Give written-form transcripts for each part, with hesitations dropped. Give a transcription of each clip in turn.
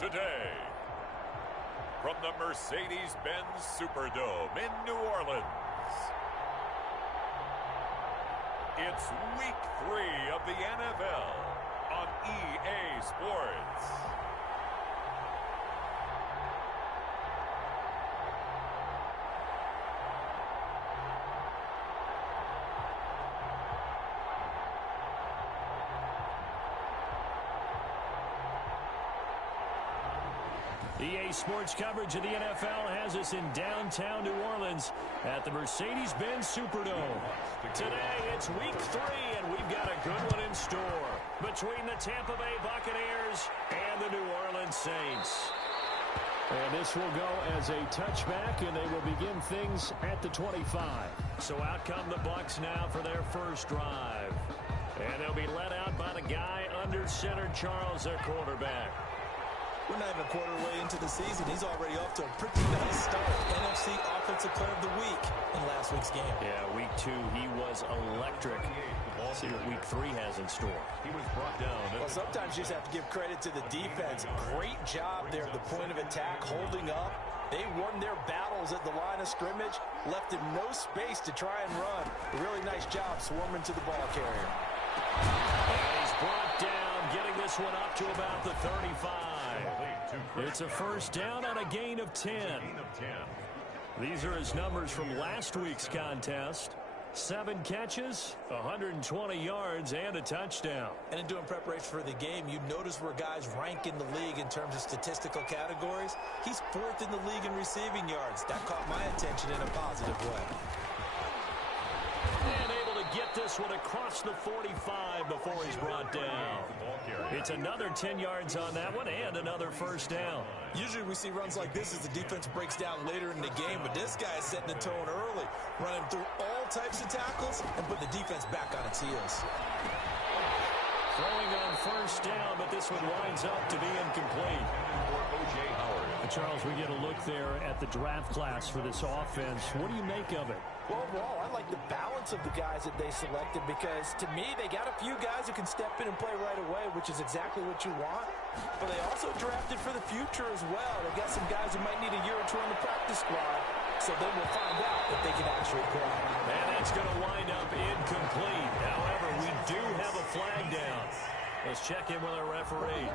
today. From the Mercedes-Benz Superdome in New Orleans, it's Week 3 of the NFL on EA Sports. EA Sports coverage of the NFL has us in downtown New Orleans at the Mercedes-Benz Superdome. Today, it's Week 3, and we've got a good one in store between the Tampa Bay Buccaneers and the New Orleans Saints. And this will go as a touchback, and they will begin things at the 25. So out come the Bucs now for their first drive. And they'll be led out by the guy under center, Charles, their quarterback. We're not even a quarter way into the season. He's already off to a pretty nice start. NFC Offensive Player of the Week in last week's game. Yeah, Week 2, he was electric. See what Week 3 has in store. He was brought down. Well, sometimes you just have to give credit to the defense. Great job there at the point of attack, holding up. They won their battles at the line of scrimmage, left him no space to try and run. A really nice job swarming to the ball carrier. And he's brought down, getting this one up to about the 35. It's a first down on a gain of 10. These are his numbers from last week's contest. 7 catches, 120 yards, and a touchdown. And in doing preparation for the game, you notice where guys rank in the league in terms of statistical categories. He's 4th in the league in receiving yards. That caught my attention in a positive way. And able to get this one across the 45 before he's brought down. It's another 10 yards on that one and another first down. Usually we see runs like this as the defense breaks down later in the game, but this guy is setting the tone early, running through all types of tackles and put the defense back on its heels. Throwing on first down, but this one winds up to be incomplete. Charles, we get a look there at the draft class for this offense. What do you make of it? Well, overall, I like the balance of the guys that they selected because, to me, they got a few guys who can step in and play right away, which is exactly what you want. But they also drafted for the future as well. They got some guys who might need a year or two on the practice squad, so then we'll find out if they can actually play. And that's going to wind up incomplete. However, we do have a flag down. Let's check in with our referee.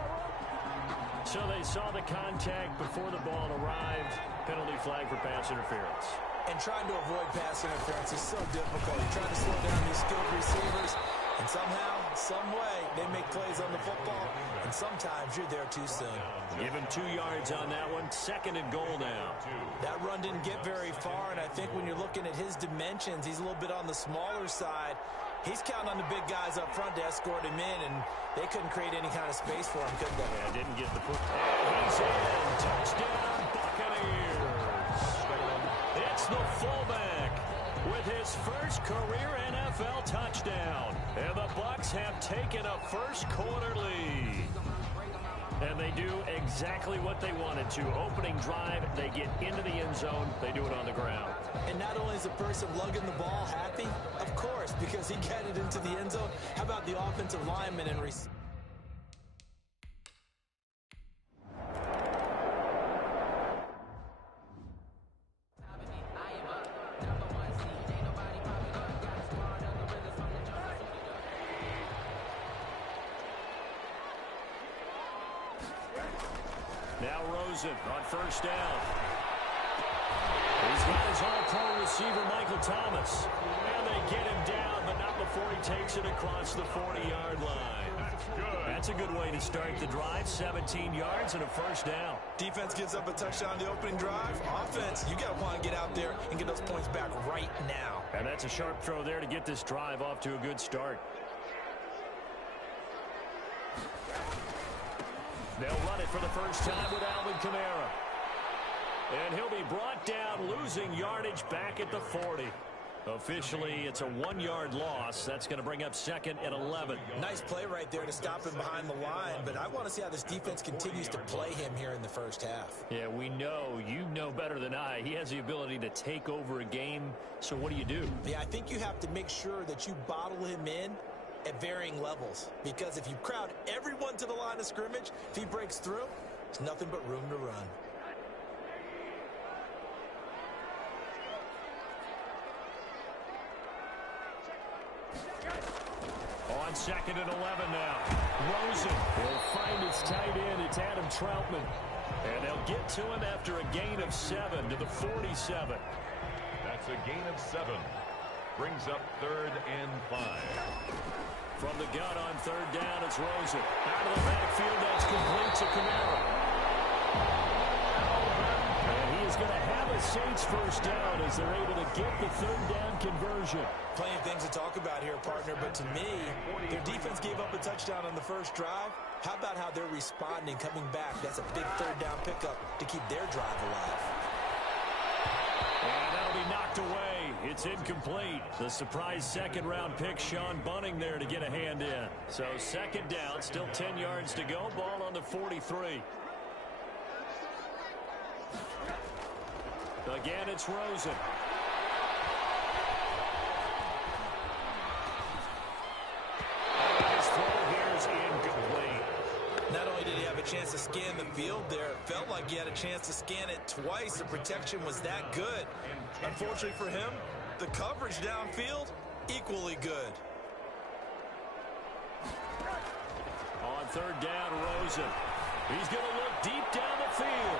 So they saw the contact before the ball arrived. Penalty flag for pass interference. And trying to avoid pass interference is so difficult. You're trying to slow down these skilled receivers, and somehow, some way, they make plays on the football, and sometimes you're there too soon. Give him 2 yards on that one. 2nd and goal now. That run didn't get very far, and I think when you're looking at his dimensions, he's a little bit on the smaller side. He's counting on the big guys up front to escort him in, and they couldn't create any kind of space for him, could they? Yeah, didn't get the foot. He's in. Touchdown, Buccaneers. It's the fullback with his first career NFL touchdown. And the Bucs have taken a first quarter lead. And they do exactly what they wanted to. Opening drive, they get into the end zone. They do it on the ground. And not only is the person lugging the ball happy, of course, because he got it into the end zone. How about the offensive lineman and receiver? Now Rosen on first down. He's got his all-pro receiver, Michael Thomas. And they get him down, but not before he takes it across the 40-yard line. That's a good way to start the drive. 17 yards and a first down. Defense gives up a touchdown on the opening drive. Offense, you got to want to get out there and get those points back right now. And that's a sharp throw there to get this drive off to a good start. They'll run it for the first time with Alvin Kamara. And he'll be brought down, losing yardage back at the 40. Officially, it's a 1-yard loss. That's going to bring up 2nd and 11. Nice play right there to stop him behind the line, but I want to see how this defense continues to play him here in the first half. Yeah, we know. You know better than I. He has the ability to take over a game, so what do? Yeah, I think you have to make sure that you bottle him in at varying levels, because if you crowd everyone to the line of scrimmage, if he breaks through, It's nothing but room to run. On 2nd and 11 now. Rosen will find his tight end. It's Adam Troutman. And they'll get to him after a gain of 7 to the 47. That's a gain of 7. Brings up 3rd and 5. From the gun on 3rd down, it's Rosen. Out of the backfield, that's complete to Kamara. And he is going to have a Saints first down as they're able to get the 3rd down conversion. Plenty of things to talk about here, partner, but to me, their defense gave up a touchdown on the first drive. How about how they're responding, coming back? That's a big 3rd down pickup to keep their drive alive. And that'll be knocked away. It's incomplete. The surprise 2nd-round pick, Sean Bunting, there to get a hand in. So 2nd down, still 10 yards to go. Ball on the 43. Again, it's Rosen. His throw here is incomplete. Not only did he have a chance to scan the field there, it felt like he had a chance to scan it twice. The protection was that good. Unfortunately for him, the coverage downfield, equally good. On 3rd down, Rosen. He's going to look deep down the field.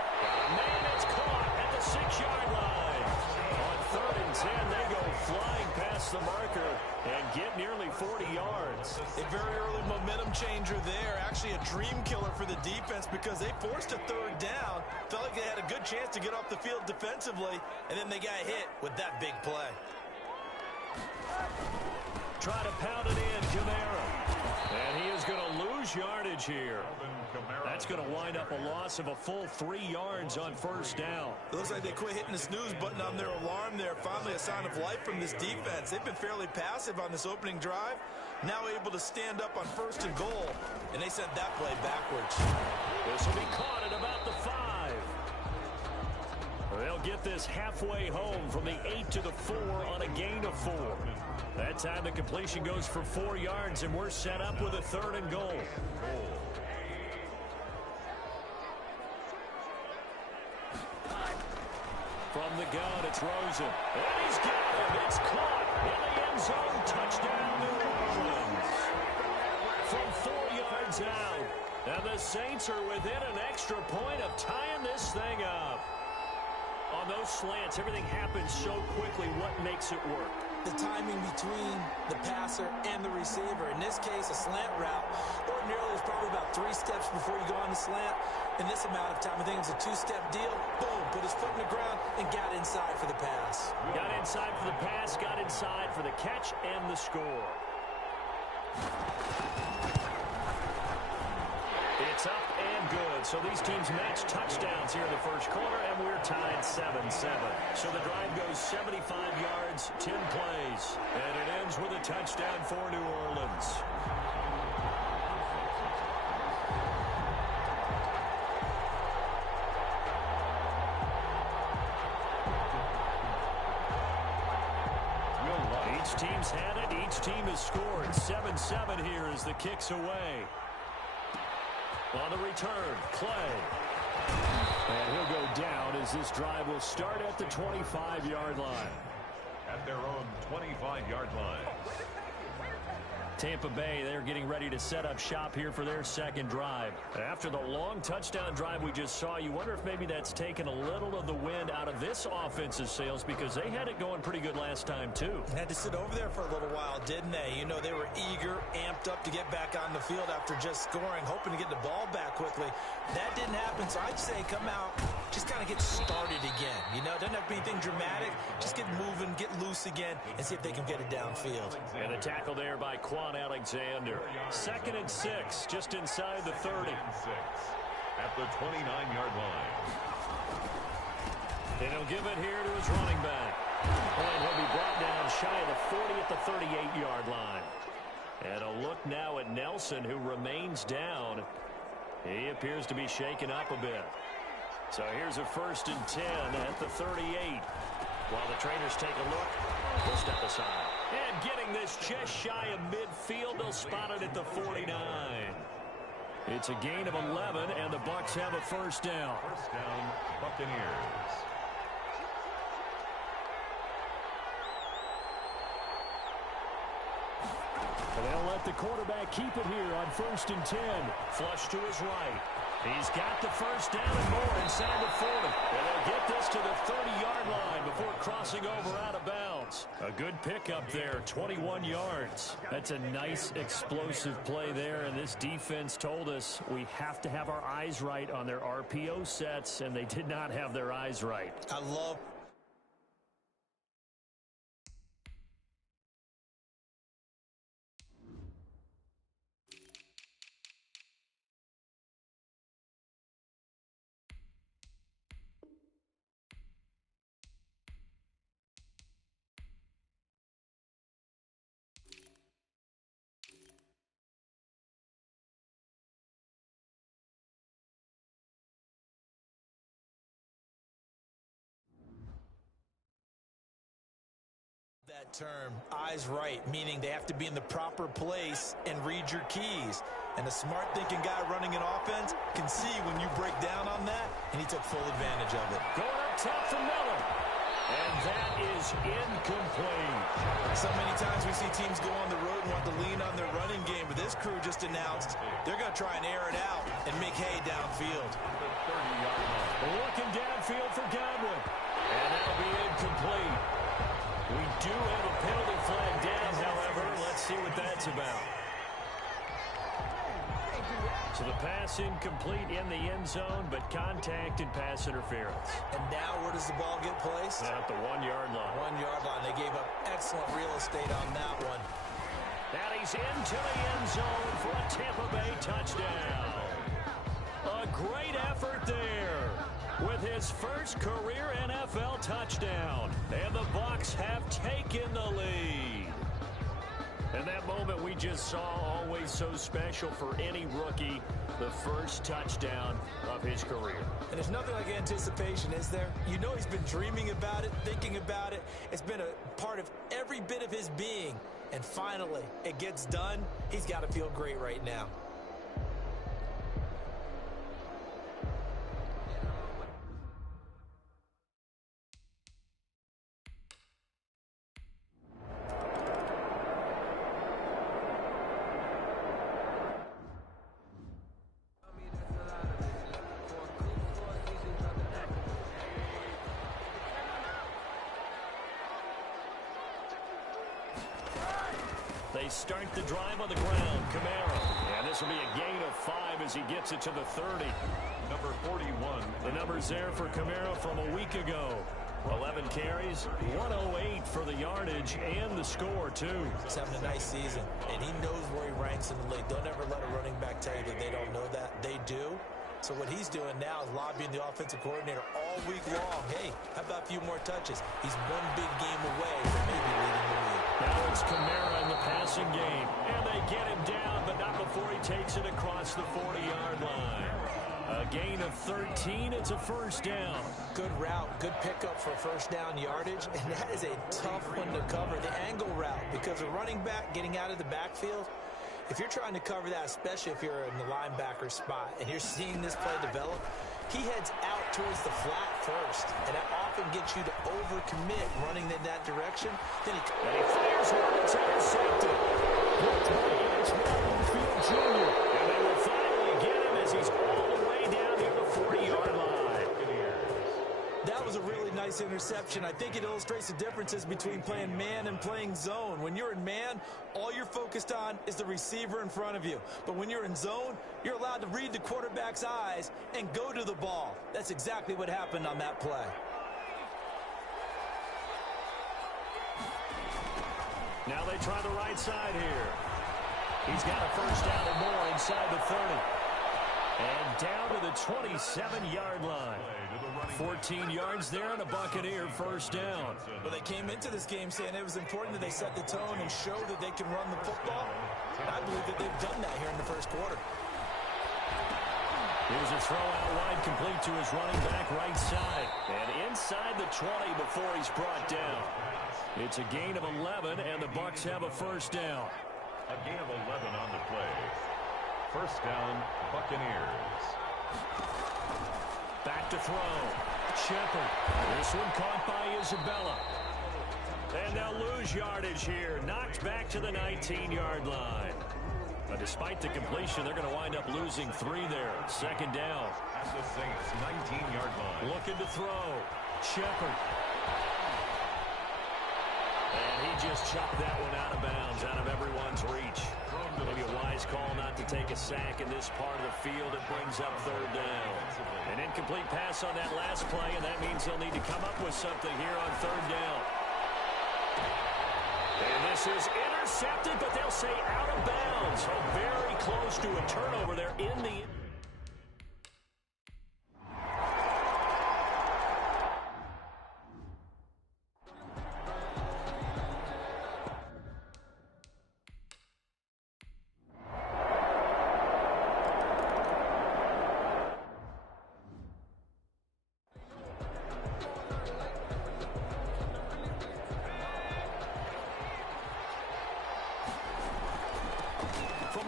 Man, it's caught at the 6-yard line. On 3rd and 10, they go flying past the marker and get nearly 40 yards. A very early momentum changer there. Actually a dream killer for the defense because they forced a 3rd down. Felt like they had a good chance to get off the field defensively, and then they got hit with that big play. Try to pound it in, Kamara. And he is going to lose yardage here. That's going to wind up a loss of a full 3 yards on 1st down. It looks like they quit hitting the snooze button on their alarm there. Finally a sign of life from this defense. They've been fairly passive on this opening drive. Now able to stand up on 1st and goal. And they sent that play backwards. This will be caught at about the 5. They'll get this halfway home from the 8 to the 4 on a gain of 4. That time the completion goes for 4 yards, and we're set up with a 3rd and goal. From the gun, it's Rosen. And he's got him. It's caught in the end zone. Touchdown, New Orleans. From 4 yards out. And the Saints are within an extra point of tying this thing up. On those slants, everything happens so quickly. What makes it work? The timing between the passer and the receiver. In this case, a slant route. Ordinarily, it's probably about 3 steps before you go on the slant. In this amount of time, I think it was a 2-step deal. Boom, put his foot in the ground and got inside for the pass. Got inside for the pass, got inside for the catch and the score. It's up and good. So these teams match touchdowns here in the first quarter, and we're tied 7-7. So the drive goes 75 yards, 10 plays, and it ends with a touchdown for New Orleans. Each team's had it. Each team has scored. 7-7 here as the kick's away. On the return, Clay. And he'll go down as this drive will start at the 25-yard line. At their own 25-yard line. Tampa Bay, they're getting ready to set up shop here for their 2nd drive. After the long touchdown drive we just saw, you wonder if maybe that's taken a little of the wind out of this offense's sails because they had it going pretty good last time, too. Had to sit over there for a little while, didn't they? You know, they were eager, amped up to get back on the field after just scoring, hoping to get the ball back quickly. That didn't happen, so I'd say come out, just kind of get started again. You know, doesn't have to be anything dramatic. Just get moving, get loose again, and see if they can get it downfield. And a tackle there by Quan Alexander. 2nd and 6, just inside the 30. At the 29-yard line. And he'll give it here to his running back. And he'll be brought down shy of the 40 at the 38-yard line. And a look now at Nelson, who remains down. He appears to be shaken up a bit. So here's a 1st and 10 at the 38. While the trainers take a look, they'll step aside. And getting this just shy of midfield, they'll spot it at the 49. It's a gain of 11, and the Bucs have a first down. First down, Buccaneers. They'll let the quarterback keep it here on 1st and 10. Flush to his right. He's got the first down and more inside the 40. And they'll get this to the 30-yard line before crossing over out of bounds. A good pickup there, 21 yards. That's a nice explosive play there, and this defense told us we have to have our eyes right on their RPO sets, and they did not have their eyes right. I love that term, eyes right, meaning they have to be in the proper place and read your keys. And a smart thinking guy running an offense can see when you break down on that, and he took full advantage of it. Going up top for Miller. And that is incomplete. So many times we see teams go on the road and want to lean on their running game, but this crew just announced they're going to try and air it out and make hay downfield. Looking downfield for Godwin. And that'll be incomplete. We do have a penalty flag down, however. Let's see what that's about. So the pass incomplete in the end zone, but contact and pass interference. And now where does the ball get placed? At the 1-yard line. 1-yard line. They gave up excellent real estate on that one. And he's into the end zone for a Tampa Bay touchdown. A great effort there with his first career NFL touchdown. And the Bucs have taken the lead. And that moment we just saw, always so special for any rookie, the first touchdown of his career. And there's nothing like anticipation, is there? You know he's been dreaming about it, thinking about it. It's been a part of every bit of his being. And finally, it gets done. He's got to feel great right now. They start the drive on the ground. Kamara. And this will be a gain of 5 as he gets it to the 30. Number 41. The numbers there for Kamara from a week ago. 11 carries, 108 for the yardage and the score, too. He's having a nice season, and he knows where he ranks in the league. Don't ever let a running back tell you that they don't know that. They do. So what he's doing now is lobbying the offensive coordinator all week long. Hey, how about a few more touches? He's one big game away from maybe leading the league. Now it's Kamara in the passing game. And they get him down, but not before he takes it across the 40-yard line. A gain of 13. It's a first down. Good route, good pickup for first down yardage. And that is a tough one to cover, the angle route, because a running back getting out of the backfield, if you're trying to cover that, especially if you're in the linebacker spot and you're seeing this play develop, he heads out towards the flat first, and that often gets you to overcommit running in that direction. Then he fires one. It's intercepted. It's Madden Jr. And they will finally get him as he's all the way down near the 40-yard line. That was a really nice interception. I think it illustrates the differences between playing man and playing zone. When you're in man, all you're focused on is the receiver in front of you. But when you're in zone, you're allowed to read the quarterback's eyes and go to the ball. That's exactly what happened on that play. Now they try the right side here. He's got a first down and more inside the 30. And down to the 27-yard line. 14 yards there and a Buccaneer first down. Well, they came into this game saying it was important that they set the tone and show that they can run the football. And I believe that they've done that here in the first quarter. Here's a throw out wide, complete to his running back right side. And inside the 20 before he's brought down. It's a gain of 11, and the Bucs have a first down. A gain of 11 on the play. First down, Buccaneers. Back to throw. Shepard. This one caught by Isabella. And they'll lose yardage here. Knocked back to the 19-yard line. But despite the completion, they're going to wind up losing 3 there. Second down. At the Saints' 19-yard line. Looking to throw. Shepard. And he just chopped that one out of bounds, out of everyone's reach. Maybe a wise call not to take a sack in this part of the field. It brings up third down. An incomplete pass on that last play, and that means they'll need to come up with something here on third down. And this is intercepted, but they'll say out of bounds. So very close to a turnover there in the...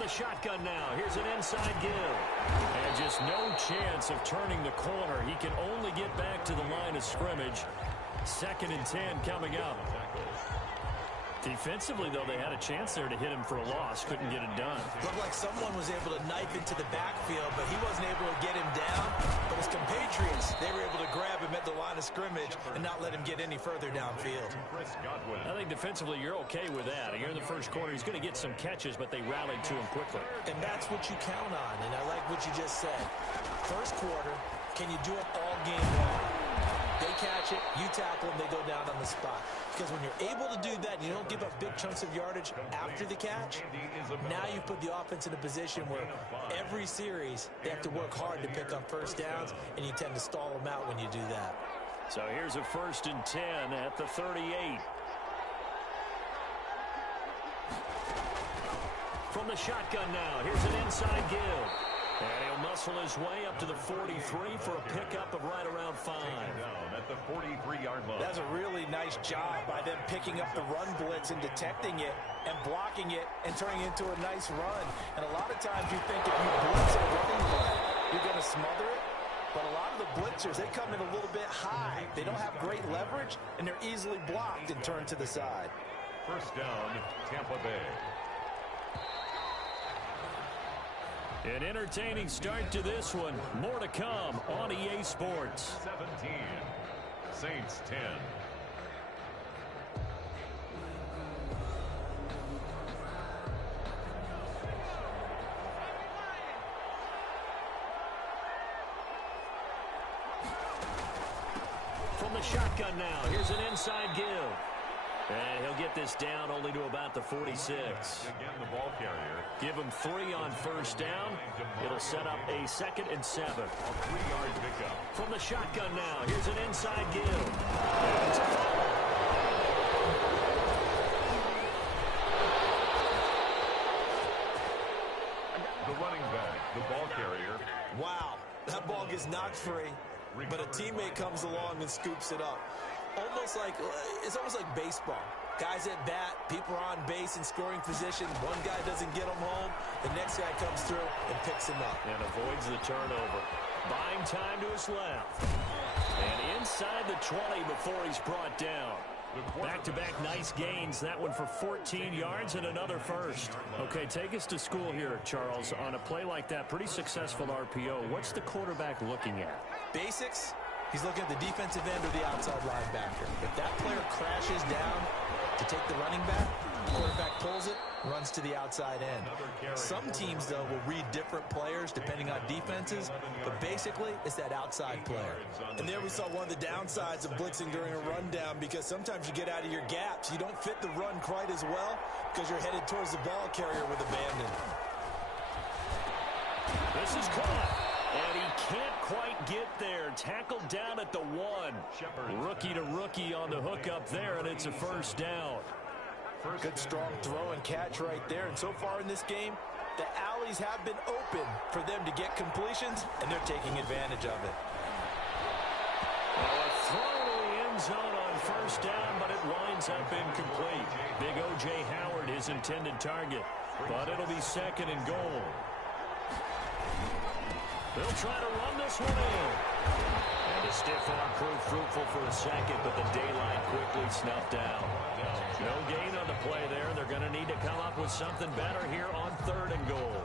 Shotgun now. Here's an inside give. And just no chance of turning the corner. He can only get back to the line of scrimmage. 2nd and 10 coming up. Defensively, though, they had a chance there to hit him for a loss. Couldn't get it done. Looked like someone was able to knife into the backfield, but he wasn't able to get him down. But his compatriots, they were able to grab him at the line of scrimmage and not let him get any further downfield. I think defensively, you're okay with that. You're in the first quarter. He's going to get some catches, but they rallied to him quickly. And that's what you count on, and I like what you just said. First quarter, can you do it all game long? They catch it, you tackle them, they go down on the spot. Because when you're able to do that, you don't give up big chunks of yardage after the catch, now you put the offense in a position where every series they have to work hard to pick up first downs, and you tend to stall them out when you do that. So here's a 1st and 10 at the 38. From the shotgun now, here's an inside give. And he'll muscle his way up to the 43 for a pickup of right around 5. Down at the 43-yard line. That's a really nice job by them picking up the run blitz and detecting it and blocking it and turning it into a nice run. And a lot of times you think if you blitz a running play, you're going to smother it. But a lot of the blitzers, they come in a little bit high. They don't have great leverage, and they're easily blocked and turned to the side. First down, Tampa Bay. An entertaining start to this one. More to come on EA Sports. 17. Saints 10. From the shotgun now, here's an inside give. And he'll get this down only to about the 46. Again, the ball carrier. Give him 3 on first down. It'll set up a 2nd and 7. A 3-yard pickup. From the shotgun now, here's an inside give. And it's a fumble. The running back, the ball carrier. Wow, that ball gets knocked free, but a teammate comes along and scoops it up. It's almost like baseball. Guys at bat, people are on base in scoring position. One guy doesn't get him home. The next guy comes through and picks him up. And avoids the turnover. Buying time to his left. And inside the 20 before he's brought down. Back-to-back nice gains. That one for 14 yards and another first. Okay, take us to school here, Charles. On a play like that, pretty successful RPO. What's the quarterback looking at? Basics. He's looking at the defensive end or the outside linebacker. If that player crashes down to take the running back, the quarterback pulls it, runs to the outside end. Some teams, though, will read different players depending on defenses, but basically it's that outside player. And there we saw one of the downsides of blitzing during a rundown, because sometimes you get out of your gaps. You don't fit the run quite as well because you're headed towards the ball carrier with abandon. This is caught. And he can't quite get there. Tackled down at the 1. Rookie to rookie on the hook up there, and it's a first down. Good strong throw and catch right there. And so far in this game, the alleys have been open for them to get completions, and they're taking advantage of it. A throw to the end zone on first down, but it winds up incomplete. Big O.J. Howard, his intended target. But it'll be 2nd and goal. They'll try to run this one in. And a stiff arm proved fruitful for a second, but the daylight quickly snuffed out. No gain on the play there. They're going to need to come up with something better here on 3rd and goal.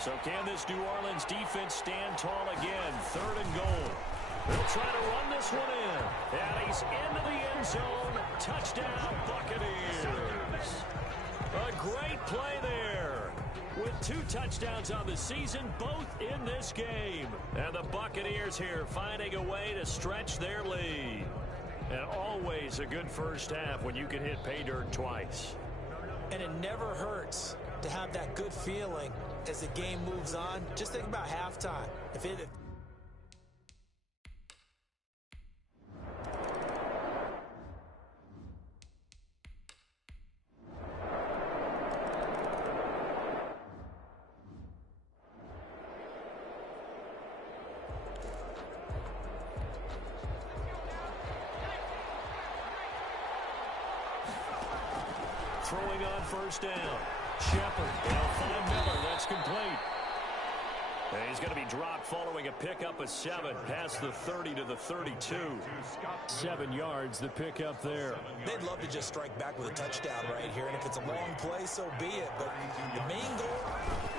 So can this New Orleans defense stand tall again? 3rd and goal. They'll try to run this one in. And he's into the end zone. Touchdown, Buccaneers. A great play there. With 2 touchdowns on the season, both in this game. And the Buccaneers here finding a way to stretch their lead. And always a good first half when you can hit pay dirt twice. And it never hurts to have that good feeling as the game moves on. Just think about halftime. Throwing on first down. Shepard. They'll find Miller. That's complete. And he's going to be dropped following a pickup of 7 past the 30 to the 32. 7 yards, the pickup there. They'd love to just strike back with a touchdown right here, and if it's a long play, so be it. But the main goal,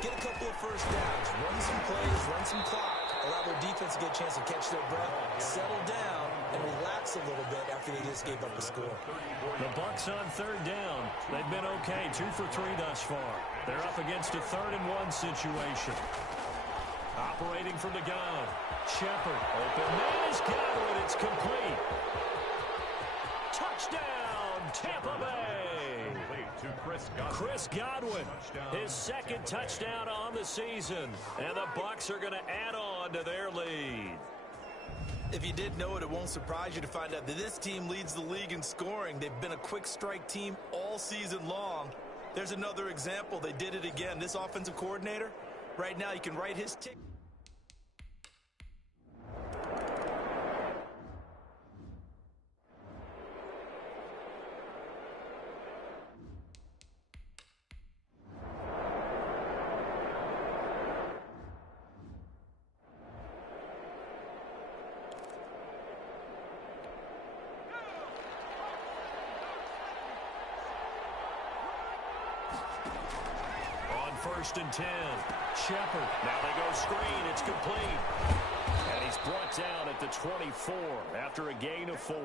get a couple of first downs, run some plays, run some clock, allow their defense to get a chance to catch their breath, settle down, and relax a little bit after they just gave up a score. The Bucs on 3rd down. They've been okay, 2 for 3 thus far. They're up against a 3rd and 1 situation. Operating from the gun. Shepard open. There's Godwin. It's complete. Touchdown, Tampa Bay. Chris Godwin, his 2nd touchdown on the season. And the Bucs are going to add on to their lead. If you didn't know it, it won't surprise you to find out that this team leads the league in scoring. They've been a quick strike team all season long. There's another example. They did it again. This offensive coordinator, right now, you can write his tick. First and 10. Shepard. Now they go screen. It's complete. And he's brought down at the 24 after a gain of 4.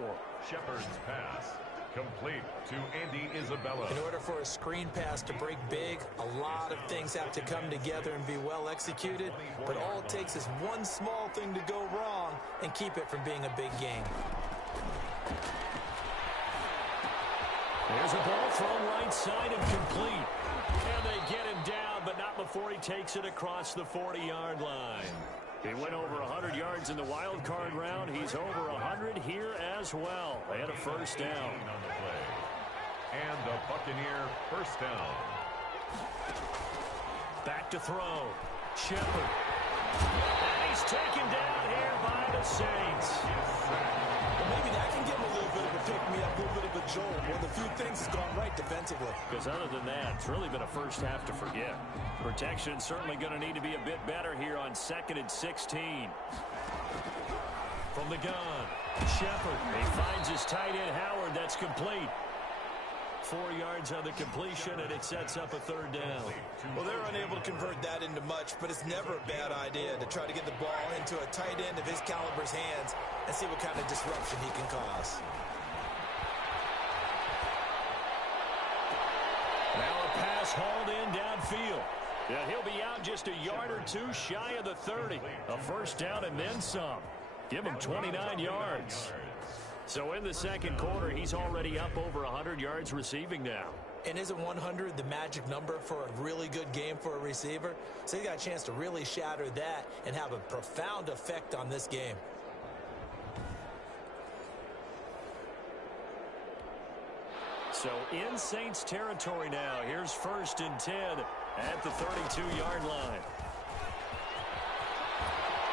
Shepard's pass complete to Andy Isabella. In order for a screen pass to break big, a lot of things have to come together and be well executed. But all it takes is one small thing to go wrong and keep it from being a big game. There's a ball thrown right side and complete. And they get him down, but not before he takes it across the 40-yard line. He went over 100 yards in the wild card round. He's over 100 here as well. They had a first down. On the play. And the Buccaneer first down. Back to throw. Shepard. And he's taken down here by the Saints. Well, maybe that can give him a little bit of a pick-me-up, a little bit of a jolt. One of the few things that's gone right defensively. Because other than that, it's really been a first half to forget. Protection certainly going to need to be a bit better here on 2nd and 16. From the gun, Shepard. He finds his tight end, Howard. That's complete. 4 yards on the completion, and it sets up a 3rd down. Well, they're unable to convert that into much, but it's never a bad idea to try to get the ball into a tight end of his caliber's hands and see what kind of disruption he can cause. Now a pass hauled in downfield. Yeah, he'll be out just a yard or 2 shy of the 30. A first down and then some. Give him 29 yards. So in the second quarter, he's already up over 100 yards receiving now. And isn't 100 the magic number for a really good game for a receiver? So he got a chance to really shatter that and have a profound effect on this game. So in Saints territory now. Here's 1st and 10 at the 32-yard line.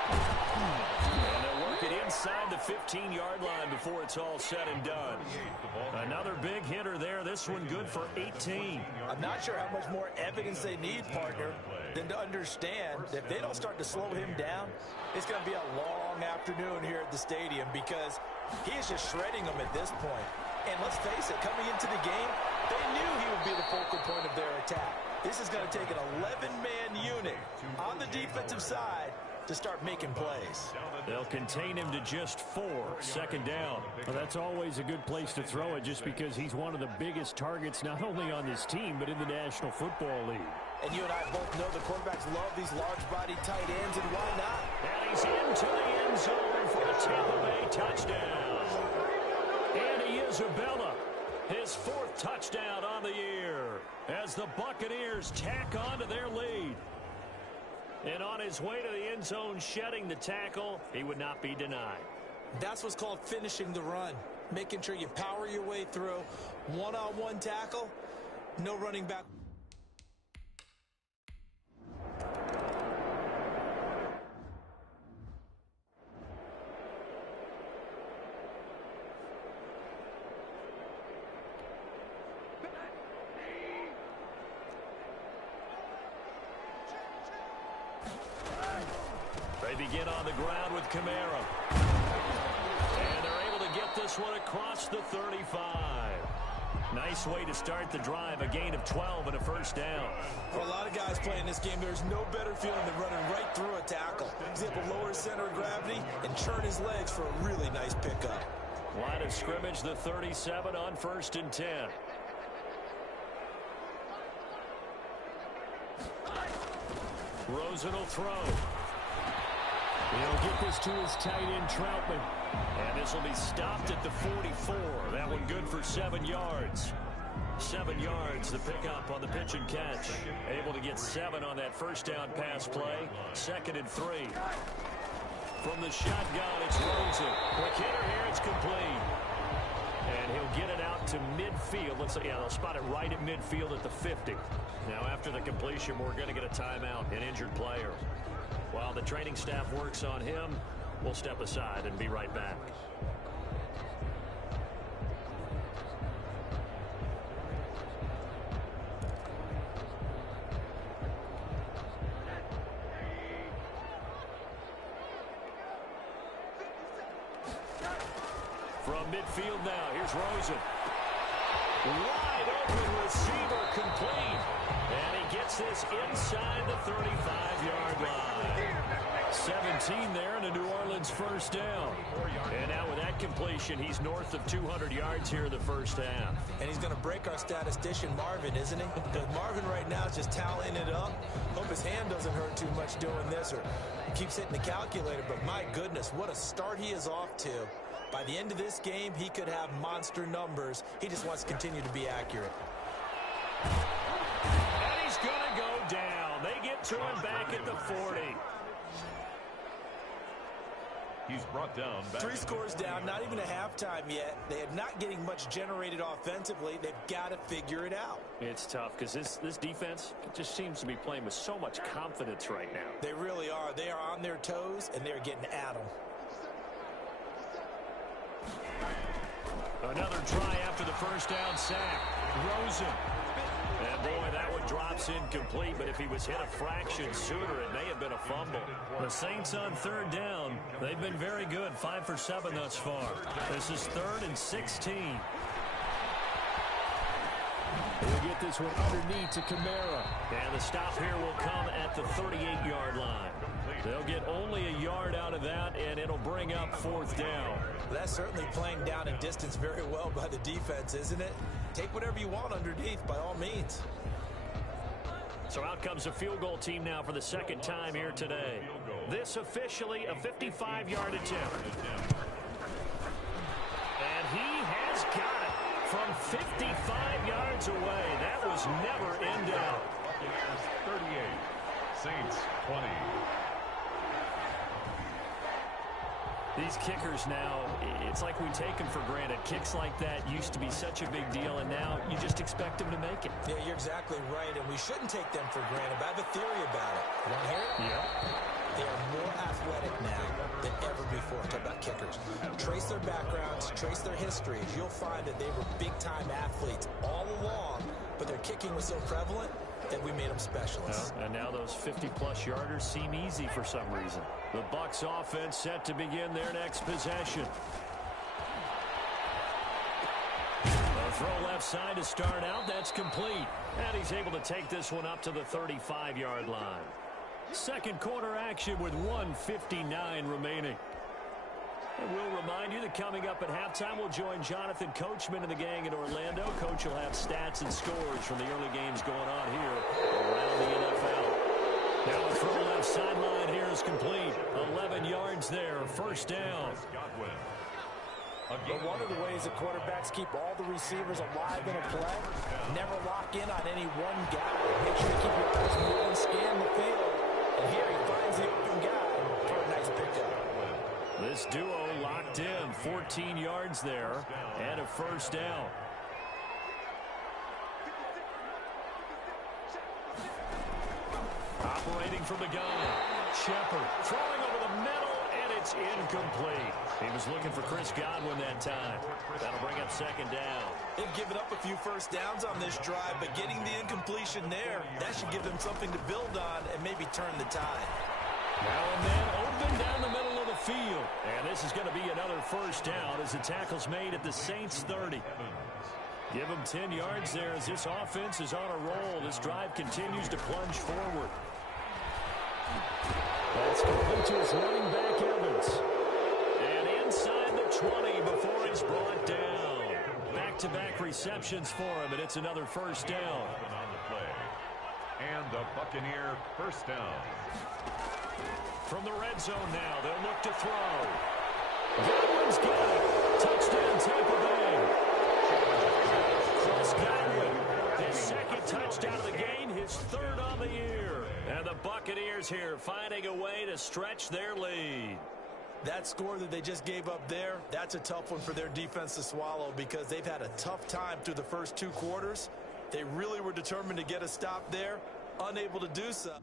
And they'll work it inside the 15-yard line before it's all said and done. Another big hitter there. This one good for 18. I'm not sure how much more evidence they need, partner. than to understand that if they don't start to slow him down, it's going to be a long afternoon here at the stadium because he is just shredding them at this point. And let's face it, coming into the game, they knew he would be the focal point of their attack. This is going to take an 11-man unit on the defensive side to start making plays. They'll contain him to just 4, second down. Well, that's always a good place to throw it just because he's one of the biggest targets not only on this team but in the National Football League. And you and I both know the quarterbacks love these large-bodied tight ends, and why not? And he's into the end zone for the Tampa Bay touchdown. Andy Isabella, his 4th touchdown on the year as the Buccaneers tack on to their lead. And on his way to the end zone, shedding the tackle, he would not be denied. That's what's called finishing the run, making sure you power your way through. One-on-one tackle, no running back. They begin on the ground with Kamara. And they're able to get this one across the 35. Nice way to start the drive, a gain of 12 and a first down. For a lot of guys playing this game, there's no better feeling than running right through a tackle. He's able to lower his center of gravity and churn his legs for a really nice pickup. Line of scrimmage, the 37 on 1st and 10. Rosen will throw. He'll get this to his tight end, Troutman. And this will be stopped at the 44. That one good for 7 yards. 7 yards, the pickup on the pitch and catch. Able to get 7 on that first down pass play. 2nd and 3. From the shotgun, it's Rosen. Quick hitter here, it's complete. And he'll get it out to midfield. Let's say, yeah, they'll spot it right at midfield at the 50. Now, after the completion, we're going to get a timeout, an injured player. While the training staff works on him, we'll step aside and be right back. From midfield now, here's Rosen. Wide open receiver complete. And he gets this inside the 35-yard line. 17 there and a New Orleans first down. And now with that completion, he's north of 200 yards here in the first half. And he's going to break our statistician Marvin, isn't he? Because Marvin right now is just tallying it up. Hope his hand doesn't hurt too much doing this or keeps hitting the calculator. But my goodness, what a start he is off to. By the end of this game, he could have monster numbers. He just wants to continue to be accurate. And he's going to go down. They get to him back at the 40. He's brought down back. 3 scores down, not even a halftime yet. They are not getting much generated offensively. They've got to figure it out. It's tough because this defense just seems to be playing with so much confidence right now. They really are. They are on their toes, and they're getting at them. Another try after the first down sack. Rosen. And boy, that one drops incomplete, but if he was hit a fraction sooner, it may have been a fumble. The Saints on 3rd down. They've been very good, 5 for 7 thus far. This is 3rd and 16. They'll get this one underneath to Kamara. And the stop here will come at the 38-yard line. They'll get only a yard out of that, and it'll bring up 4th down. That's certainly playing down and distance very well by the defense, isn't it? Take whatever you want underneath, by all means. So out comes a field goal team now for the 2nd time here today. This officially a 55-yard attempt. And he has got it from 55 yards away. That was never in doubt. 38, Saints 20. These kickers now, it's like we take them for granted. Kicks like that used to be such a big deal, and now you just expect them to make it. Yeah, you're exactly right, and we shouldn't take them for granted, but I have a theory about it. You want to hear it? Yeah. They are more athletic now than ever before. Talk about kickers. Trace their backgrounds, trace their histories. You'll find that they were big-time athletes all along, but their kicking was so prevalent, and we made them specialists. And now those 50-plus yarders seem easy for some reason. The Bucs offense set to begin their next possession. A throw left side to start out. That's complete. And he's able to take this one up to the 35-yard line. Second quarter action with 1:59 remaining. And we'll remind you that coming up at halftime, we'll join Jonathan Coachman and the gang in Orlando. Coach will have stats and scores from the early games going on here around the NFL. Now a throw left sideline here is complete. 11 yards there, first down. But one of the ways that quarterbacks keep all the receivers alive in a play, never lock in on any one guy. Make sure you keep your eyes moving, scan the field. And here he finds the open guy for a nice pickup. This duo locked in, 14 yards there, and a first down. Operating from the gun, Shepard throwing over the middle, and it's incomplete. He was looking for Chris Godwin that time. That'll bring up second down. They've given up a few first downs on this drive, but getting the incompletion there, that should give them something to build on and maybe turn the tide. Now and then, open down the middle of the field. And this is going to be another first down as the tackle's made at the Saints' 30. Give them 10 yards there as this offense is on a roll. This drive continues to plunge forward. That's complete to his running back, Evans. And inside the 20 before he's brought down. Back-to-back receptions for him, and it's another first down. And the Buccaneer first down. From the red zone now, they'll look to throw. Godwin's got it. Touchdown, Tampa Bay. Chris Godwin, his second touchdown of the game, his third on the year. And the Buccaneers here finding a way to stretch their lead. That score that they just gave up there, that's a tough one for their defense to swallow because they've had a tough time through the first two quarters. They really were determined to get a stop there, unable to do so.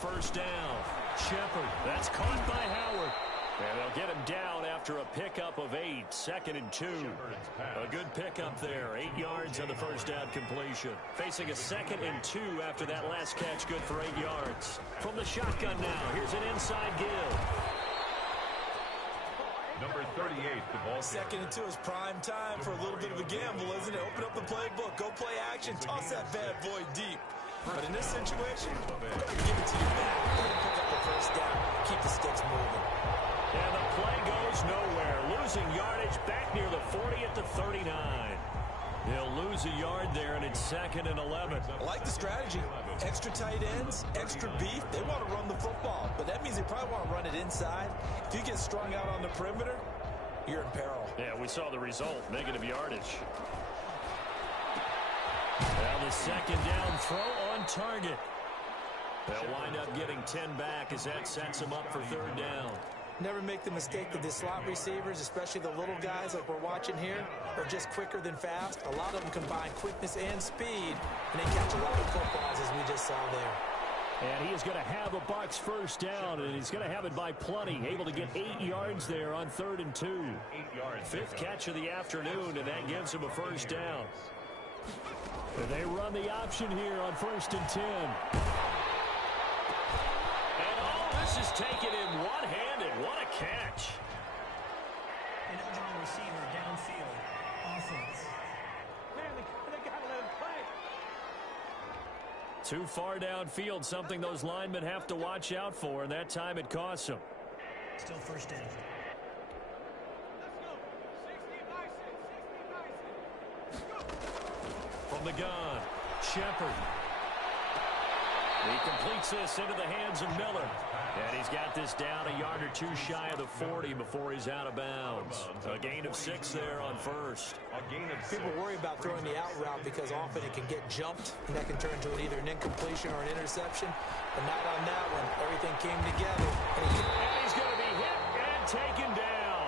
First down. Shepard. That's caught by Howard. And they'll get him down after a pickup of 8. Second and 2. A good pickup there. 8 yards on the first down completion. Facing a second and 2 after that last catch. Good for 8 yards. From the shotgun now. Here's an inside give. Number 38, the ball. Second and 2 is prime time for a little bit of a gamble, isn't it? Open up the playbook. Go play action. Toss that bad boy deep. But in this situation, give it to you back. Pick up the first down. Keep the sticks moving. And the play goes nowhere. Losing yardage back near the 40 at the 39. He'll lose a yard there, and it's second and 11. I like the strategy. Extra tight ends, extra beef. They want to run the football, but that means they probably want to run it inside. If you get strung out on the perimeter, you're in peril. Yeah, we saw the result. Negative yardage. Now the second down throw on target. They'll wind up getting 10 back as that sets them up for third down. Never make the mistake that the slot receivers, especially the little guys like we're watching here, are just quicker than fast. A lot of them combine quickness and speed, and they catch a lot of footballs as we just saw there. And he is going to have a Bucs first down, and he's going to have it by plenty. Able to get 8 yards there on 3rd and 2. 8 yards. Fifth catch of the afternoon, and that gives him a first down. And they run the option here on 1st and 10. And all this is taken in one-handed. What a catch. An eligible receiver downfield. Offense. Man, they got to let him play. Too far downfield, something those linemen have to watch out for, and that time it costs them. Still first down. From the gun, Shepard. He completes this into the hands of Miller. And he's got this down a yard or two shy of the 40 before he's out of bounds. A gain of 6 there on first. People worry about throwing the out route because often it can get jumped, and that can turn into either an incompletion or an interception. But not on that one. Everything came together. And he's going to be hit and taken down.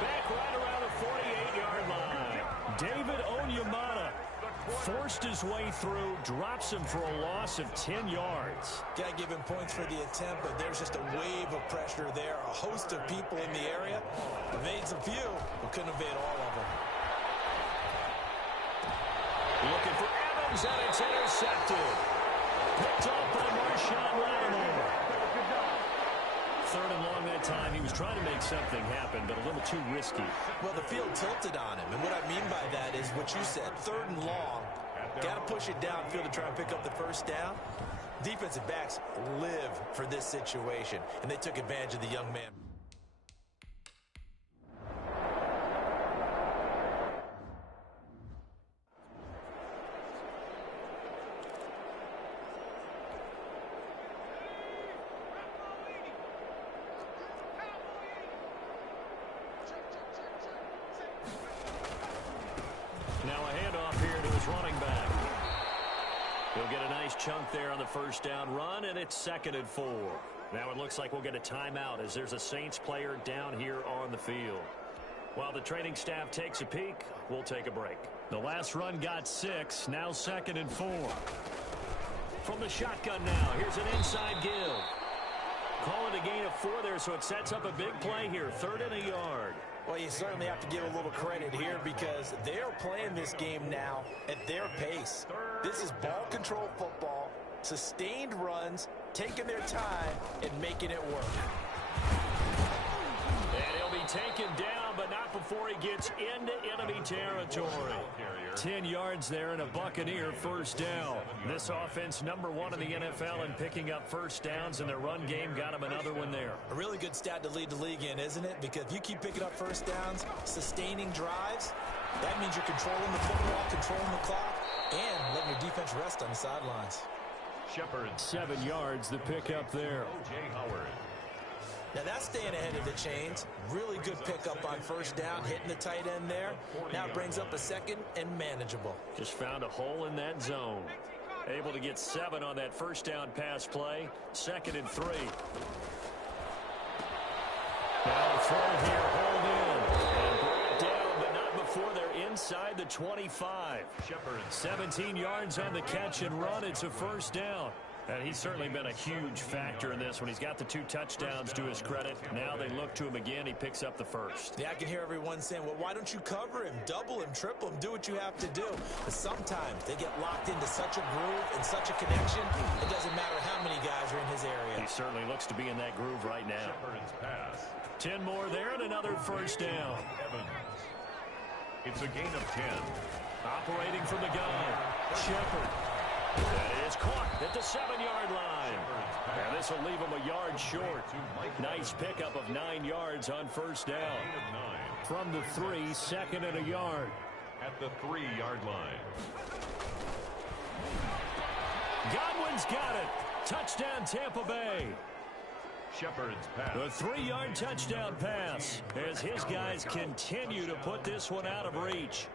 Back right around the 48-yard line. David Onyemata forced his way through, drops him for a loss of 10 yards. Got to give him points for the attempt, but there's just a wave of pressure there. A host of people in the area. Evades a few, but couldn't evade all of them. Looking for Evans, and it's intercepted. Picked off by Marshawn Lattimore. Third and long that time. He was trying to make something happen, but a little too risky. Well, the field tilted on him, and what I mean by that is what you said. Third and long, got to push it downfield to try and pick up the first down. Defensive backs live for this situation, and they took advantage of the young man. Chunk there on the first down run, and it's 2nd and 4. Now it looks like we'll get a timeout as there's a Saints player down here on the field. While the training staff takes a peek, we'll take a break. The last run got 6, now 2nd and 4. From the shotgun now, here's an inside give. Call it a gain of 4 there, so it sets up a big play here, 3rd and a yard. Well, you certainly have to give a little credit here because they're playing this game now at their pace. This is ball control football, sustained runs, taking their time, and making it work. And he'll be taken down, but not before he gets into enemy territory. 10 yards there and a Buccaneer first down. This offense #1 in the NFL in picking up first downs, and their run game got him another one there. A really good stat to lead the league in, isn't it? Because if you keep picking up first downs, sustaining drives, that means you're controlling the football, controlling the clock, and letting your defense rest on the sidelines. Shepard, 7 yards, the pickup there. O.J. Howard. Now that's staying ahead of the chains. Really good pickup on first down, hitting the tight end there. Now it brings up a 2nd and manageable. Just found a hole in that zone. Able to get 7 on that first down pass play. 2nd and 3. Now throw here, hold in. And bring it down, but not before they're inside the 25. Shepard, 17 yards on the catch and run. It's a first down. And he's certainly been a huge factor in this when he's got the 2 touchdowns to his credit. Now they look to him again. He picks up the first. Yeah, I can hear everyone saying, well, why don't you cover him, double him, triple him, do what you have to do. But sometimes they get locked into such a groove and such a connection, it doesn't matter how many guys are in his area. He certainly looks to be in that groove right now. 10 more there and another first down. It's a gain of 10. Operating from the gun, Shepard. That is caught at the 7-yard line. And this will leave him a yard short. Nice pickup of 9 yards on first down. From the 3, 2nd and a yard. At the 3-yard line. Godwin's got it. Touchdown, Tampa Bay. Shepard's pass. The 3-yard touchdown pass as his guys continue to put this one out of reach.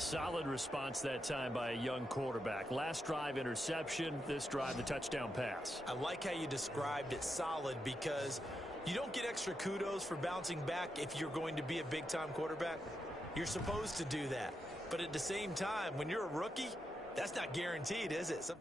Solid response that time by a young quarterback. Last drive, interception. This drive, the touchdown pass. I like how you described it solid because you don't get extra kudos for bouncing back if you're going to be a big-time quarterback. You're supposed to do that. But at the same time, when you're a rookie, that's not guaranteed, is it?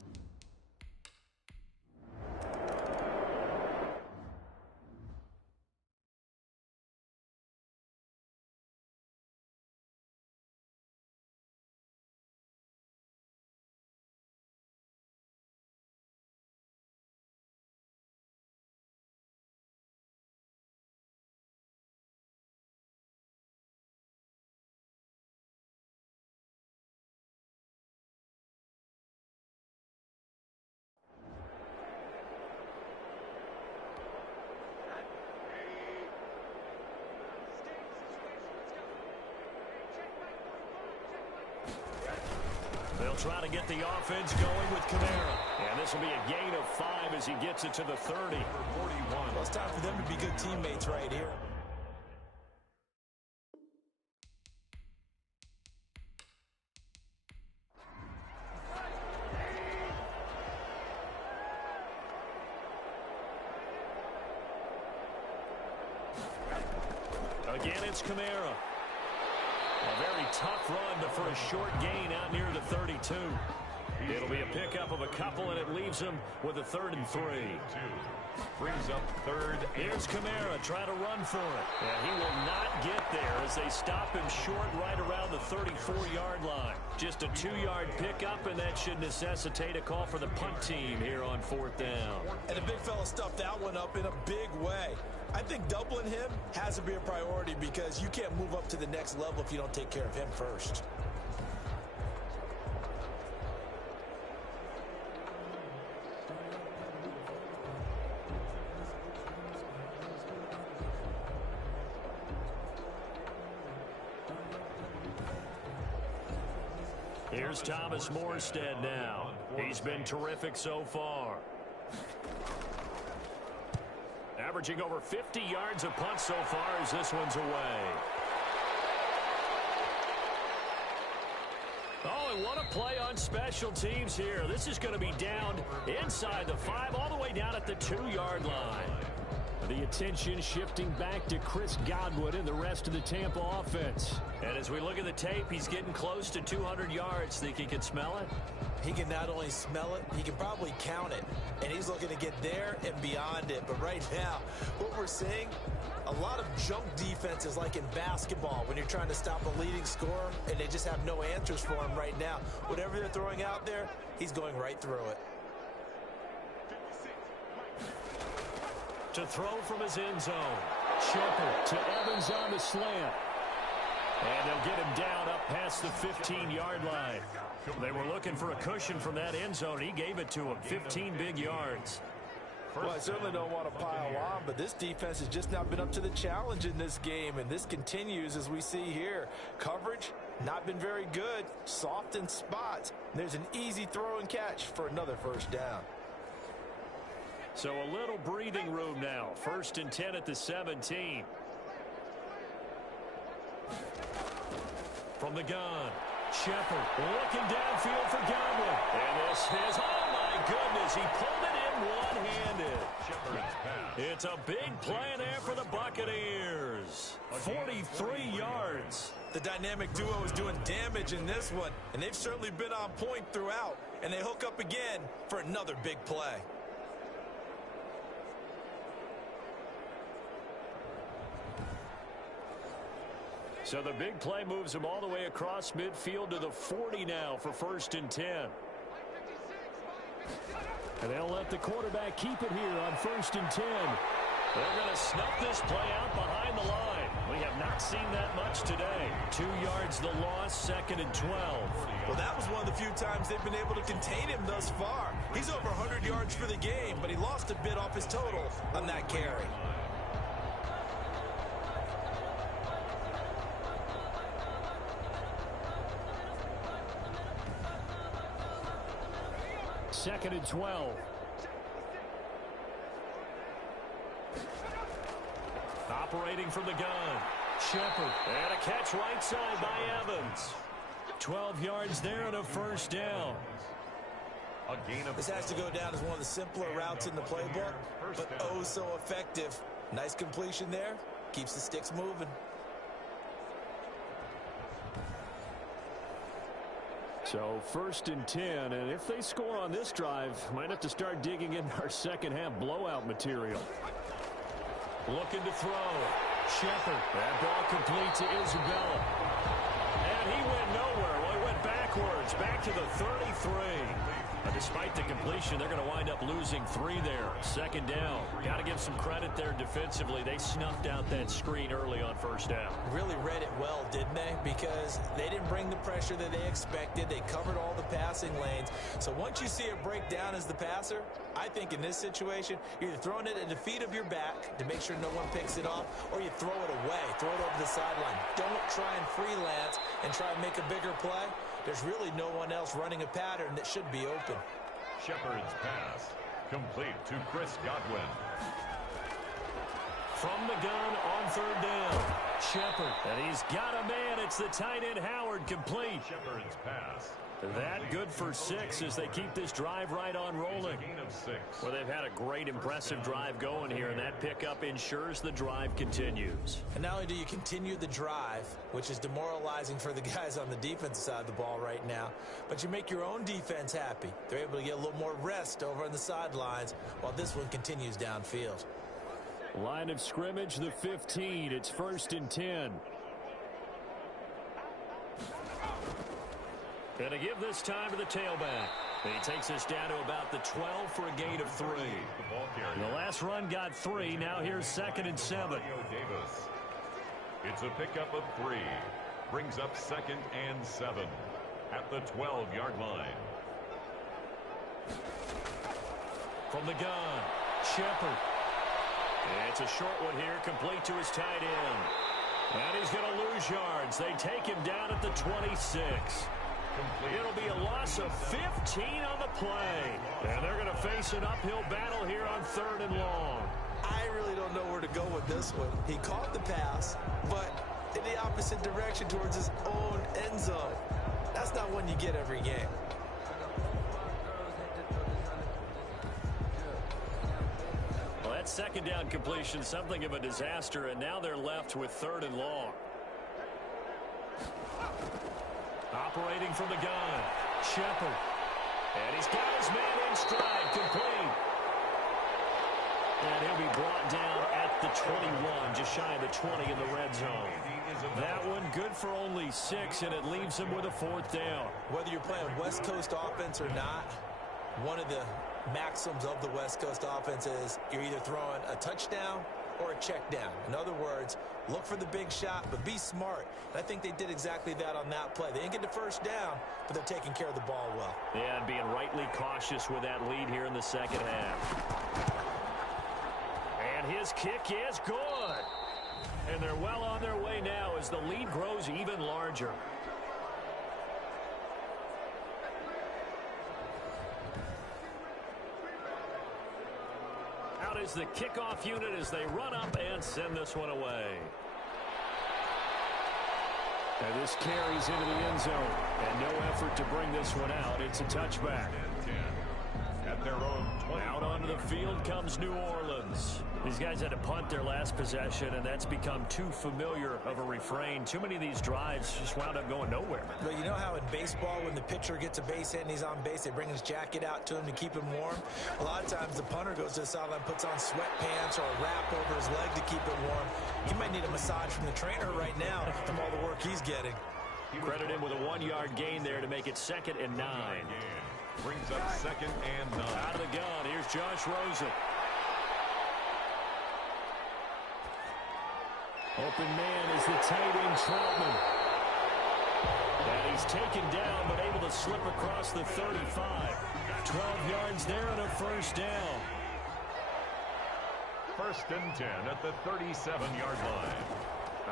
They'll try to get the offense going with Kamara. And this will be a gain of 5 as he gets it to the 30. Well, it's time for them to be good teammates right here. Again, it's Kamara. A very tough run, but for a short gain out near the 32. It'll be a pickup of a couple, and it leaves him with a 3rd and 3. Brings up 3rd. Here's Kamara trying to run for it. And he will not get there as they stop him short right around the 34-yard line. Just a 2-yard pickup, and that should necessitate a call for the punt team here on 4th down. And the big fella stuffed that one up in a big way. I think doubling him has to be a priority because you can't move up to the next level if you don't take care of him first. Here's Thomas Morstead now. He's been terrific so far. Averaging over 50 yards a punt so far as this one's away. Oh, and what a play on special teams here. This is going to be down inside the 5 all the way down at the 2-yard line. The attention shifting back to Chris Godwin and the rest of the Tampa offense. And as we look at the tape, he's getting close to 200 yards. Think he can smell it? He can not only smell it, he can probably count it. And he's looking to get there and beyond it. But right now, what we're seeing, a lot of junk defenses like in basketball when you're trying to stop a leading scorer and they just have no answers for him right now. Whatever they're throwing out there, he's going right through it. To throw from his end zone. Shepard to Evans on the slant. And they'll get him down up past the 15-yard line. They were looking for a cushion from that end zone. He gave it to him. 15 big yards. Well, I certainly don't want to pile on, but this defense has just not been up to the challenge in this game, and this continues as we see here. Coverage, not been very good. Soft in spots. There's an easy throw and catch for another 1st down. So a little breathing room now. 1st and 10 at the 17. From the gun, Shepard looking downfield for Godwin. And this is, oh my goodness, he pulled it in one-handed. It's a big play there for the Buccaneers. 43 yards. The dynamic duo is doing damage in this one, and they've certainly been on point throughout. And they hook up again for another big play. So the big play moves him all the way across midfield to the 40 now for 1st and 10. And they'll let the quarterback keep it here on 1st and 10. They're going to snuff this play out behind the line. We have not seen that much today. 2 yards the loss, 2nd and 12. Well, that was one of the few times they've been able to contain him thus far. He's over 100 yards for the game, but he lost a bit off his total on that carry. Second and 12. Operating from the gun. Shepard. And a catch right side by Evans. 12 yards there and a 1st down. This has to go down as one of the simpler routes in the playbook, but oh so effective. Nice completion there. Keeps the sticks moving. So 1st and 10, and if they score on this drive, might have to start digging in our second half blowout material. Looking to throw. Shepard. That ball complete to Isabella. And he went nowhere. Well, he went backwards, back to the 33. Despite the completion, they're going to wind up losing 3 there. 2nd down. Got to give some credit there defensively. They snuffed out that screen early on 1st down. Really read it well, didn't they? Because they didn't bring the pressure that they expected. They covered all the passing lanes. So once you see it break down as the passer, I think in this situation, you're either throwing it at the feet of your back to make sure no one picks it off, or you throw it away, throw it over the sideline. Don't try and freelance and try and make a bigger play. There's really no one else running a pattern that should be open. Shepard's pass, complete to Chris Godwin. From the gun on third down, Shepard. And he's got a man. It's the tight end Howard, complete. Shepard's pass. That good for 6 as they keep this drive right on rolling. Gain of 6. Well, they've had a great, impressive drive going here, and that pickup ensures the drive continues. And not only do you continue the drive, which is demoralizing for the guys on the defensive side of the ball right now, but you make your own defense happy. They're able to get a little more rest over on the sidelines while this one continues downfield. Line of scrimmage, the 15. It's 1st and 10. And to give this time to the tailback. He takes us down to about the 12 for a gain of 3. The last run got 3. Now here's 2nd and 7. It's a pickup of 3. Brings up 2nd and 7 at the 12-yard line. From the gun, Shepard. It's a short one here, complete to his tight end. And he's going to lose yards. They take him down at the 26. It'll be a loss of 15 on the play. And they're going to face an uphill battle here on 3rd and long. I really don't know where to go with this one. He caught the pass, but in the opposite direction towards his own end zone. That's not one you get every game. Well, that 2nd down completion, something of a disaster, and now they're left with 3rd and long. Operating from the gun, Shepard. And he's got his man in stride, complete. And he'll be brought down at the 21, just shy of the 20 in the red zone. That one good for only 6, and it leaves him with a 4th down. Whether you're playing West Coast offense or not, one of the maxims of the West Coast offense is you're either throwing a touchdown or a check down. In other words, look for the big shot, but be smart. And I think they did exactly that on that play. They didn't get the first down, but they're taking care of the ball well. Yeah, and being rightly cautious with that lead here in the 2nd half. And his kick is good. And they're well on their way now as the lead grows even larger. Out is the kickoff unit as they run up and send this one away. And this carries into the end zone. And no effort to bring this one out. It's a touchback. At their own 20. Out onto the field comes New Orleans. These guys had to punt their last possession, and that's become too familiar of a refrain. Too many of these drives just wound up going nowhere. But you know how in baseball, when the pitcher gets a base hit and he's on base, they bring his jacket out to him to keep him warm? A lot of times the punter goes to the sideline, puts on sweatpants or a wrap over his leg to keep it warm. He might need a massage from the trainer right now from all the work he's getting. Credit him with a 1-yard gain there to make it 2nd and 9. Brings up 2nd and 9. Out of the gun, here's Josh Rosen. Open man is the tight end Troutman. And he's taken down, but able to slip across the 35. 12 yards there and a 1st down. 1st and 10 at the 37-yard line.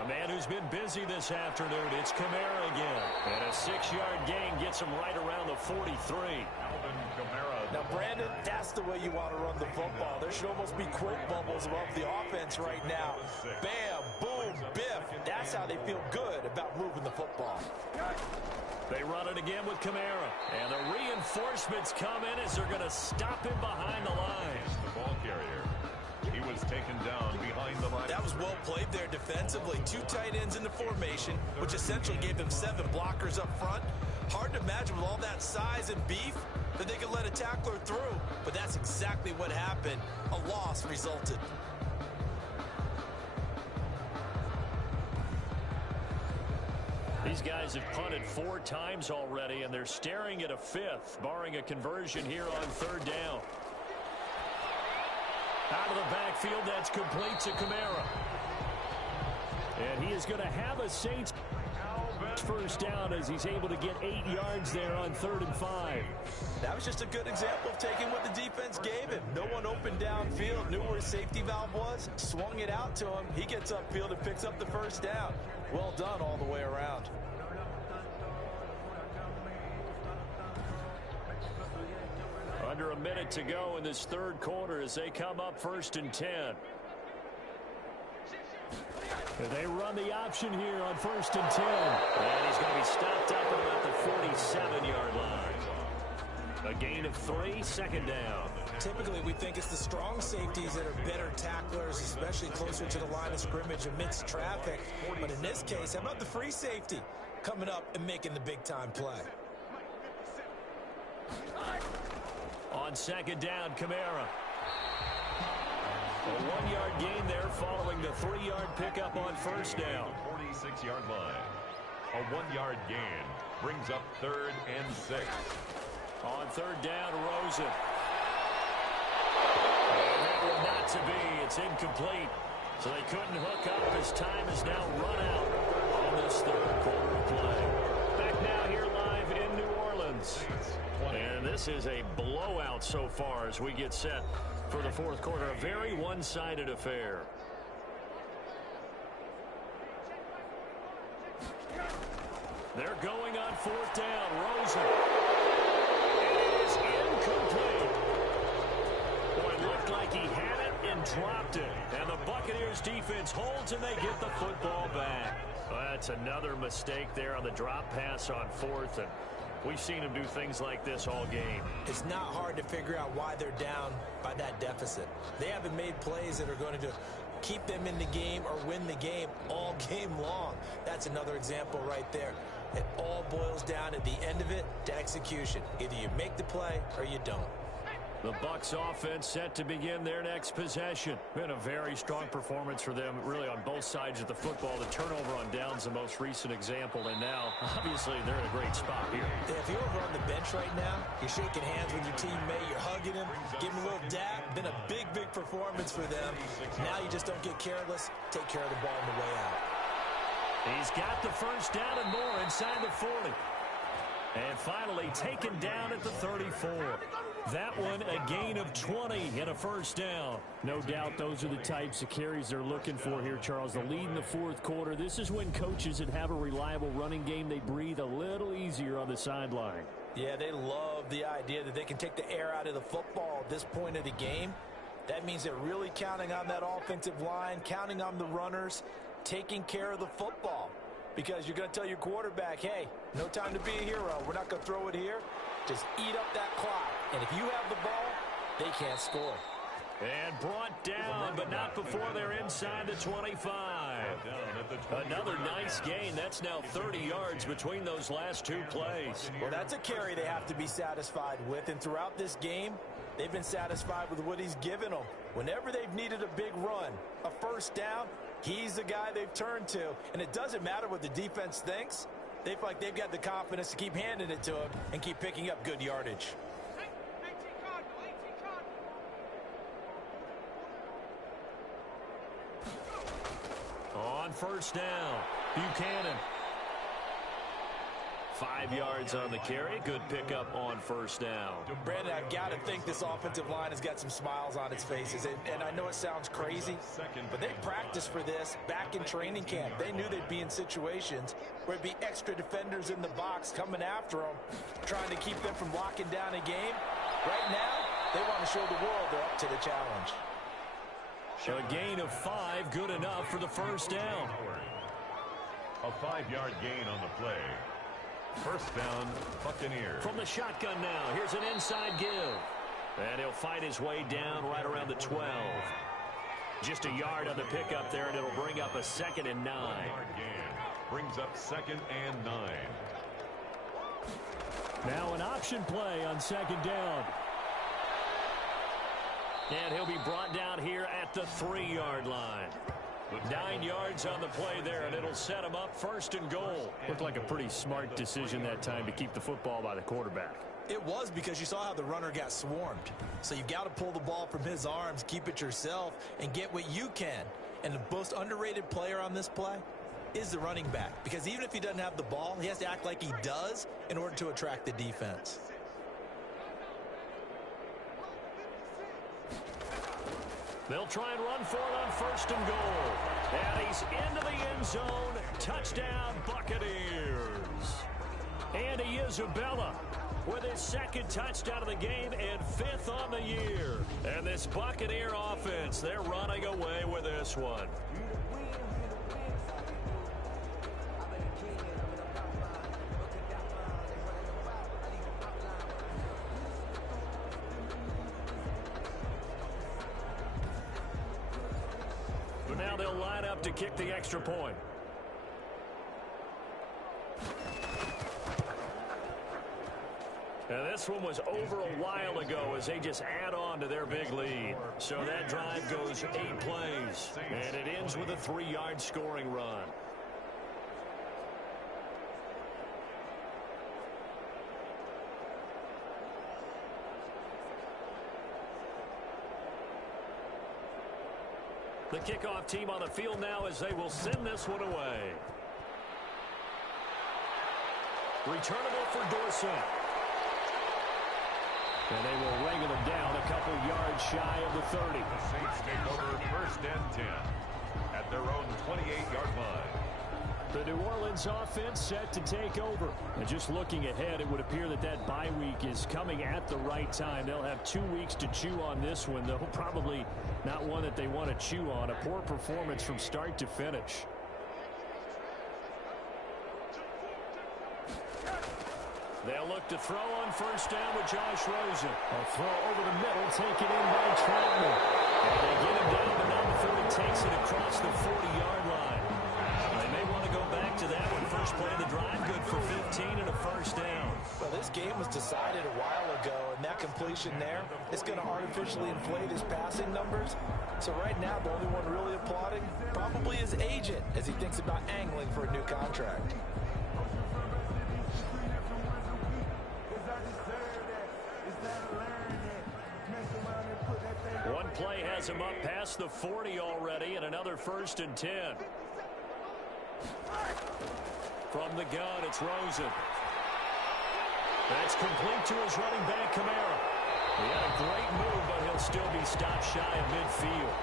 A man who's been busy this afternoon. It's Kamara again. And a 6-yard gain gets him right around the 43. Alvin Kamara. Now, Brandon, that's the way you want to run the football. There should almost be quote bubbles above the offense right now. Bam, boom, biff. That's how they feel good about moving the football. They run it again with Kamara. And the reinforcements come in as they're going to stop him behind the line. The ball carrier. He was taken down behind the line. That was well played there defensively. 2 tight ends in the formation, which essentially gave them 7 blockers up front. Hard to imagine with all that size and beef that they could let a tackler through. But that's exactly what happened. A loss resulted. These guys have punted 4 times already, and they're staring at a 5th, barring a conversion here on 3rd down. Out of the backfield, that's complete to Kamara. And he is going to have a Saints 1st down as he's able to get 8 yards there on 3rd and 5. That was just a good example of taking what the defense gave him. No one opened downfield, knew where his safety valve was, swung it out to him. He gets upfield and picks up the 1st down. Well done all the way around. Under a minute to go in this third quarter as they come up 1st and 10. They run the option here on 1st and 10. And he's going to be stopped up at about the 47-yard line. A gain of 3, second down. Typically, we think it's the strong safeties that are better tacklers, especially closer to the line of scrimmage amidst traffic. But in this case, how about the free safety coming up and making the big-time play? On second down, Kamara. A 1-yard gain there following the 3-yard pickup on first down. 46-yard line. A 1-yard gain brings up 3rd and 6. On third down, Rosen. And that one not to be. It's incomplete. So they couldn't hook up as time is now run out on this third quarter play. Back now here live in New Orleans. And this is a blowout so far as we get set for the fourth quarter. A very one-sided affair. They're going on fourth down. Rosen. It is incomplete. Boy, it looked like he had it and dropped it. And the Buccaneers defense holds and they get the football back. Well, that's another mistake there on the drop pass on fourth. And we've seen him do things like this all game. It's not hard to figure out why they're down by that deficit. They haven't made plays that are going to keep them in the game or win the game all game long. That's another example right there. It all boils down at the end of it to execution. Either you make the play or you don't. The Bucs offense set to begin their next possession. Been a very strong performance for them, really on both sides of the football. The turnover on downs, the most recent example, and now, obviously, they're in a great spot here. Yeah, if you're over on the bench right now, you're shaking hands with your teammate, you're hugging him, giving him a little dab. Been a big, big performance for them. Now you just don't get careless. Take care of the ball on the way out. He's got the first down and more inside the 40. And finally taken down at the 34. That one a gain of 20 and a first down. No doubt those are the types of carries they're looking for here, Charles. The lead in the fourth quarter. This is when coaches that have a reliable running game, they breathe a little easier on the sideline. Yeah, they love the idea that they can take the air out of the football at this point of the game. That means they're really counting on that offensive line, counting on the runners, taking care of the football. Because you're going to tell your quarterback, hey, no time to be a hero. We're not going to throw it here. Just eat up that clock. And if you have the ball, they can't score. And brought down, but not before they're inside the 25. Another nice gain. That's now 30 yards between those last two plays. Well, that's a carry they have to be satisfied with. And throughout this game, they've been satisfied with what he's given them. Whenever they've needed a big run, a first down, he's the guy they've turned to. And it doesn't matter what the defense thinks. They feel like they've got the confidence to keep handing it to him and keep picking up good yardage. On first down, Buchanan. 5 yards on the carry. Good pickup on first down. Brandon, I've got to think this offensive line has got some smiles on its faces. And I know it sounds crazy, but they practiced for this back in training camp. They knew they'd be in situations where it'd be extra defenders in the box coming after them, trying to keep them from locking down a game. Right now, they want to show the world they're up to the challenge. A gain of 5, good enough for the first down. A 5-yard gain on the play. First down, Buccaneers. From the shotgun now, here's an inside give. And he'll fight his way down right around the 12. Just a yard on the pickup there, and it'll bring up a 2nd and 9. 1-yard gain brings up 2nd and 9. Now an option play on 2nd down. And he'll be brought down here at the 3-yard line. 9 yards on the play there, and it'll set him up 1st and goal. Looked like a pretty smart decision that time to keep the football by the quarterback. It was, because you saw how the runner got swarmed. So you've got to pull the ball from his arms, keep it yourself, and get what you can. And the most underrated player on this play is the running back. Because even if he doesn't have the ball, he has to act like he does in order to attract the defense. They'll try and run for it on 1st and goal. And he's into the end zone. Touchdown, Buccaneers. Andy Isabella with his second touchdown of the game and 5th on the year. And this Buccaneer offense, they're running away with this one. But now they'll line up to kick the extra point. Now this one was over a while ago as they just add on to their big lead. So that drive goes 8 plays, and it ends with a 3-yard scoring run. The kickoff team on the field now as they will send this one away. Returnable for Dorsett. And they will wrangle them down a couple yards shy of the 30. The Saints take over 1st and 10 at their own 28-yard line. The New Orleans offense set to take over. And just looking ahead, it would appear that that bye week is coming at the right time. They'll have 2 weeks to chew on this one, though probably not one that they want to chew on. A poor performance from start to finish. They'll look to throw on 1st down with Josh Rosen. A throw over the middle, taken in by Troutman. And they get him down, but now before he takes it across the 40-yard line. They may want to go back to that one. First play of the drive, good for 15 and a 1st down. Well, this game was decided a while ago, and that completion there is going to artificially inflate his passing numbers. So right now, the only one really applauding probably his agent as he thinks about angling for a new contract. One play has him up past the 40 already, and another 1st and 10. From the gun, it's Rosen. That's complete to his running back, Kamara. He had a great move, but he'll still be stopped shy of midfield.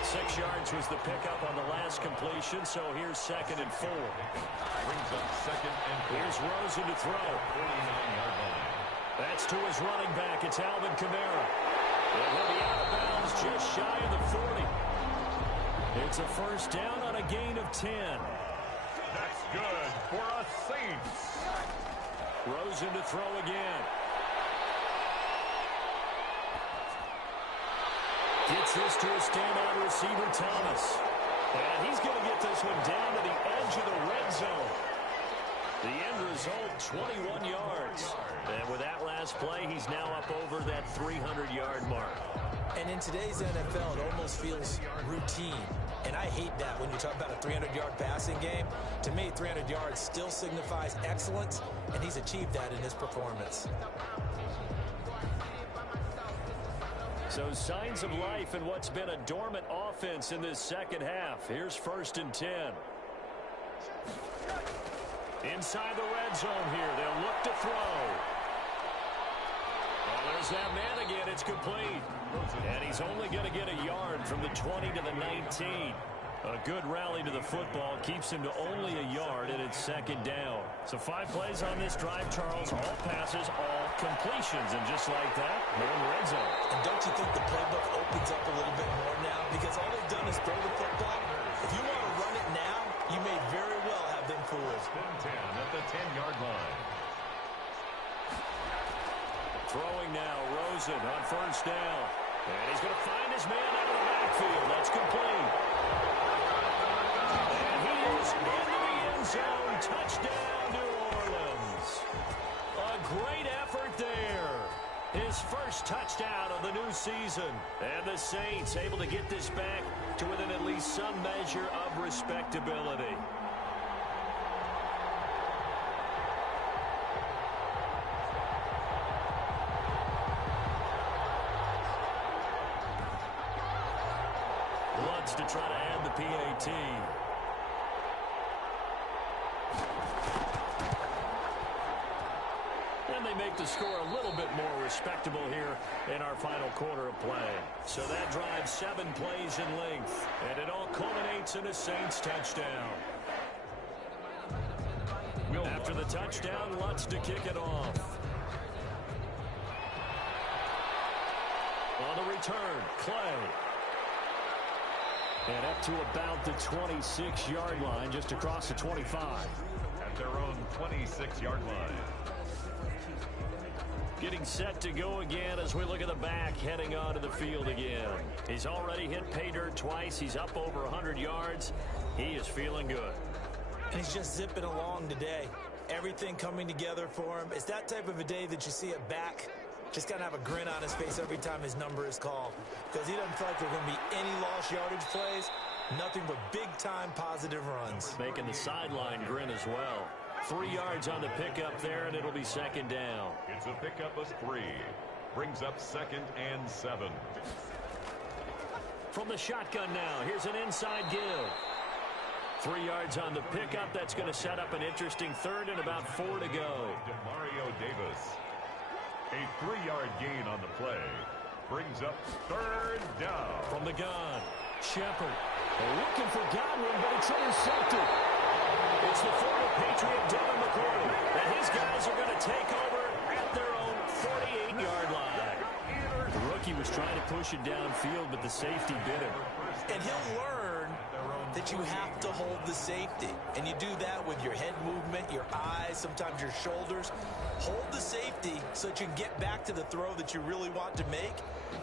6 yards was the pickup on the last completion, so here's 2nd and 4. Brings up 2nd and 4. Here's Rosen to throw. 49-yard line. That's to his running back. It's Alvin Kamara. And he'll be out of bounds just shy of the 40. It's a 1st down on a gain of 10. That's good for a Saints. Rosen to throw again. Gets this to a standout receiver, Thomas. And he's going to get this one down to the edge of the red zone. The end result, 21 yards. And with that last play, he's now up over that 300-yard mark. And in today's NFL, it almost feels routine. And I hate that when you talk about a 300-yard passing game. To me, 300 yards still signifies excellence, and he's achieved that in his performance. So signs of life in what's been a dormant offense in this second half. Here's 1st and 10. Inside the red zone here. They'll look to throw. Oh, there's that man again. It's complete. And he's only going to get a yard from the 20 to the 19. A good rally to the football keeps him to only a yard, and it's 2nd down. So 5 plays on this drive, Charles. All passes, all completions. And just like that, they're in the red zone. And don't you think the playbook opens up a little bit more now? Because all they've done is throw the football. If you want to run it now, you may very well have been fooled. 10 at the 10-yard line. Throwing now, Rosen on 1st down. And he's going to find his man out of the backfield. That's complete. And he is into the end zone. Touchdown, New Orleans. A great effort there. His first touchdown of the new season. And the Saints able to get this back to within at least some measure of respectability. Lutz to try to add the PAT. And they make the score a little bit more respectable here in our final quarter of play. So that drives 7 plays in length. And it all culminates in a Saints touchdown. We'll After the touchdown, Lutz to kick it off. On the return, Clay. And up to about the 26-yard line, just across the 25. At their own 26-yard line. Getting set to go again as we look at the back, heading onto the field again. He's already hit pay dirt twice. He's up over 100 yards. He is feeling good. And he's just zipping along today. Everything coming together for him. It's that type of a day that you see a back just kind of have a grin on his face every time his number is called, because he doesn't feel like there are going to be any lost yardage plays. Nothing but big-time positive runs. Making the sideline grin as well. 3 yards on the pickup there, and it'll be second down. It's a pickup of 3. Brings up 2nd and 7. From the shotgun now, here's an inside give. 3 yards on the pickup. That's going to set up an interesting third and about 4 to go. Mario Davis. A 3-yard gain on the play. Brings up 3rd down. From the gun, Shepard. Looking for Godwin, but it's intercepted. It's the former Patriot Devin McCourty, and his guys are going to take over at their own 48-yard line. The rookie was trying to push it downfield, but the safety bit him. And he'll learn that you have to hold the safety. And you do that with your head movement, your eyes, sometimes your shoulders. Hold the safety so that you can get back to the throw that you really want to make.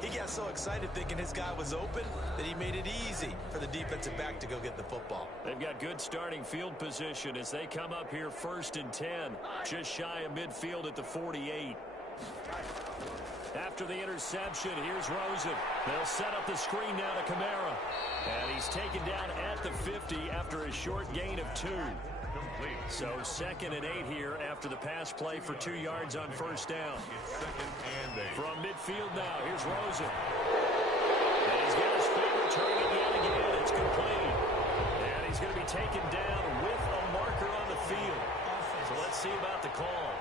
He got so excited thinking his guy was open that he made it easy for the defensive back to go get the football. They've got good starting field position as they come up here 1st and 10, just shy of midfield at the 48. After the interception, here's Rosen. They'll set up the screen now to Kamara. And he's taken down at the 50 after a short gain of 2. Complete. So 2nd and 8 here after the pass play for 2 yards on 1st down. It's 2nd and 8. From midfield now, here's Rosen. And he's got his favorite target yet again. It's complete. And he's going to be taken down with a marker on the field. So let's see about the call.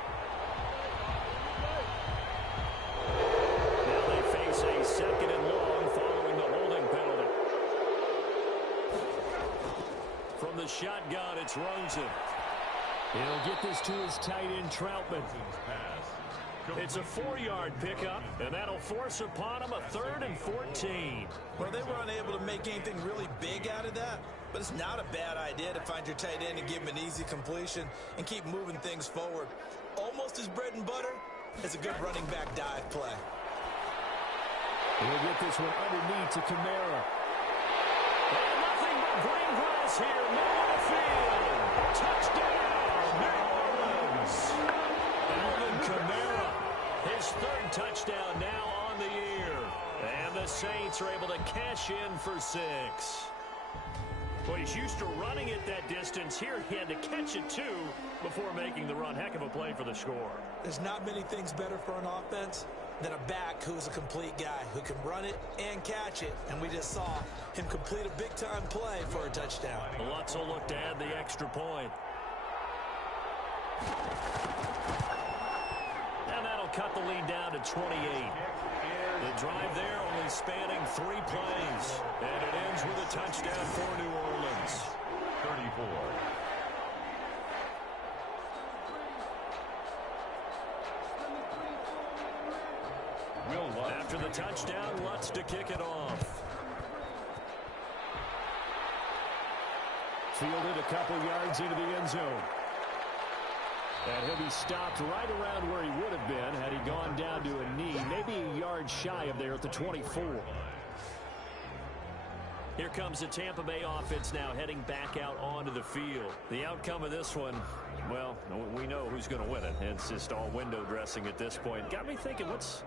Now they face a 2nd and long following the holding penalty. From the shotgun, it's Rosen. He'll get this to his tight end, Troutman. It's a 4-yard pickup, and that'll force upon him a 3rd and 14. Well, they were unable to make anything really big out of that, but it's not a bad idea to find your tight end and give him an easy completion and keep moving things forward. Almost as bread and butter as a good running back dive play. He'll get this one underneath to Kamara. And nothing but green grass here, middle of the field. Touchdown, New Orleans. Alvin Kamara, his 3rd touchdown now on the year. And the Saints are able to cash in for 6. Well, he's used to running it that distance. Here he had to catch it, too, before making the run. Heck of a play for the score. There's not many things better for an offense than a back who's a complete guy who can run it and catch it. And we just saw him complete a big-time play for a touchdown. Lutz will look to add the extra point. And that'll cut the lead down to 28. The drive there only spanning 3 plays. And it ends with a touchdown for New Orleans. 34. After the touchdown, Lutz to kick it off. Fielded a couple yards into the end zone. And he'll be stopped right around where he would have been had he gone down to a knee, maybe a yard shy of there at the 24. Here comes the Tampa Bay offense now heading back out onto the field. The outcome of this one, well, we know who's going to win it. It's just all window dressing at this point. Got me thinking, what's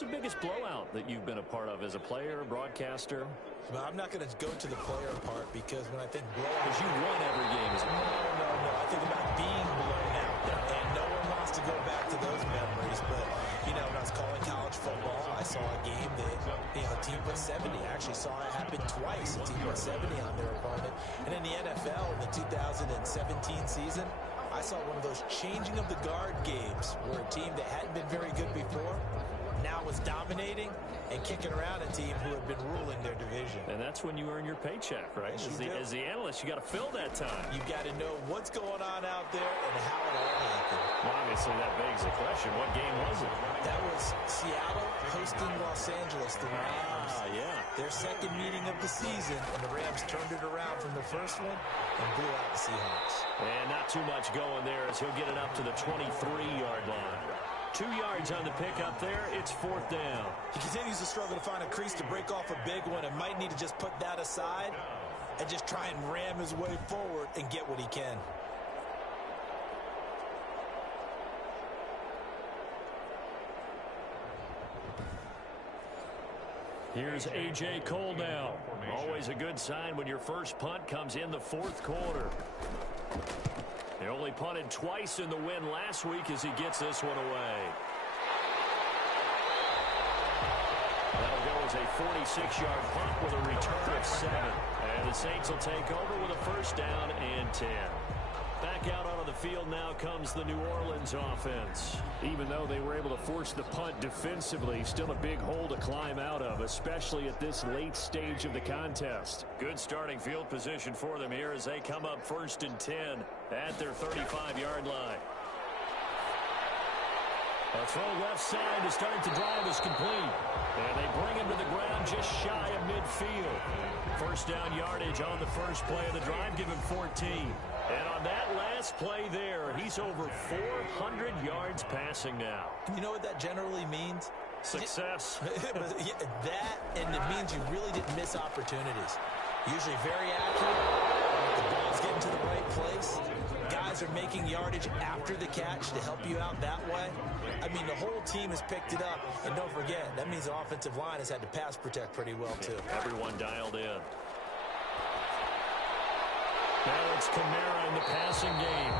the biggest blowout that you've been a part of as a player, broadcaster? Well, I'm not going to go to the player part because when I think blowout... Because you won every game as a player. No. I think about being blown out. And no one wants to go back to those memories. But, you know, when I was calling college football, I saw a game that, you know, a team put 70. I actually saw it happen twice. A team put 70 on their opponent. And in the NFL, in the 2017 season, I saw one of those changing of the guard games where a team that hadn't been very good before now was dominating and kicking around a team who had been ruling their division. And that's when you earn your paycheck, right? As the analyst, you got to fill that time. You got to know what's going on out there and how it all happened. Well, obviously, that begs the question, what game was it? That was Seattle hosting Los Angeles, the Rams. Yeah. Their second meeting of the season, and the Rams turned it around from the first one and blew out the Seahawks. And not too much going there as he'll get it up to the 23-yard line. 2 yards on the pickup there. It's 4th down. He continues to struggle to find a crease to break off a big one and might need to just put that aside and just try and ram his way forward and get what he can. Here's A.J. Cole now. Always a good sign when your first punt comes in the 4th quarter. He only punted twice in the win last week as he gets this one away. That'll go as a 46-yard punt with a return of 7. And the Saints will take over with a first down and 10. Back out onto the field now comes the New Orleans offense. Even though they were able to force the punt defensively, still a big hole to climb out of, especially at this late stage of the contest. Good starting field position for them here as they come up 1st and 10 at their 35-yard line. A throw left side to start the drive is complete. And they bring him to the ground just shy of midfield. First down yardage on the first play of the drive, give him 14. And on that last play there, he's over 400 yards passing now. You know what that generally means? Success. That, and it means you really didn't miss opportunities. Usually very accurate. The ball's getting to the right place. Guys are making yardage after the catch to help you out that way. I mean, the whole team has picked it up. And don't forget, that means the offensive line has had to pass protect pretty well, too. Everyone dialed in. Now it's Kamara in the passing game.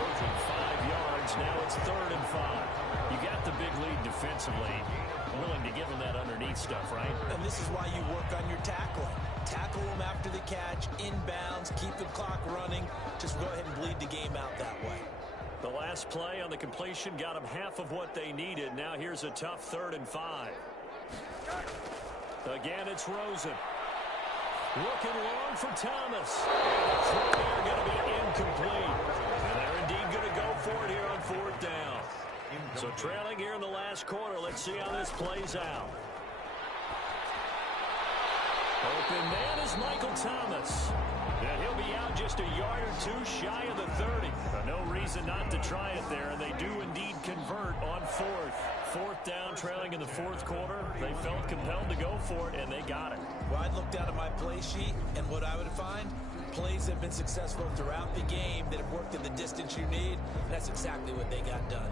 Losing 5 yards. Now it's 3rd and 5. You got the big lead defensively. Willing to give them that underneath stuff, right? And this is why you work on your tackling. Tackle them after the catch, inbounds, keep the clock running. Just go ahead and bleed the game out that way. The last play on the completion got them half of what they needed. Now here's a tough 3rd and 5. Again, it's Rosen. Looking long for Thomas. Throw there going to be incomplete. And they're indeed going to go for it here on 4th down. So trailing here in the last quarter. Let's see how this plays out. Open man is Michael Thomas. And he'll be out just a yard or 2 shy of the 30. No reason not to try it there, and they do indeed convert on 4th. 4th down, trailing in the 4th quarter. They felt compelled to go for it, and they got it. Well, I'd look down at my play sheet, and what I would find, plays have been successful throughout the game that have worked at the distance you need. That's exactly what they got done.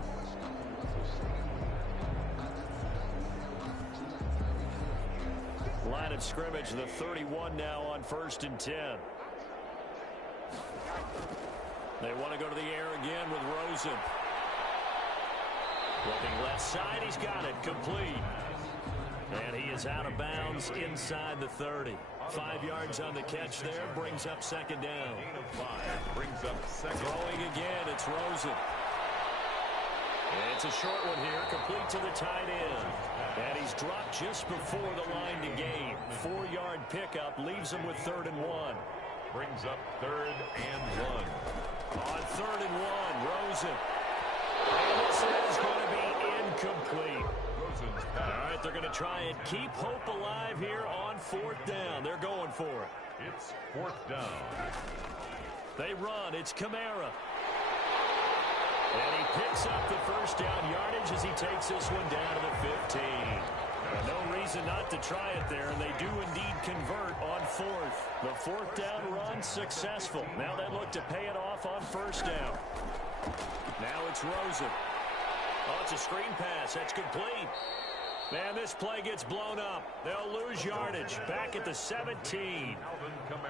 Line of scrimmage, the 31 now on 1st and 10. They want to go to the air again with Rosen. Looking left side, he's got it, complete. And he is out of bounds inside the 30. 5 yards on the catch there, brings up 2nd down. Gain of 5, brings up 2nd. Throwing again, it's Rosen. It's a short one here, complete to the tight end. And he's dropped just before the line to gain. 4-yard pickup leaves him with 3rd and 1. Brings up 3rd and 1. On 3rd and 1, Rosen. And this is going to be incomplete. Rosen's All pass. right, they're going to try and keep hope alive here on 4th down. They're going for it. It's 4th down. They run. It's Kamara. And he picks up the first down yardage as he takes this one down to the 15. No reason not to try it there, and they do indeed convert on 4th. The 4th down run successful. Now they look to pay it off on 1st down. Now it's Rosen. Oh, it's a screen pass. That's complete. And this play gets blown up. They'll lose yardage. Back at the 17.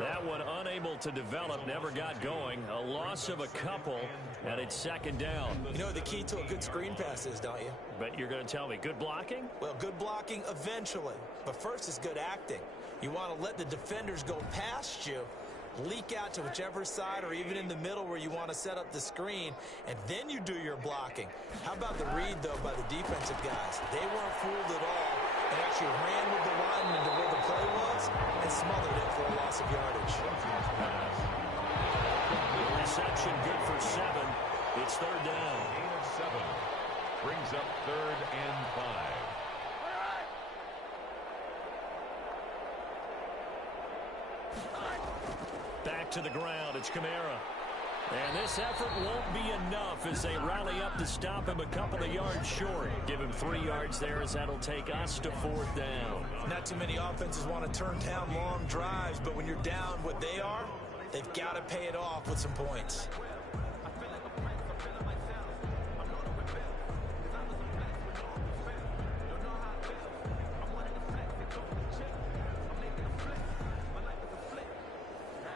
That one unable to develop, never got going. A loss of a couple, and it's 2nd down. You know what the key to a good screen pass is, don't you? But you're going to tell me, good blocking? Well, good blocking eventually. But first is good acting. You want to let the defenders go past you leak out to whichever side or even in the middle where you want to set up the screen, and then you do your blocking. How about the read, though, by the defensive guys? They weren't fooled at all and actually ran with the lineman to where the play was and smothered it for a loss of yardage. Reception good for 7. It's third down. Gain of 7. Brings up 3rd and 5. Back to the ground. It's Kamara. And this effort won't be enough as they rally up to stop him a couple of yards short. Give him 3 yards there as that'll take us to 4th down. Not too many offenses want to turn down long drives, but when you're down what they are, they've got to pay it off with some points.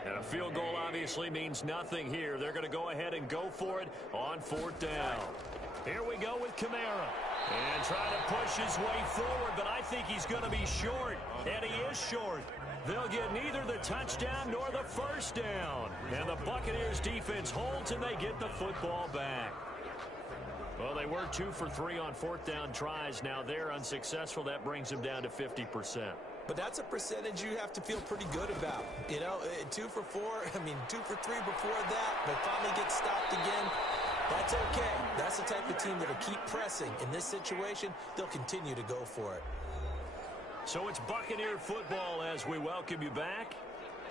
And a field goal obviously means nothing here. They're going to go ahead and go for it on 4th down. Here we go with Kamara. And trying to push his way forward, but I think he's going to be short. And he is short. They'll get neither the touchdown nor the first down. And the Buccaneers defense holds and they get the football back. Well, they were 2 for 3 on 4th down tries. Now they're unsuccessful. That brings them down to 50%. But that's a percentage you have to feel pretty good about. You know, 2 for 4, 2 for 3 before that. They finally get stopped again. That's okay. That's the type of team that'll keep pressing. In this situation, they'll continue to go for it. So it's Buccaneer football as we welcome you back.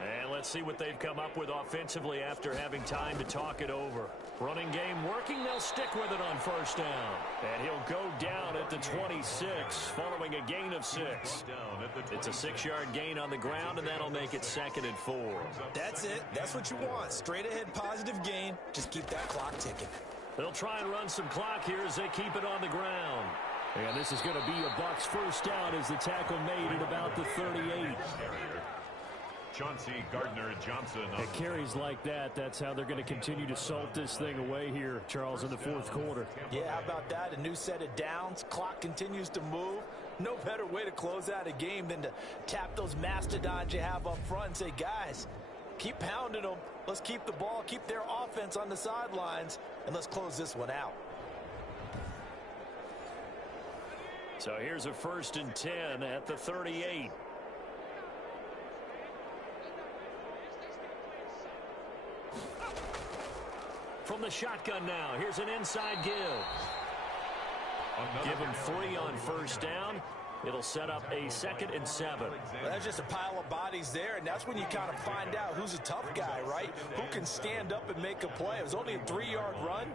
And let's see what they've come up with offensively after having time to talk it over. Running game working. They'll stick with it on 1st down. And he'll go down at the 26 following a gain of 6. It's a 6-yard gain on the ground, and that'll make it 2nd and 4. That's it. That's what you want. Straight ahead positive gain. Just keep that clock ticking. They'll try and run some clock here as they keep it on the ground. And this is going to be a Bucs 1st down as the tackle made at about the 38. Chauncey Gardner-Johnson. It carries like that. That's how they're going to continue to salt this thing away here, Charles, in the 4th quarter. Yeah, how about that? A new set of downs. Clock continues to move. No better way to close out a game than to tap those mastodons you have up front and say, guys, keep pounding them. Let's keep the ball, keep their offense on the sidelines, and let's close this one out. So here's a 1st and 10 at the 38. From the shotgun now, here's an inside give. Give him 3 on 1st down. It'll set up a 2nd and 7. Well, that's just a pile of bodies there, and that's when you kind of find out who's a tough guy, right? Who can stand up and make a play. It was only a 3-yard run,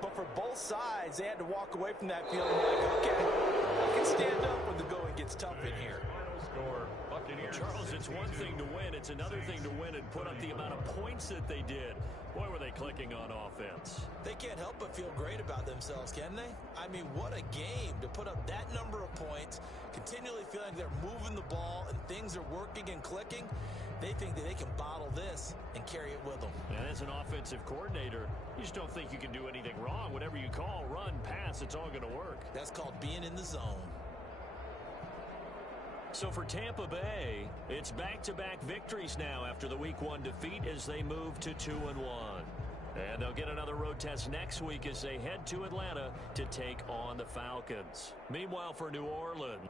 but for both sides, they had to walk away from that feeling like, okay, I can stand up when the going gets tough in here. Charles, it's one thing to win. It's another thing to win and put up the amount of points that they did. Boy, were they clicking on offense. They can't help but feel great about themselves, can they? I mean, what a game to put up that number of points, continually feeling they're moving the ball and things are working and clicking. They think that they can bottle this and carry it with them. And as an offensive coordinator, you just don't think you can do anything wrong. Whatever you call, run, pass, it's all going to work. That's called being in the zone. So for Tampa Bay, it's back-to-back victories now after the Week 1 defeat as they move to 2-1. And they'll get another road test next week as they head to Atlanta to take on the Falcons. Meanwhile, for New Orleans,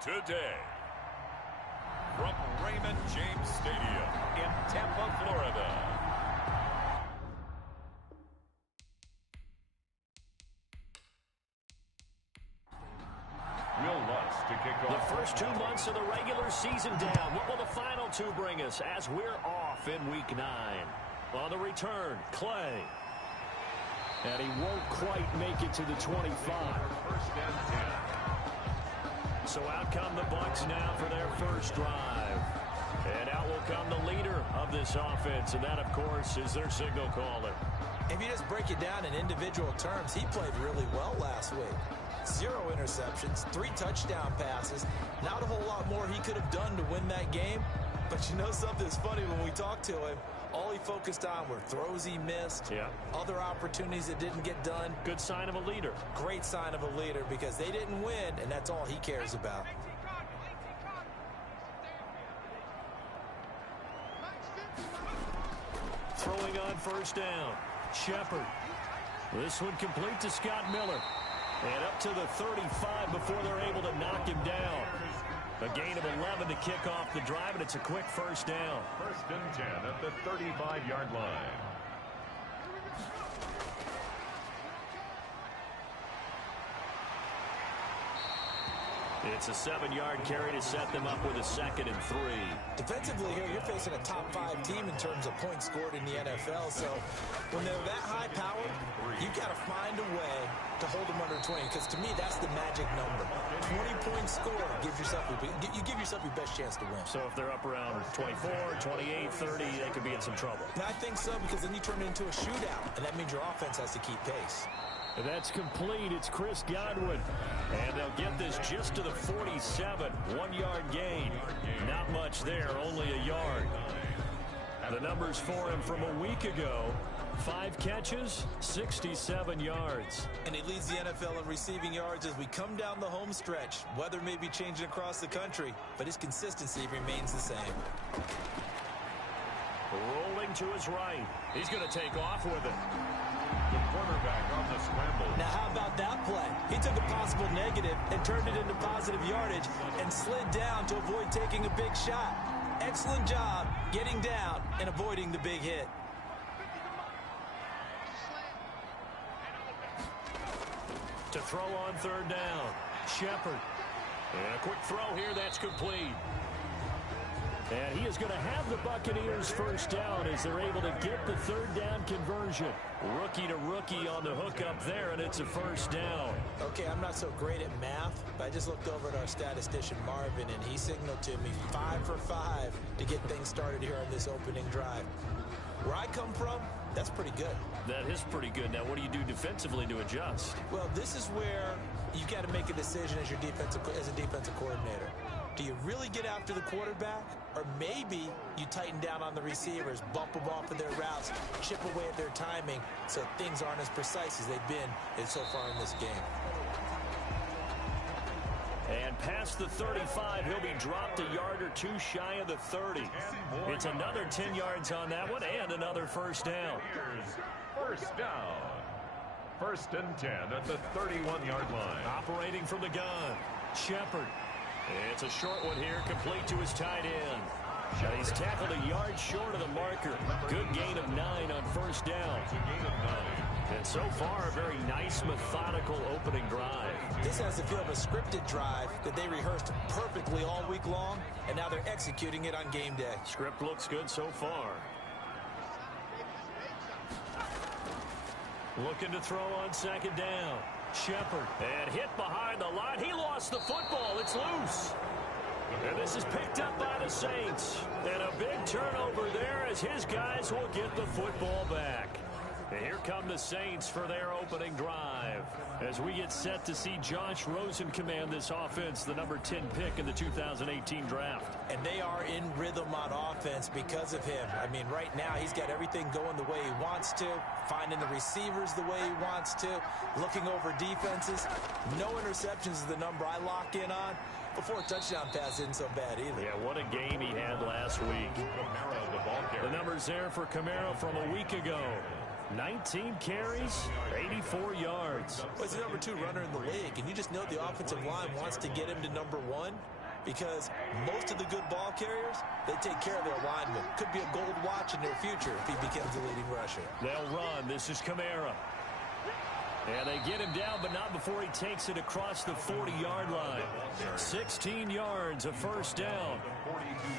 today. From Raymond James Stadium in Tampa, Florida. Will Lutz to kick off. The first 2 months of the regular season down. What will the final 2 bring us as we're off in week 9? On the return, Clay. And he won't quite make it to the 25. First and 10. So out come the Bucs now for their first drive. And out will come the leader of this offense, and that, of course, is their signal caller. If you just break it down in individual terms, he played really well last week. 0 interceptions, 3 touchdown passes. Not a whole lot more he could have done to win that game. But you know something's funny when we talked to him. All he focused on were throws he missed, other opportunities that didn't get done. Good sign of a leader. Great sign of a leader because they didn't win, and that's all he cares about. Throwing on first down. Shepard. This one complete to Scott Miller. And up to the 35 before they're able to knock him down. A gain of 11 to kick off the drive, and it's a quick first down. First and 10 at the 35-yard line. It's a 7-yard carry to set them up with a 2nd and 3. Defensively here, you're facing a top-5 team in terms of points scored in the NFL. So when they're that high-powered, you've got to find a way to hold them under 20. Because to me, that's the magic number. 20 points scored gives yourself you give yourself your best chance to win. So if they're up around 24, 28, 30, they could be in some trouble. And I think so, because then you turn it into a shootout, and that means your offense has to keep pace. And that's complete. It's Chris Godwin. And they'll get this just to the 47. 1-yard gain. Not much there, only a yard. The numbers for him from a week ago. 5 catches, 67 yards. And he leads the NFL in receiving yards as we come down the home stretch. Weather may be changing across the country, but his consistency remains the same. Rolling to his right. He's going to take off with it. The quarterback on the scramble. Now, how about that play? He took a possible negative and turned it into positive yardage and slid down to avoid taking a big shot. Excellent job getting down and avoiding the big hit. To throw on 3rd down. Shepard. And a quick throw here that's complete. And he is going to have the Buccaneers first down as they're able to get the 3rd down conversion. Rookie to rookie on the hook up there, and it's a first down. Okay, I'm not so great at math, but I just looked over at our statistician Marvin, and he signaled to me 5 for 5 to get things started here on this opening drive. Where I come from, that's pretty good. That is pretty good. Now, what do you do defensively to adjust? Well, this is where you've got to make a decision as a defensive coordinator. Do you really get after the quarterback? Or maybe you tighten down on the receivers, bump them off of their routes, chip away at their timing so things aren't as precise as they've been so far in this game. And past the 35, he'll be dropped a yard or 2 shy of the 30. It's another 10 yards on that one and another first down. First down. First and 10 at the 31-yard line. Operating from the gun, Shepard. It's a short one here, complete to his tight end. He's tackled a yard short of the marker. Good gain of 9 on first down. It's a gain of 9. And so far, a very nice, methodical opening drive. This has the feel of a scripted drive that they rehearsed perfectly all week long, and now they're executing it on game day. Script looks good so far. Looking to throw on 2nd down. Shepard. And hit behind the line. He lost the football. It's loose. And this is picked up by the Saints. And a big turnover there as his guys will get the football back. And here come the Saints for their opening drive as we get set to see Josh Rosen command this offense, the number 10 pick in the 2018 draft. And they are in rhythm on offense because of him. I mean, right now he's got everything going the way he wants to, finding the receivers the way he wants to, looking over defenses. No interceptions is the number I lock in on. Before a touchdown pass isn't so bad either. Yeah, what a game he had last week. The numbers there for Kamara from a week ago. 19 carries, 84 yards. Well, he's the number 2 runner in the league, and you just know the offensive line wants to get him to number 1 because most of the good ball carriers, they take care of their linemen. Could be a gold watch in their future if he becomes the leading rusher. They'll run. This is Kamara. And they get him down, but not before he takes it across the 40-yard line. 16 yards, a first down.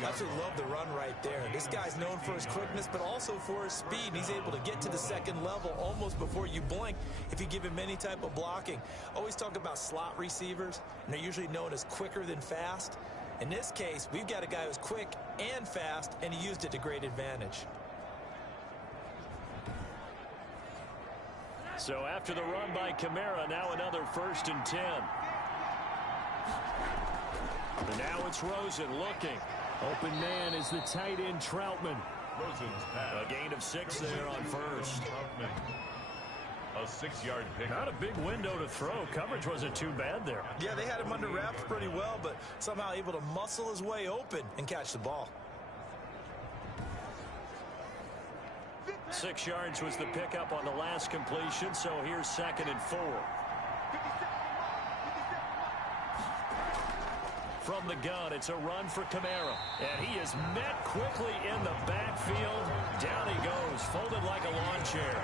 I absolutely love the run right there. This guy's known for his quickness, but also for his speed. And he's able to get to the second level almost before you blink if you give him any type of blocking. Always talk about slot receivers, and they're usually known as quicker than fast. In this case, we've got a guy who's quick and fast, and he used it to great advantage. So after the run by Kamara, now another 1st and 10. And now it's Rosen looking. Open man is the tight end Troutman. A gain of 6 there on first. A 6-yard pick. Not a big window to throw. Coverage wasn't too bad there. Yeah, they had him under wraps pretty well, but somehow able to muscle his way open and catch the ball. 6 yards was the pickup on the last completion, so here's 2nd and 4. From the gun, it's a run for Kamara. And he is met quickly in the backfield. Down he goes, folded like a lawn chair.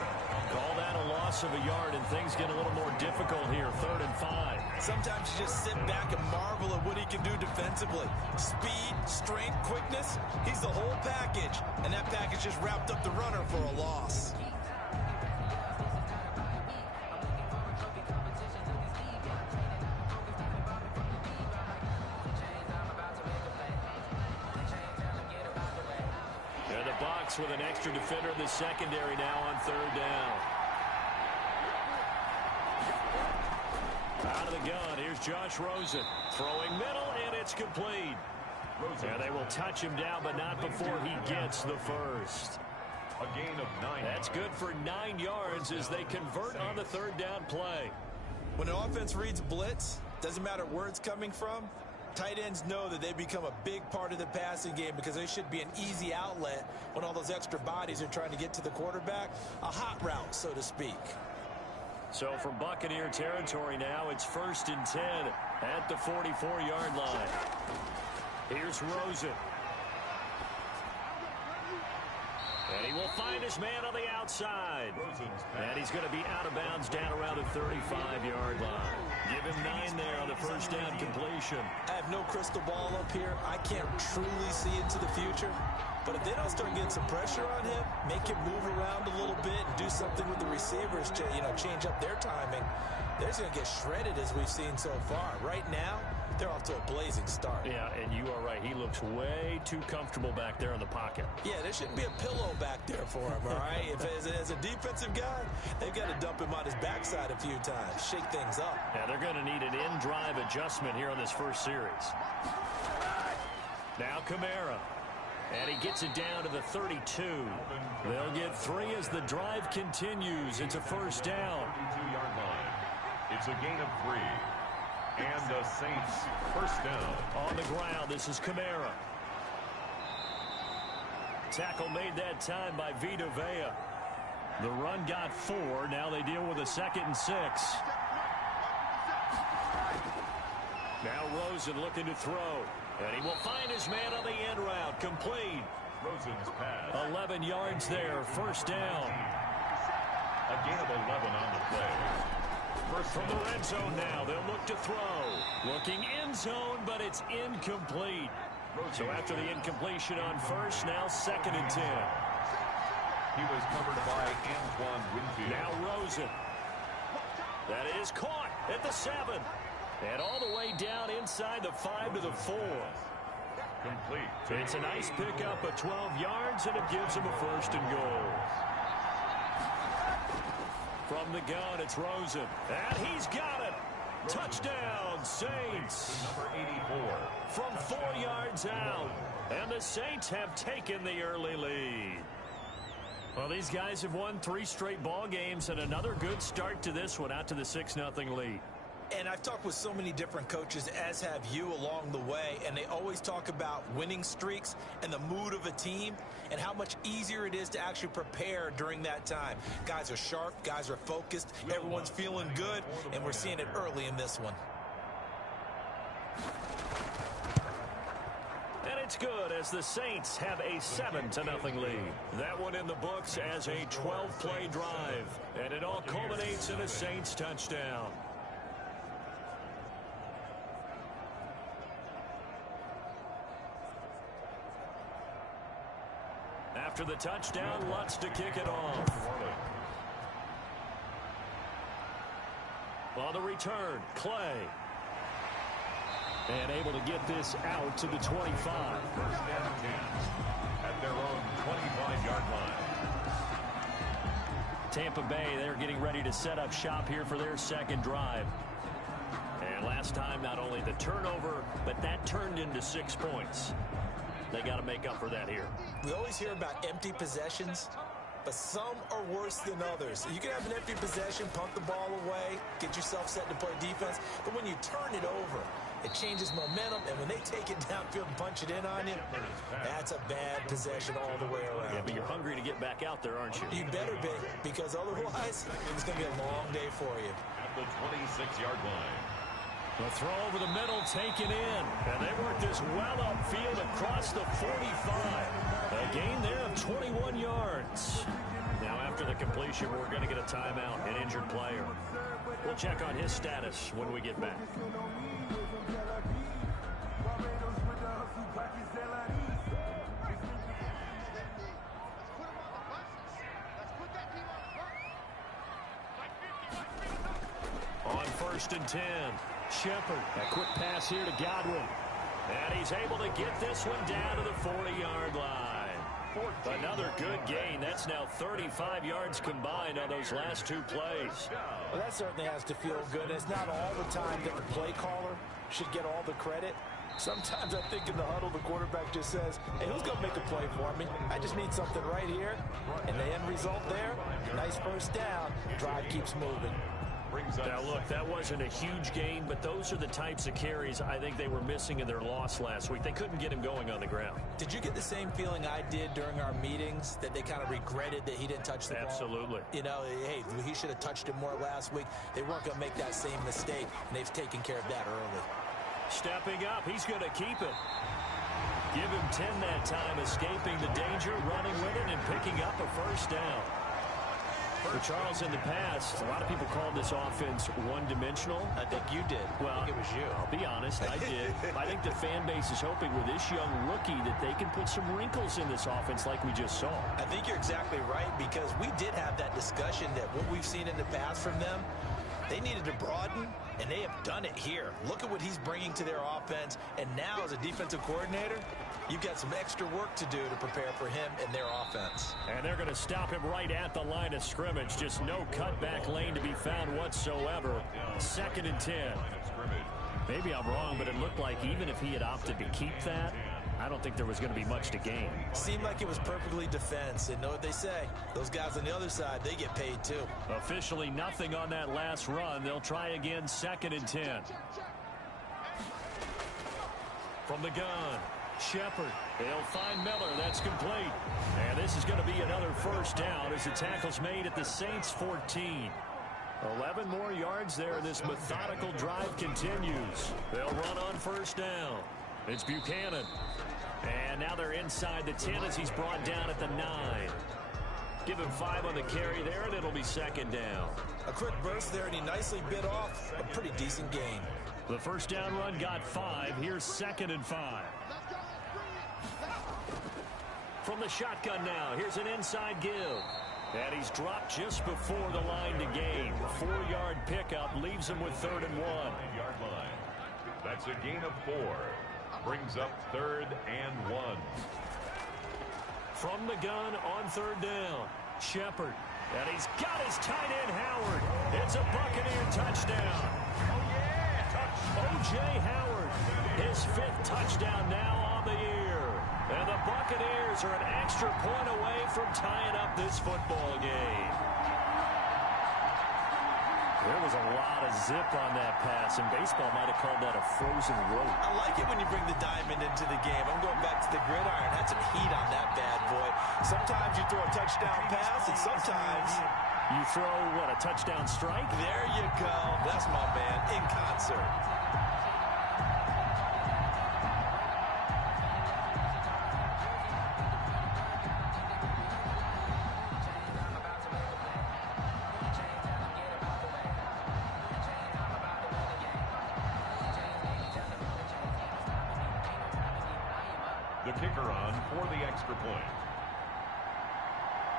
Call that a loss of a yard, and things get a little more difficult here, 3rd and 5. Sometimes you just sit back and marvel at what he can do defensively. Speed, strength, quickness, he's the whole package. And that package just wrapped up the runner for a loss. With an extra defender in the secondary now on 3rd down. Out of the gun, here's Josh Rosen. Throwing middle, and it's complete. And they will touch him down, but not before he gets the first. A gain of 9. That's good for 9 yards as they convert on the 3rd down play. When an offense reads blitz, doesn't matter where it's coming from, tight ends know that they become a big part of the passing game because they should be an easy outlet when all those extra bodies are trying to get to the quarterback. A hot route, so to speak. So from Buccaneer territory now, it's 1st and 10 at the 44-yard line. Here's Rosen. And he will find his man on the outside. And he's going to be out of bounds down around the 35-yard line. Give him 9 there on the first down completion. I have no crystal ball up here. I can't truly see into the future. But if they don't start getting some pressure on him, make him move around a little bit and do something with the receivers to, change up their timing, they're going to get shredded as we've seen so far. Right now, they're off to a blazing start. Yeah, and you are right. He looks way too comfortable back there in the pocket. Yeah, there shouldn't be a pillow back there for him, all right? As a defensive guy, they've got to dump him on his backside a few times, shake things up. Yeah, they're going to need an in-drive adjustment here on this first series. Now Kamara. And he gets it down to the 32. They'll get 3 as the drive continues. It's a first down. 32-yard line. It's a gain of 3. And the Saints first down. On the ground, this is Kamara. Tackle made that time by Vita Vea. The run got 4. Now they deal with a 2nd and 6. Now Rosen looking to throw. And he will find his man on the end route. Complete. Rosen's pass. 11 yards there. First down. A gain of 11 on the play. First from the red zone now. They'll look to throw. Looking end zone, but it's incomplete. So after the incompletion on first, now 2nd and 10. He was covered by Antoine Winfield. Now Rosen. That is caught at the 7. And all the way down inside the 5 to the 4. Complete. It's a nice pickup of 12 yards, and it gives him a 1st and goal. From the gun, it's Rosen. And he's got it. Touchdown, Saints. Number 84. From 4 yards out. And the Saints have taken the early lead. Well, these guys have won 3 straight ball games, and another good start to this one, out to the 6-0 lead. And I've talked with so many different coaches, as have you, along the way, and they always talk about winning streaks and the mood of a team and how much easier it is to actually prepare during that time. Guys are sharp, guys are focused, everyone's feeling good, and we're seeing it early in this one. And it's good as the Saints have a 7-0 lead. That one in the books as a 12-play drive, and it all culminates in a Saints touchdown. After the touchdown, Lutz to kick it off. On the return, Clay. And able to get this out to the 25. At their own 25-yard line. Tampa Bay, they're getting ready to set up shop here for their second drive. And last time, not only the turnover, but that turned into 6 points. They got to make up for that here. We always hear about empty possessions, but some are worse than others. You can have an empty possession, punt the ball away, get yourself set to play defense, but when you turn it over, it changes momentum, and when they take it downfield and punch it in on you, that's a bad possession all the way around. Yeah, but you're hungry to get back out there, aren't you? You better be, because otherwise, it's going to be a long day for you. At the 26-yard line. The throw over the middle taken in. And they work this well upfield across the 45. A gain there of 21 yards. Now after the completion, we're going to get a timeout, an injured player. We'll check on his status when we get back. On 1st and 10. Shepard, a quick pass here to Godwin. And he's able to get this one down to the 40-yard line. Another good gain. That's now 35 yards combined on those last 2 plays. Well, that certainly has to feel good. It's not all the time that the play caller should get all the credit. Sometimes I think in the huddle, the quarterback just says, hey, who's going to make a play for me? I just need something right here. And the end result there, nice first down. Drive keeps moving. Now, look, that wasn't a huge gain, but those are the types of carries I think they were missing in their loss last week. They couldn't get him going on the ground. Did you get the same feeling I did during our meetings, that they kind of regretted that he didn't touch the ball? Absolutely. You know, hey, he should have touched it more last week. They weren't going to make that same mistake, and they've taken care of that early. Stepping up, he's going to keep it. Give him 10 that time, escaping the danger, running with it, and picking up a first down. For Charles, in the past, a lot of people called this offense one-dimensional. I think you did. Well, I think it was you. I'll be honest, I did. I think the fan base is hoping with this young rookie that they can put some wrinkles in this offense like we just saw. I think you're exactly right, because we did have that discussion that what we've seen in the past from them, they needed to broaden, and they have done it here. Look at what he's bringing to their offense, and now as a defensive coordinator, you've got some extra work to do to prepare for him and their offense. And they're going to stop him right at the line of scrimmage. Just no cutback lane to be found whatsoever. 2nd and 10. Maybe I'm wrong, but it looked like even if he had opted to keep that, I don't think there was going to be much to gain. Seemed like it was perfectly defense. And know what they say? Those guys on the other side, they get paid too. Officially nothing on that last run. They'll try again, 2nd and 10. From the gun, Shepard. They'll find Miller. That's complete. And this is going to be another first down as the tackle's made at the Saints 14. 11 more yards there. This methodical drive continues. They'll run on first down. It's Buchanan. And now they're inside the 10 as he's brought down at the 9. Give him 5 on the carry there, and it'll be 2nd down. A quick burst there, and he nicely bit off a pretty decent gain. The first down run got 5. Here's 2nd and 5. From the shotgun now, here's an inside give. And he's dropped just before the line to gain. 4-yard pickup leaves him with 3rd and 1. Yard line. That's a gain of 4. Brings up 3rd and 1. From the gun on 3rd down, Shepard. And he's got his tight end, Howard. It's a Buccaneer touchdown. O.J. Howard, his 5th touchdown now on the year. And the Buccaneers are an extra point away from tying up this football game. There was a lot of zip on that pass, and baseball might have called that a frozen rope. I like it when you bring the diamond into the game. I'm going back to the gridiron. Had some heat on that bad boy. Sometimes you throw a touchdown pass, and sometimes you throw, what, a touchdown strike? There you go. That's my man in concert. The kicker on for the extra point.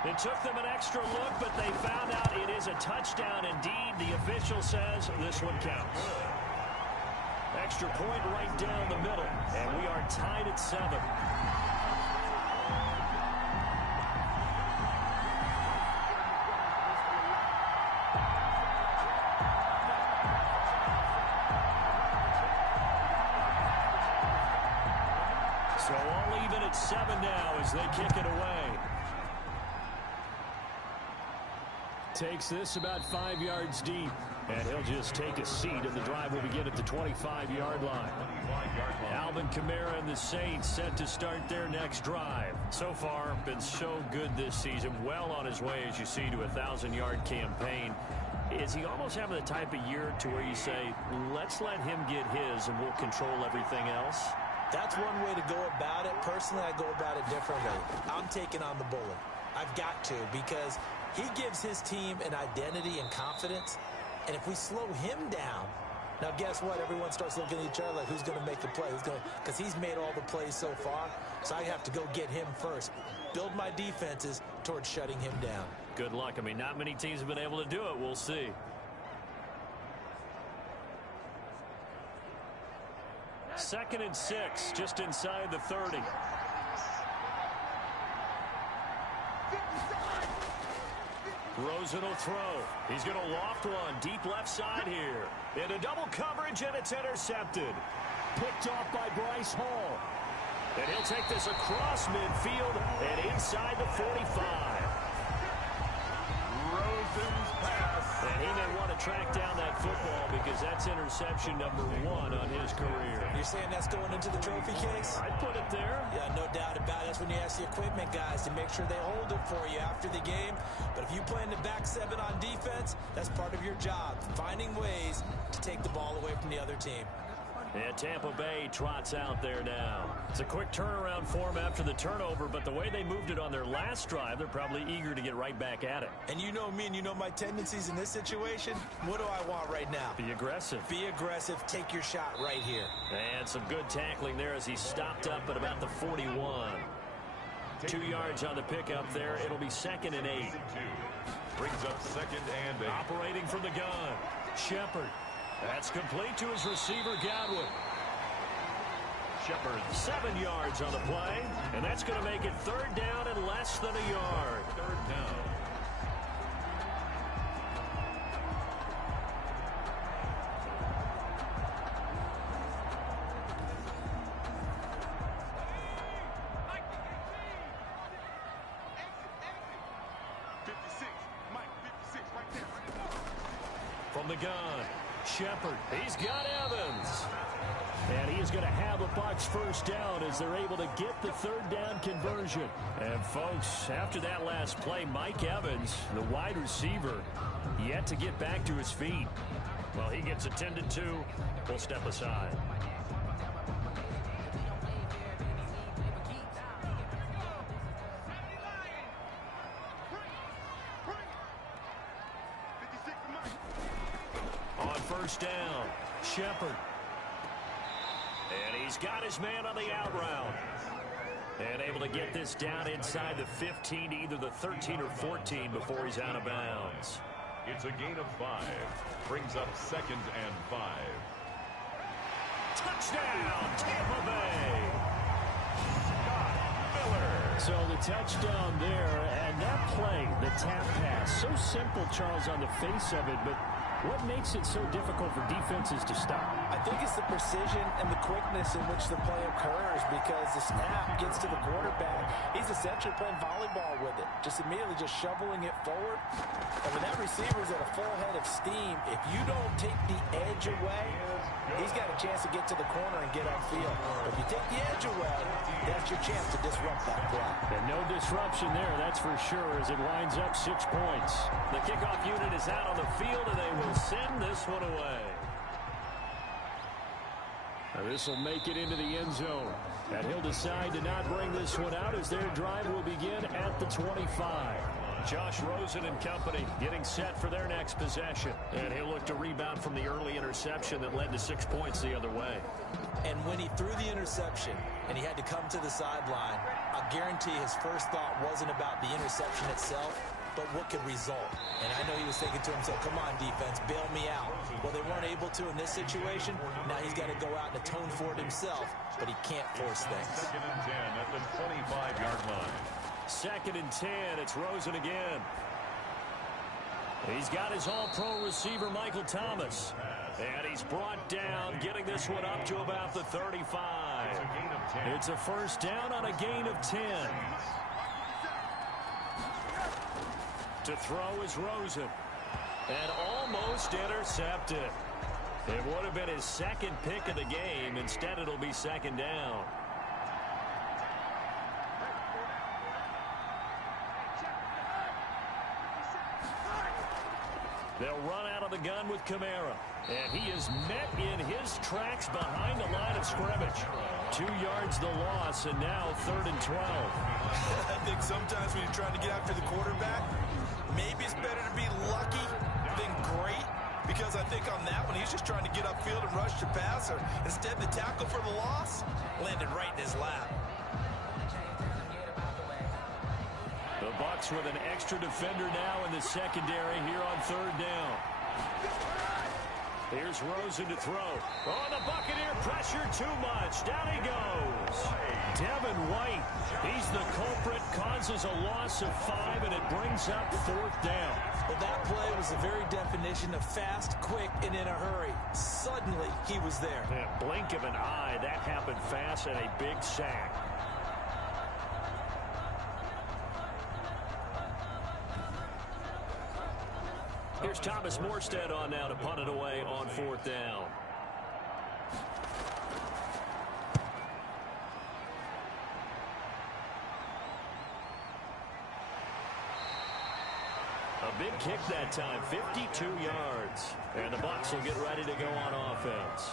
It took them an extra look, but they found out it is a touchdown indeed. The official says this one counts. Extra point right down the middle, and we are tied at 7. So all even at 7 now as they kick it away. Takes this about 5 yards deep, and he'll just take a seat, and the drive will begin at the 25-yard line. Alvin Kamara and the Saints set to start their next drive. So far, been so good this season, well on his way, as you see, to a 1,000-yard campaign. Is he almost having the type of year to where you say, let's let him get his, and we'll control everything else? That's one way to go about it. Personally, I go about it differently. I'm taking on the bullet. I've got to, because he gives his team an identity and confidence. And if we slow him down, now guess what? Everyone starts looking at each other like, who's going to make the play? Because he's made all the plays so far. So I have to go get him first. Build my defenses towards shutting him down. Good luck. I mean, not many teams have been able to do it. We'll see. Second and 6, just inside the 30. Rosen will throw. He's going to loft one deep left side here. Into double coverage, and it's intercepted. Picked off by Bryce Hall. And he'll take this across midfield and inside the 45. Rosen's pass. And he may want to track down that football because that's interception number 1 on his career. You're saying that's going into the trophy case? I'd put it there. Yeah, no doubt about it. That's when you ask the equipment guys to make sure they hold it for you after the game. But if you play in the back 7 on defense, that's part of your job, finding ways to take the ball away from the other team. And Tampa Bay trots out there now. It's a quick turnaround for them after the turnover, but the way they moved it on their last drive, they're probably eager to get right back at it. And you know me, and you know my tendencies in this situation. What do I want right now? Be aggressive. Be aggressive. Take your shot right here. And some good tackling there as he stopped up at about the 41. 2 yards on the pickup there. It'll be second and 8. Brings up second and 8. Operating from the gun. Shepard. That's complete to his receiver, Godwin. Shepard, 7 yards on the play, and that's going to make it third down and less than a yard. Third down. From the gun, Shepard. He's got Evans. And he is going to have a Bucs first down as they're able to get the third down conversion. And, folks, after that last play, Mike Evans, the wide receiver, yet to get back to his feet. Well, he gets attended to. We'll step aside. On first down, Shepard. And he's got his man on the out route. And able to get this down inside the 15, either the 13 or 14 before he's out of bounds. It's a gain of 5. Brings up second and 5. Touchdown, Tampa Bay. Miller. So the touchdown there, and that play, the tap pass, so simple, Charles, on the face of it, but What makes it so difficult for defenses to stop? I think it's the precision and the quickness in which the play occurs, because the snap gets to the quarterback. He's essentially playing volleyball with it, just immediately just shoveling it forward. And when that receiver's at a full head of steam, if you don't take the edge away, he's got a chance to get to the corner and get upfield. But if you take the edge away, that's your chance to disrupt that play. And no disruption there, that's for sure, as it winds up 6 points. The kickoff unit is out on the field, and they will send this one away. This will make it into the end zone. And he'll decide to not bring this one out as their drive will begin at the 25. Josh Rosen and company getting set for their next possession. And he'll look to rebound from the early interception that led to 6 points the other way. And when he threw the interception and he had to come to the sideline, I guarantee his first thought wasn't about the interception itself, but what could result. And I know he was thinking to himself, come on, defense, bail me out. Well, they weren't able to in this situation. Now he's got to go out and atone for it himself, but he can't force things. 2nd and 10 at the 25-yard line. 2nd and 10, it's Rosen again. He's got his all-pro receiver, Michael Thomas. And he's brought down, getting this one up to about the 35. It's a first down on a gain of 10. To throw is Rosen. And almost intercepted. It would have been his second pick of the game. Instead, it'll be 2nd down. They'll run out of the gun with Kamara. And he is met in his tracks behind the line of scrimmage. 2 yards the loss, and now 3rd and 12. I think sometimes when you're trying to get after the quarterback, maybe it's better to be lucky than great. Because I think on that one, he's just trying to get upfield and rush the passer. Instead, the tackle for the loss landed right in his lap. The Bucs with an extra defender now in the secondary here on 3rd down. Here's Rosen to throw. Oh, the Buccaneer pressure too much. Down he goes. Devin White, he's the culprit, causes a loss of 5, and it brings up 4th down. Well, that play was the very definition of fast, quick, and in a hurry. Suddenly, he was there. Yeah, blink of an eye, that happened fast, and a big sack. Here's Thomas Morstead on now to punt it away on 4th down. A big kick that time, 52 yards. And the Bucs will get ready to go on offense.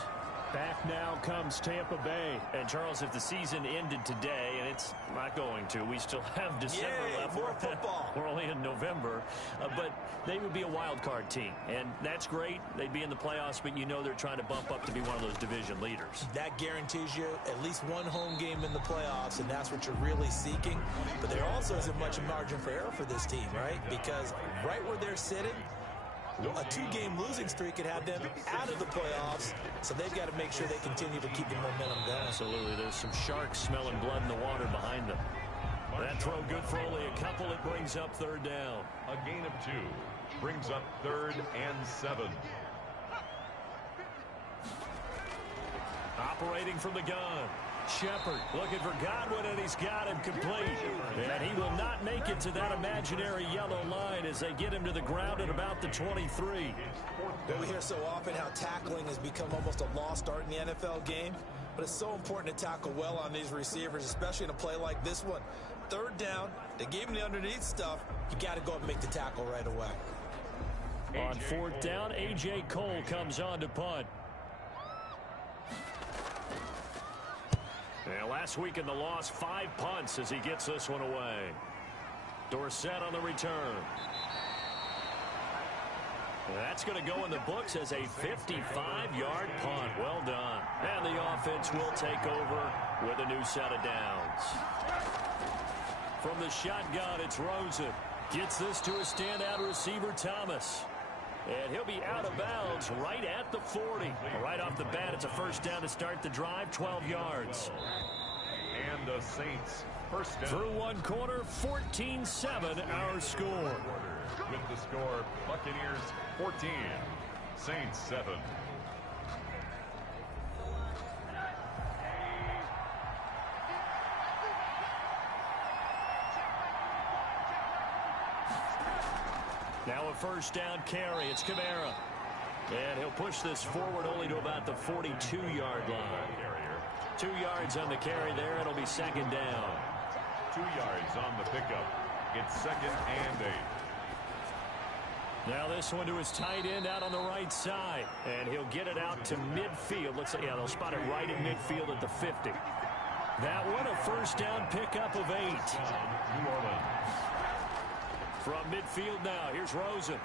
Back now comes Tampa Bay. And, Charles, if the season ended today, and it's not going to, we still have December left. More football. We're only in November. But they would be a wild card team. And that's great. They'd be in the playoffs, but you know they're trying to bump up to be one of those division leaders. That guarantees you at least one home game in the playoffs, and that's what you're really seeking. But there also isn't much margin for error for this team, right? Because right where they're sitting, a 2-game losing streak could have them out of the playoffs, so they've got to make sure they continue to keep the momentum going. Absolutely. There's some sharks smelling blood in the water behind them. That throw good for only a couple. It brings up 3rd down. A gain of 2 brings up 3rd and 7. Operating from the gun. Shepard looking for Godwin, and he's got him complete. And he will not make it to that imaginary yellow line as they get him to the ground at about the 23. Well, we hear so often how tackling has become almost a lost art in the NFL game, but it's so important to tackle well on these receivers, especially in a play like this one. 3rd down, they gave him the underneath stuff. You got to go up and make the tackle right away. On 4th down, A.J. Cole comes on to punt. And last week in the loss, 5 punts as he gets this one away. Dorsett on the return. That's going to go in the books as a 55-yard punt. Well done. And the offense will take over with a new set of downs. From the shotgun, it's Rosen. Gets this to a standout receiver, Thomas. And he'll be out of bounds right at the 40. Right off the bat, it's a first down to start the drive, 12 yards. And the Saints first down. Through one quarter, 14-7 our score. With the score, Buccaneers 14, Saints 7. Now a first down carry. It's Kamara. And he'll push this forward only to about the 42-yard line. 2 yards on the carry there. It'll be second down. 2 yards on the pickup. It's second and 8. Now this one to his tight end out on the right side. And he'll get it out to midfield. Looks like, yeah, they'll spot it right at midfield at the 50. That one a first down pickup of 8. New Orleans. From midfield now, here's Rosen.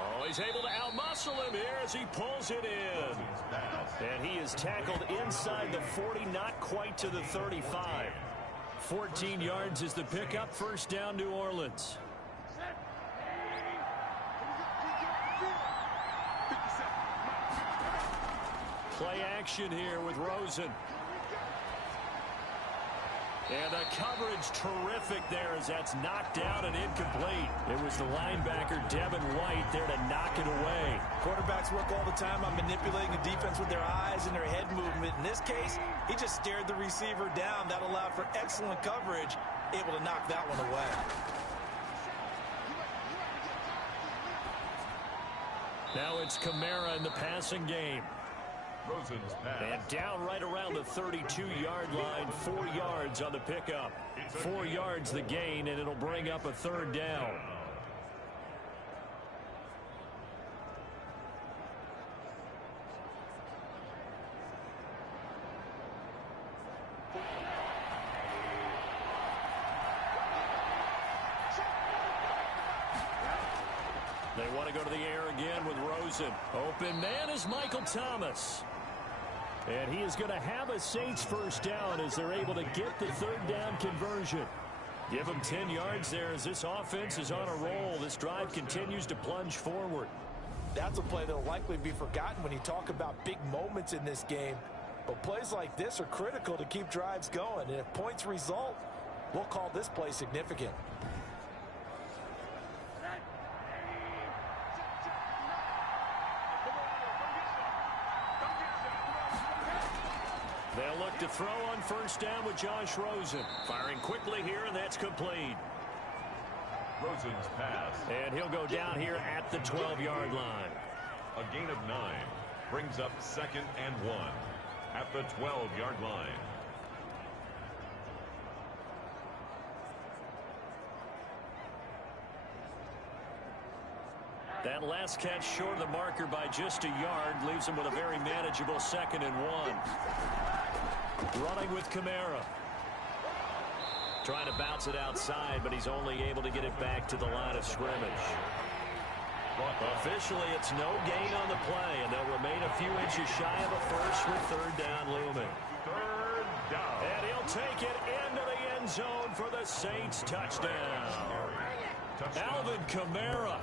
Oh, he's able to outmuscle him here as he pulls it in. And he is tackled inside the 40, not quite to the 35. 14 yards is the pickup, first down New Orleans. Play action here with Rosen. And the coverage terrific there as that's knocked down and incomplete. It was the linebacker, Devin White, there to knock it away. Quarterbacks work all the time on manipulating the defense with their eyes and their head movement. In this case, he just stared the receiver down. That allowed for excellent coverage, able to knock that one away. Now it's Kamara in the passing game. Rosen's pass. And down right around the 32-yard line, 4 yards on the pickup. 4 yards the gain, and it'll bring up a third down. They want to go to the air again with Rosen. Open man is Michael Thomas. And he is going to have a Saints first down as they're able to get the third down conversion. Give him 10 yards there as this offense is on a roll. This drive continues to plunge forward. That's a play that will likely be forgotten when you talk about big moments in this game. But plays like this are critical to keep drives going. And if points result, we'll call this play significant. They'll look to throw on first down with Josh Rosen. Firing quickly here, and that's complete. Rosen's pass. And he'll go down here at the 12-yard line. A gain of 9 brings up second and 1 at the 12-yard line. That last catch short of the marker by just a yard leaves him with a very manageable second and 1. Running with Kamara. Trying to bounce it outside, but he's only able to get it back to the line of scrimmage. Officially, it's no gain on the play, and they'll remain a few inches shy of a first with third down looming. Third down. And he'll take it into the end zone for the Saints touchdown. Alvin Kamara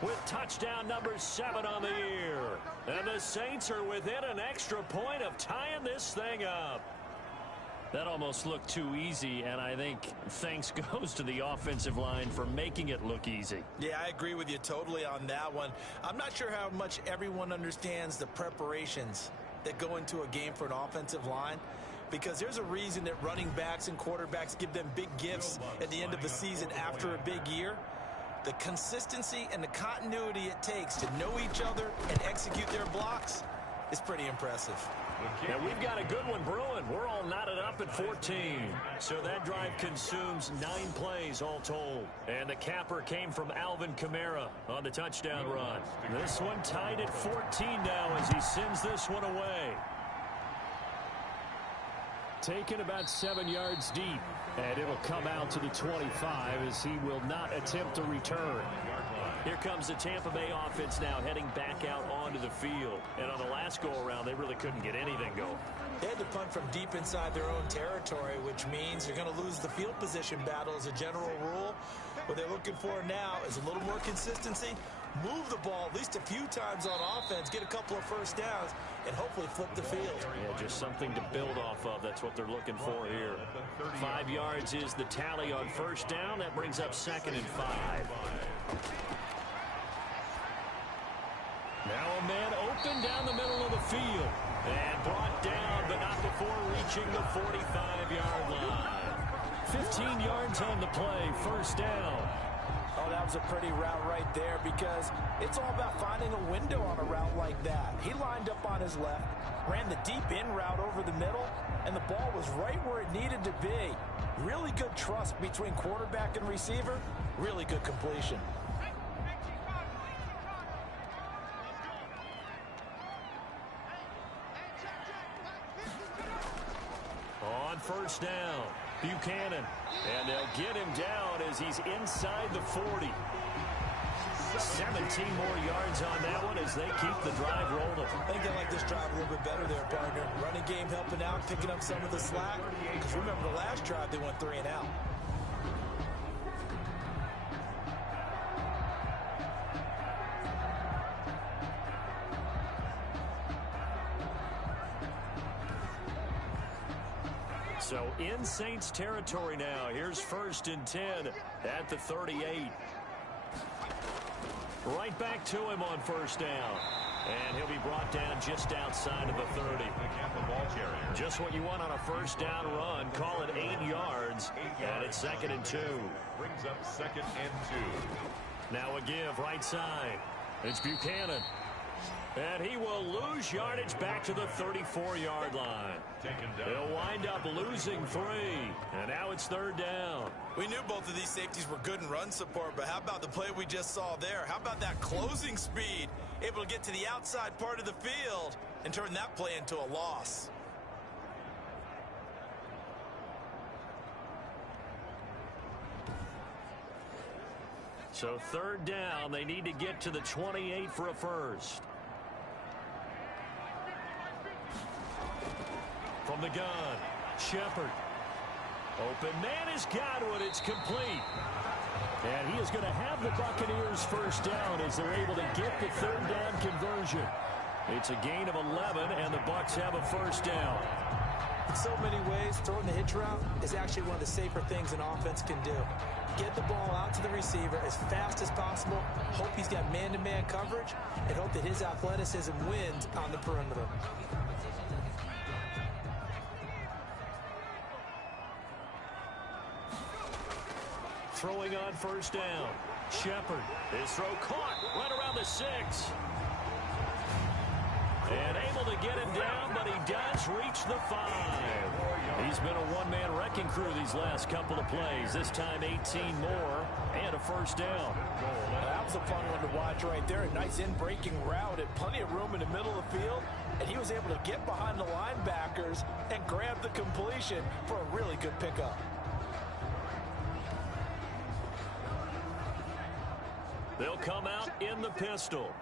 with touchdown number 7 on the year. And the Saints are within an extra point of tying this thing up. That almost looked too easy, and I think thanks goes to the offensive line for making it look easy. Yeah, I agree with you totally on that one. I'm not sure how much everyone understands the preparations that go into a game for an offensive line, because there's a reason that running backs and quarterbacks give them big gifts at the end of the season after a big year. The consistency and the continuity it takes to know each other and execute their blocks is pretty impressive. And we've got a good one brewing. We're all knotted up at 14. So that drive consumes 9 plays all told. And the capper came from Alvin Kamara on the touchdown run. This one tied at 14 now as he sends this one away. Taken about 7 yards deep. And it'll come out to the 25 as he will not attempt to return. Here comes the Tampa Bay offense now heading back out onto the field. And on the last go-around, they really couldn't get anything going. They had to punt from deep inside their own territory, which means they're going to lose the field position battle as a general rule. What they're looking for now is a little more consistency, move the ball at least a few times on offense, get a couple of first downs, and hopefully flip the field. Yeah, just something to build off of. That's what they're looking for here. 5 yards is the tally on first down. That brings up second and 5. Now a man open down the middle of the field. And brought down, but not before reaching the 45-yard line. 15 yards on the play, first down. Oh, that was a pretty route right there because it's all about finding a window on a route like that. He lined up on his left, ran the deep in route over the middle, and the ball was right where it needed to be. Really good trust between quarterback and receiver. Really good completion. On first down, Buchanan. And they'll get him down as he's inside the 40. 17 more yards on that one as they keep the drive rolling. I think they like this drive a little bit better there, partner. Running game helping out, picking up some of the slack. Because remember the last drive, they went 3 and out. So in Saints territory now. Here's 1st and 10 at the 38. Right back to him on first down. And he'll be brought down just outside of the 30. Just what you want on a first down run. Call it 8 yards. And it's 2nd and 2. Brings up 2nd and 2. Now a give right side. It's Buchanan. And he will lose yardage back to the 34-yard line. He'll wind up losing 3. And now it's 3rd down. We knew both of these safeties were good in run support, but how about the play we just saw there? How about that closing speed? Able to get to the outside part of the field and turn that play into a loss. So 3rd down, they need to get to the 28 for a first. From the gun, Shepard. Open man is Godwin. It's complete. And he is going to have the Buccaneers first down as they're able to get the 3rd down conversion. It's a gain of 11, and the Bucs have a first down. In so many ways, throwing the hitch route is actually one of the safer things an offense can do. Get the ball out to the receiver as fast as possible, hope he's got man-to-man coverage, and hope that his athleticism wins on the perimeter. Throwing on first down. Shepard. His throw caught right around the 6. And able to get him down, but he does reach the 5. He's been a one-man wrecking crew these last couple of plays. This time 18 more and a first down. Well, that was a fun one to watch right there. A nice in-breaking route and plenty of room in the middle of the field. And he was able to get behind the linebackers and grab the completion for a really good pickup. They'll come out in the pistol.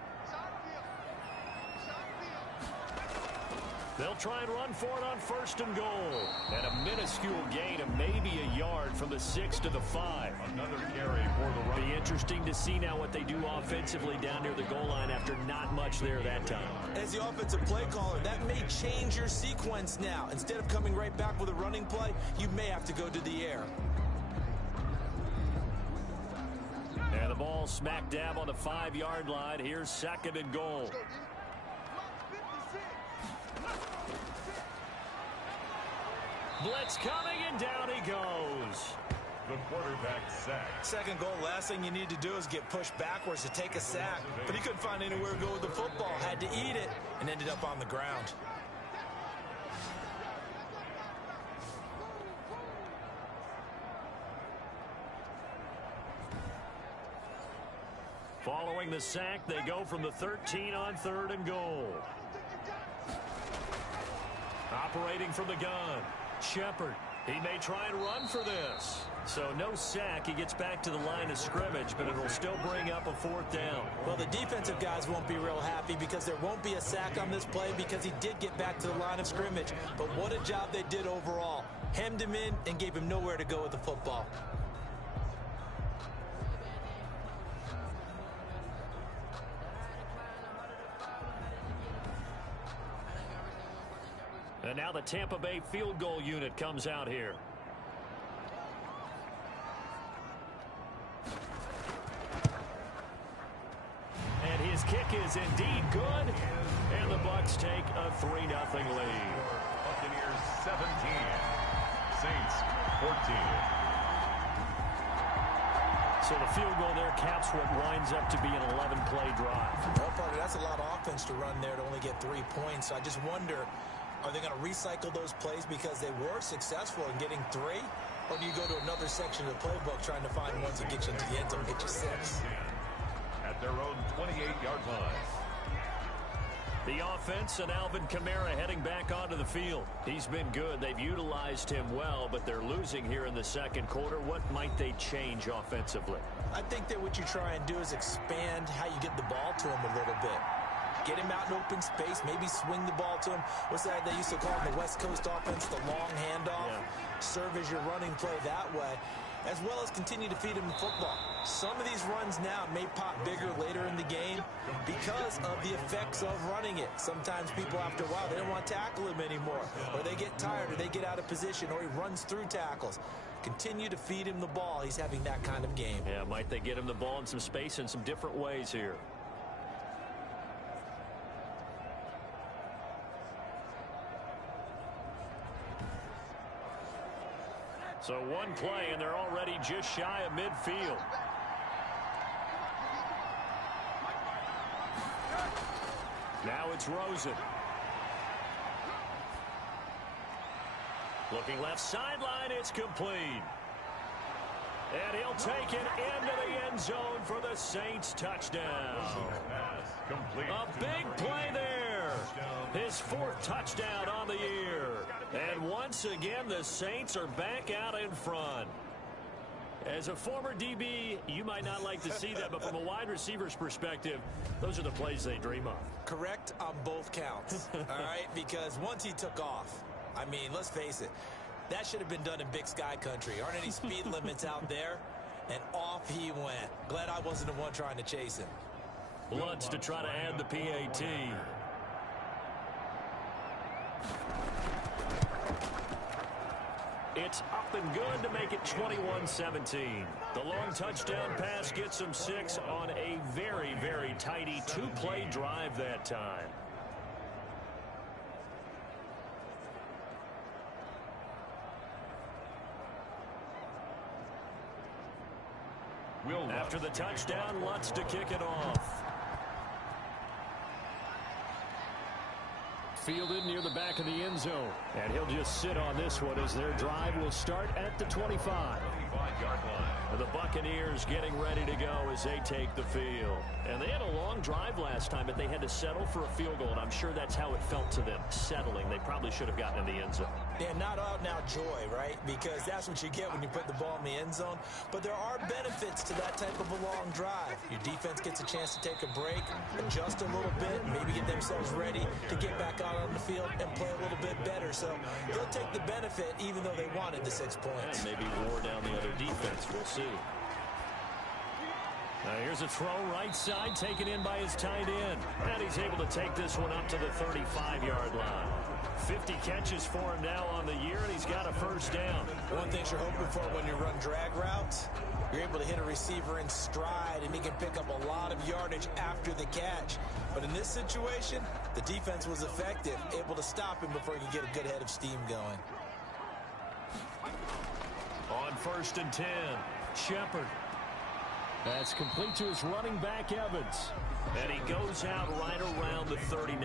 They'll try and run for it on 1st and goal. And a minuscule gain of maybe a yard from the 6 to the 5. Another carry for the run. Be interesting to see now what they do offensively down near the goal line after not much there that time. As the offensive play caller, that may change your sequence now. Instead of coming right back with a running play, you may have to go to the air. And the ball smack dab on the 5-yard line. Here's 2nd and goal. Blitz coming, and down he goes. The quarterback sack. 2nd goal, last thing you need to do is get pushed backwards to take a sack. But he couldn't find anywhere to go with the football. Had to eat it and ended up on the ground. Following the sack, they go from the 13 on 3rd and goal. Operating from the gun, Shepard. He may try and run for this. So no sack. He gets back to the line of scrimmage, but it'll still bring up a 4th down. Well, the defensive guys won't be real happy because there won't be a sack on this play because he did get back to the line of scrimmage. But what a job they did overall. Hemmed him in and gave him nowhere to go with the football. And now the Tampa Bay field goal unit comes out here. And his His kick is indeed good, and the Bucs take a 3-0 lead. Buccaneers 17, Saints 14. So the field goal there caps what winds up to be an 11-play drive. Well, partner, that's a lot of offense to run there to only get 3 points. So I just wonder, are they going to recycle those plays because they were successful in getting 3? Or do you go to another section of the playbook trying to find ones that get you into the end zone, get you 6? At their own 28-yard line. The offense and Alvin Kamara heading back onto the field. He's been good. They've utilized him well, but they're losing here in the second quarter. What might they change offensively? I think that what you try and do is expand how you get the ball to him a little bit. Get him out in open space, maybe swing the ball to him. What's that they used to call in the West Coast offense, the long handoff? Yeah. Serve as your running play that way, as well as continue to feed him the football. Some of these runs now may pop bigger later in the game because of the effects of running it. Sometimes people, after a while, they don't want to tackle him anymore, or they get tired, or they get out of position, or he runs through tackles. Continue to feed him the ball. He's having that kind of game. Yeah, might they get him the ball in some space in some different ways here? So one play, and they're already just shy of midfield. Now it's Rosen. Looking left sideline, it's complete. And he'll take it into the end zone for the Saints touchdown. A big play there. His 4th touchdown on the year. And once again, the Saints are back out in front. As a former DB, you might not like to see that, but from a wide receiver's perspective, those are the plays they dream of. Correct on both counts, all right? Because once he took off, I mean, let's face it, that should have been done in Big Sky Country. Aren't any speed limits out there? And off he went. Glad I wasn't the one trying to chase him. Lutz to try to add the PAT. It's up and good to make it 21-17. The long touchdown pass gets them 6 on a very, very tidy 2-play drive that time. After the touchdown, Lutz to kick it off. Fielded near the back of the end zone. And he'll just sit on this one as their drive will start at the 25. The Buccaneers getting ready to go as they take the field. And they had a long drive last time, but they had to settle for a field goal, and I'm sure that's how it felt to them, settling. They probably should have gotten in the end zone. Yeah, not out-and-out joy, right? Because that's what you get when you put the ball in the end zone. But there are benefits to that type of a long drive. Your defense gets a chance to take a break, adjust a little bit, maybe get themselves ready to get back out on the field and play a little bit better. So they'll take the benefit even though they wanted the 6 points. And maybe wore down the other defense. We'll see. Here's a throw right side taken in by his tight end. And he's able to take this one up to the 35-yard line. 50 catches for him now on the year, and he's got a first down. One thing you're hoping for when you run drag routes, you're able to hit a receiver in stride, and he can pick up a lot of yardage after the catch. But in this situation, the defense was effective, able to stop him before he could get a good head of steam going. On 1st and 10, Shepard. That's complete to his running back, Evans. And he goes out right around the 39.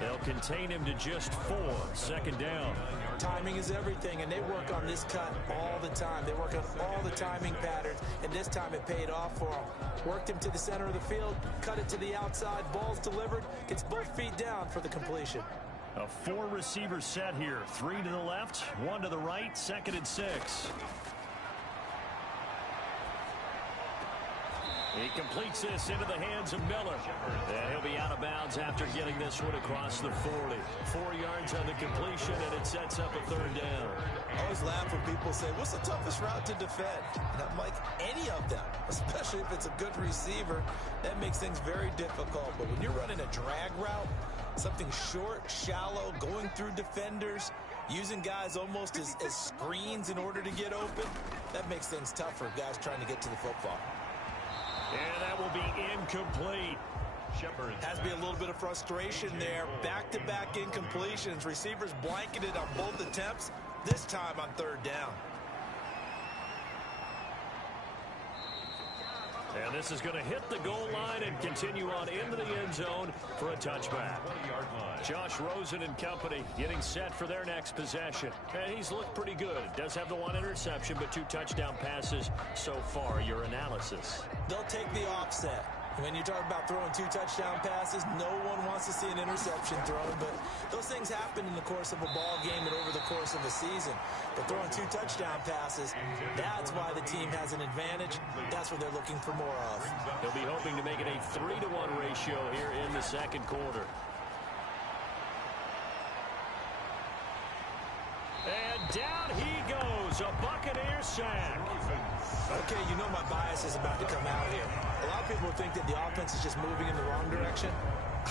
They'll contain him to just 4. Second down. Timing is everything, and they work on this cut all the time. They work on all the timing patterns, and this time it paid off for him. Worked him to the center of the field, cut it to the outside, ball's delivered, gets both feet down for the completion. A 4-receiver set here. 3 to the left, 1 to the right, 2nd and 6. He completes this into the hands of Miller. And he'll be out of bounds after getting this one across the 40. 4 yards on the completion, and it sets up a 3rd down. I always laugh when people say, what's the toughest route to defend? And I'm like, any of them, especially if it's a good receiver. That makes things very difficult. But when you're running a drag route, something short, shallow, going through defenders, using guys almost as screens in order to get open, that makes things tough for guys trying to get to the football. And that will be incomplete. Has to be a little bit of frustration there. Back-to-back incompletions. Receivers blanketed on both attempts, this time on third down. And this is going to hit the goal line and continue on into the end zone for a touchback. Josh Rosen and company getting set for their next possession. And he's looked pretty good. Does have the one interception, but 2 touchdown passes so far. Your analysis? They'll take the offset. When you talk about throwing 2 touchdown passes, no one wants to see an interception thrown, but those things happen in the course of a ball game and over the course of a season. But throwing 2 touchdown passes, that's why the team has an advantage. That's what they're looking for more of. They'll be hoping to make it a 3-to-1 ratio here in the second quarter. And down he goes, a Buccaneer sack. Okay, you know my bias is about to come out here. A lot of people think that the offense is just moving in the wrong direction.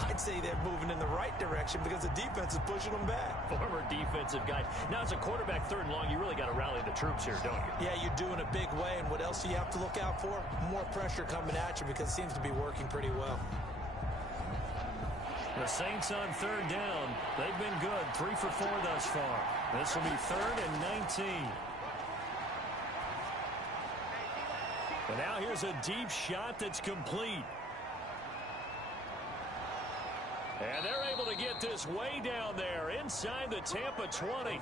I'd say they're moving in the right direction because the defense is pushing them back. Former defensive guy. Now, as a quarterback, 3rd and long, you really got to rally the troops here, don't you? Yeah, you do in a big way. And what else do you have to look out for? More pressure coming at you because it seems to be working pretty well. The Saints on 3rd down. They've been good. 3 for 4 thus far. This will be 3rd and 19. And now here's a deep shot that's complete. And they're able to get this way down there inside the Tampa 20.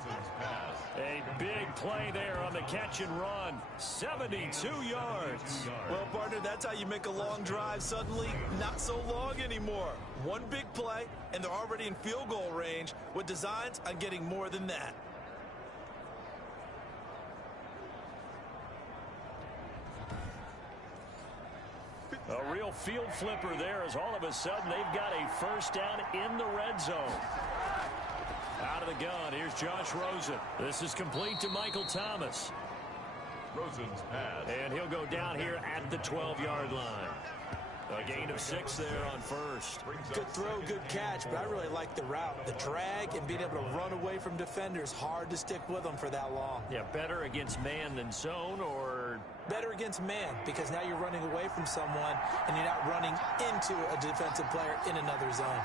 A big play there on the catch and run. 72 yards. Well, partner, that's how you make a long drive suddenly not so long anymore. One big play, and they're already in field goal range with designs on getting more than that. A real field flipper there as all of a sudden they've got a first down in the red zone. Out of the gun, here's Josh Rosen. This is complete to Michael Thomas. Rosen's pass. And he'll go down here at the 12-yard line. A gain of 6 there on first. Good throw, good catch, but I really like the route. The drag and being able to run away from defenders. Hard to stick with them for that long. Yeah, better against man than zone, or... Better against man, because now you're running away from someone and you're not running into a defensive player in another zone.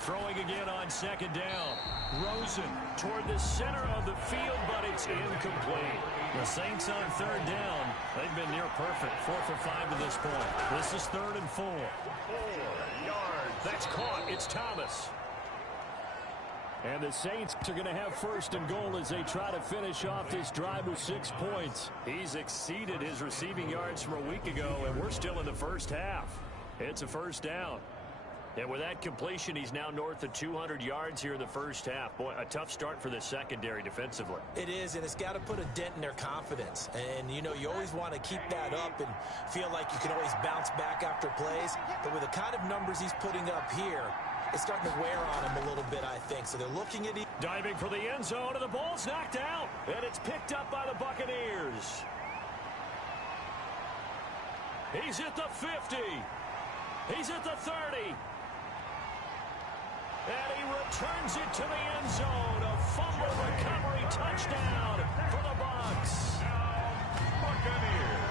Throwing again on 2nd down. Rosen toward the center of the field, but it's incomplete. The Saints on 3rd down. They've been near perfect. 4 for 5 to this point. This is 3rd and 4. 4 yards. That's caught. It's Thomas. And the Saints are going to have 1st and goal as they try to finish off this drive with 6 points. He's exceeded his receiving yards from a week ago, and we're still in the first half. It's a first down. And with that completion, he's now north of 200 yards here in the first half. Boy, a tough start for the secondary defensively. It is, and it's got to put a dent in their confidence. And, you know, you always want to keep that up and feel like you can always bounce back after plays. But with the kind of numbers he's putting up here, it's starting to wear on him a little bit, I think. So they're looking at... Diving for the end zone, and the ball's knocked out. And it's picked up by the Buccaneers. He's at the 50. He's at the 30. And he returns it to the end zone. A fumble recovery touchdown for the Bucs. Buccaneers.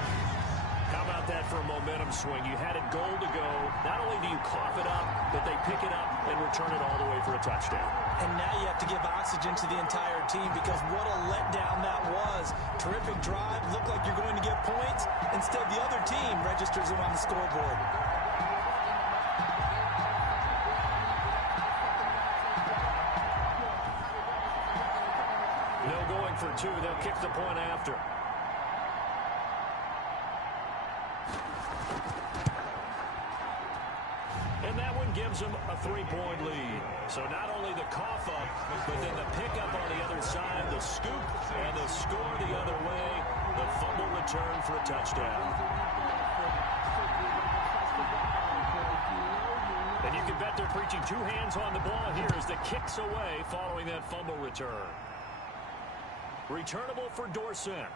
How about that for a momentum swing? You had it goal to go. Not only do you cough it up, but they pick it up and return it all the way for a touchdown. And now you have to give oxygen to the entire team because what a letdown that was. Terrific drive. Looked like you're going to get points. Instead, the other team registers them on the scoreboard. No going for 2. They'll kick the point after. And that one gives them a 3-point lead. So not only the cough up, but then the pickup on the other side, the scoop, and the score the other way, the fumble return for a touchdown. And you can bet they're preaching 2 hands on the ball here as the kicks away following that fumble return. Returnable for Dorsett.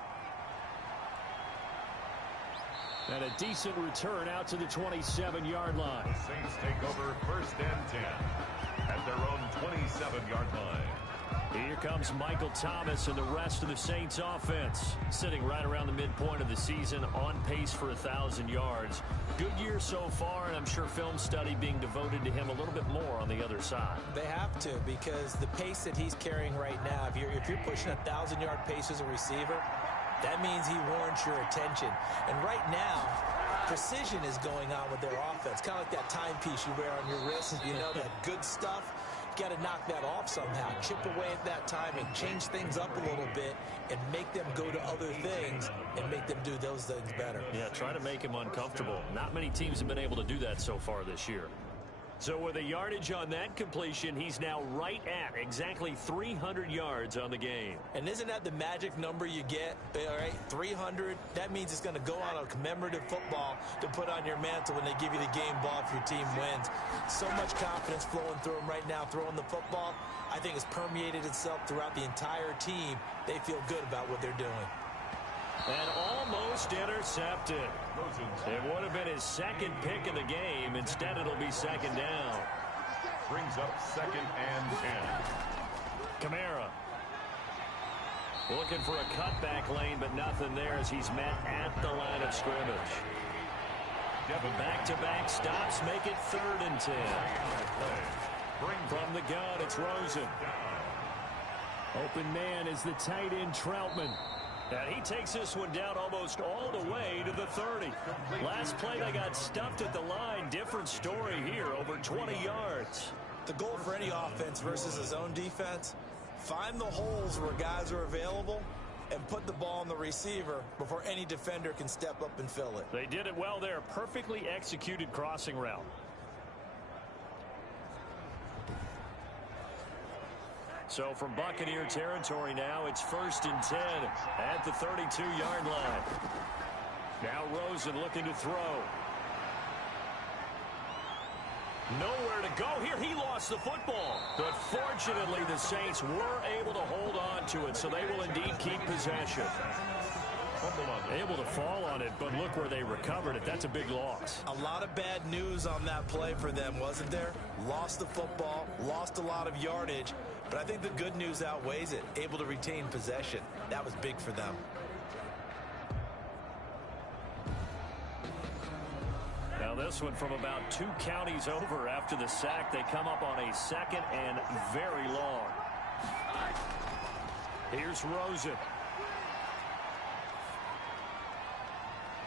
And a decent return out to the 27-yard line. The Saints take over 1st and 10 at their own 27-yard line. Here comes Michael Thomas and the rest of the Saints offense, sitting right around the midpoint of the season, on pace for 1,000 yards. Good year so far, and I'm sure film study being devoted to him a little bit more on the other side. They have to, because the pace that he's carrying right now, if you're pushing 1,000-yard pace as a receiver, that means he warrants your attention. And right now, precision is going on with their offense, kind of like that timepiece you wear on your wrist. You know, that good stuff. Got to knock that off somehow. Chip away at that timing, change things up a little bit, and make them go to other things and make them do those things better. Yeah, try to make him uncomfortable. Not many teams have been able to do that so far this year. So with a yardage on that completion, he's now right at exactly 300 yards on the game. And isn't that the magic number you get? All right, 300. That means it's going to go on a commemorative football to put on your mantle when they give you the game ball if your team wins. So much confidence flowing through him right now, throwing the football. I think it's permeated itself throughout the entire team. They feel good about what they're doing. And almost intercepted. It would have been his second pick of the game. Instead, it'll be second down. Brings up 2nd and 10. Kamara looking for a cutback lane, but nothing there as he's met at the line of scrimmage. Back-to-back stops make it 3rd and 10. From the gun, it's Rosen. Open man is the tight end Troutman. And he takes this one down almost all the way to the 30. Last play, they got stuffed at the line. Different story here, over 20 yards. The goal for any offense versus a zone defense, find the holes where guys are available and put the ball on the receiver before any defender can step up and fill it. They did it well there. Perfectly executed crossing route. So from Buccaneer territory now, it's 1st and 10 at the 32-yard line. Now Rosen looking to throw. Nowhere to go here. He lost the football. But fortunately, the Saints were able to hold on to it, so they will indeed keep possession. Able to fall on it, but look where they recovered it. That's a big loss. A lot of bad news on that play for them, wasn't there? Lost the football, lost a lot of yardage, but I think the good news outweighs it. Able to retain possession. That was big for them. Now this one from about 2 counties over after the sack. They come up on a 2nd and very long. Here's Rosen.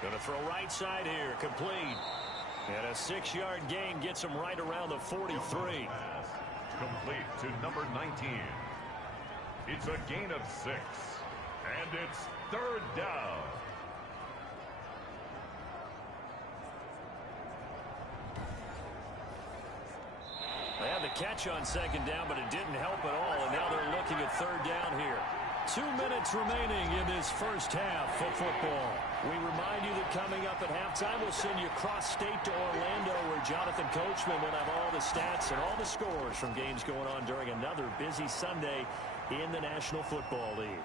Going to throw right side here, complete. And a 6-yard gain gets him right around the 43. Complete to number 19. It's a gain of 6. And it's 3rd down. They had the catch on 2nd down, but it didn't help at all. And now they're looking at 3rd down here. 2 minutes remaining in this first half of football. We remind you that coming up at halftime, we'll send you cross-state to Orlando, where Jonathan Coachman will have all the stats and all the scores from games going on during another busy Sunday in the National Football League.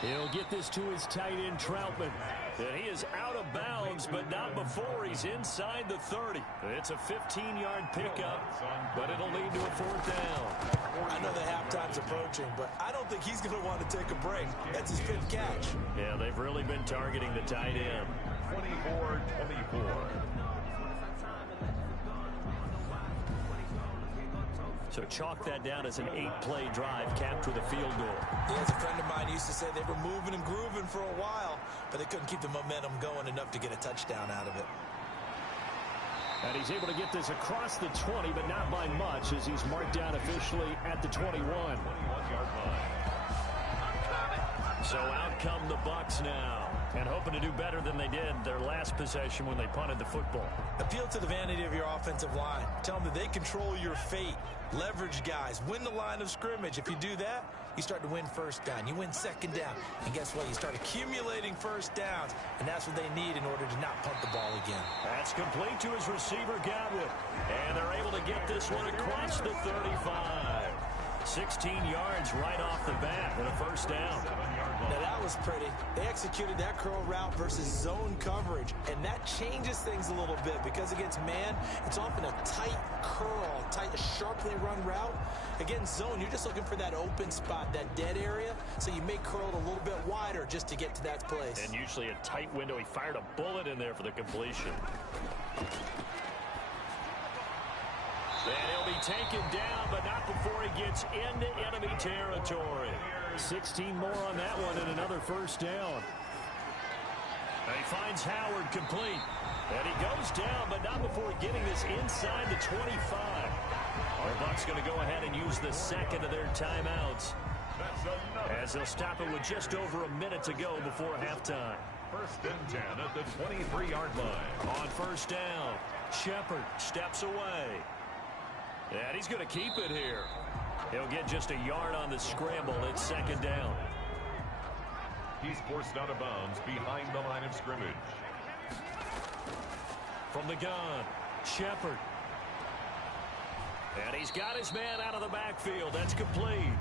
He'll get this to his tight end, Troutman. And he is out of bounds, but not before he's inside the 30. It's a 15-yard pickup, but it'll lead to a 4th down. I know the halftime's approaching, but I don't think he's going to want to take a break. That's his 5th catch. Yeah, they've really been targeting the tight end. 24-24. So chalk that down as an 8-play drive capped with a field goal. Yeah, as a friend of mine used to say, they were moving and grooving for a while, but they couldn't keep the momentum going enough to get a touchdown out of it. And he's able to get this across the 20, but not by much, as he's marked down officially at the 21. So out come the Bucs now, and hoping to do better than they did their last possession when they punted the football. Appeal to the vanity of your offensive line. Tell them that they control your fate. Leverage guys. Win the line of scrimmage. If you do that, you start to win 1st down. You win 2nd down. And guess what? You start accumulating 1st downs, and that's what they need in order to not punt the ball again. That's complete to his receiver, Godwin. And they're able to get this one across the 35. 16 yards right off the bat and a 1st down. Now that was pretty. They executed that curl route versus zone coverage, and that changes things a little bit because against man, it's often a tight curl, tight, sharply run route. Against zone, you're just looking for that open spot, that dead area, so you may curl it a little bit wider just to get to that place. And usually a tight window. He fired a bullet in there for the completion. And he'll be taken down, but not before he gets into enemy territory. 16 more on that one and another first down. And he finds Howard complete. And he goes down, but not before getting this inside the 25. The Bucs going to go ahead and use the second of their timeouts, as they'll stop it with just over a minute to go before halftime. First and 10 at the 23-yard line. On first down, Shepard steps away. And he's going to keep it here. He'll get just a yard on the scramble. It's second down. He's forced out of bounds behind the line of scrimmage. From the gun, Shepard. And he's got his man out of the backfield. That's complete.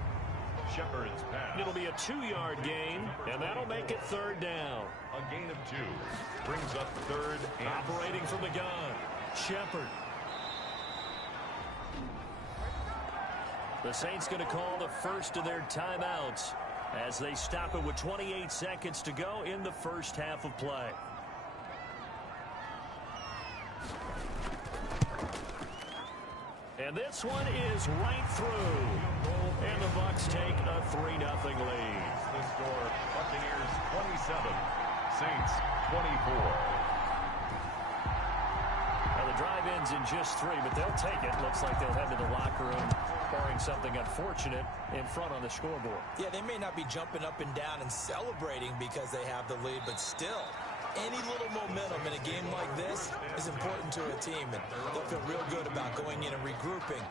Shepard's pass. It'll be a 2-yard gain, and that'll make it third down. A gain of 2. Brings up third and operating from the gun, Shepard. The Saints going to call the first of their timeouts as they stop it with 28 seconds to go in the first half of play. And this one is right through. And the Bucs take a 3-0 lead. The score, Buccaneers 27, Saints 24. Now the drive ends in just 3, but they'll take it. Looks like they'll head to the locker room, barring something unfortunate in front on the scoreboard. Yeah, they may not be jumping up and down and celebrating because they have the lead, but still, any little momentum in a game like this is important to a team, and they'll feel real good about going in and regrouping,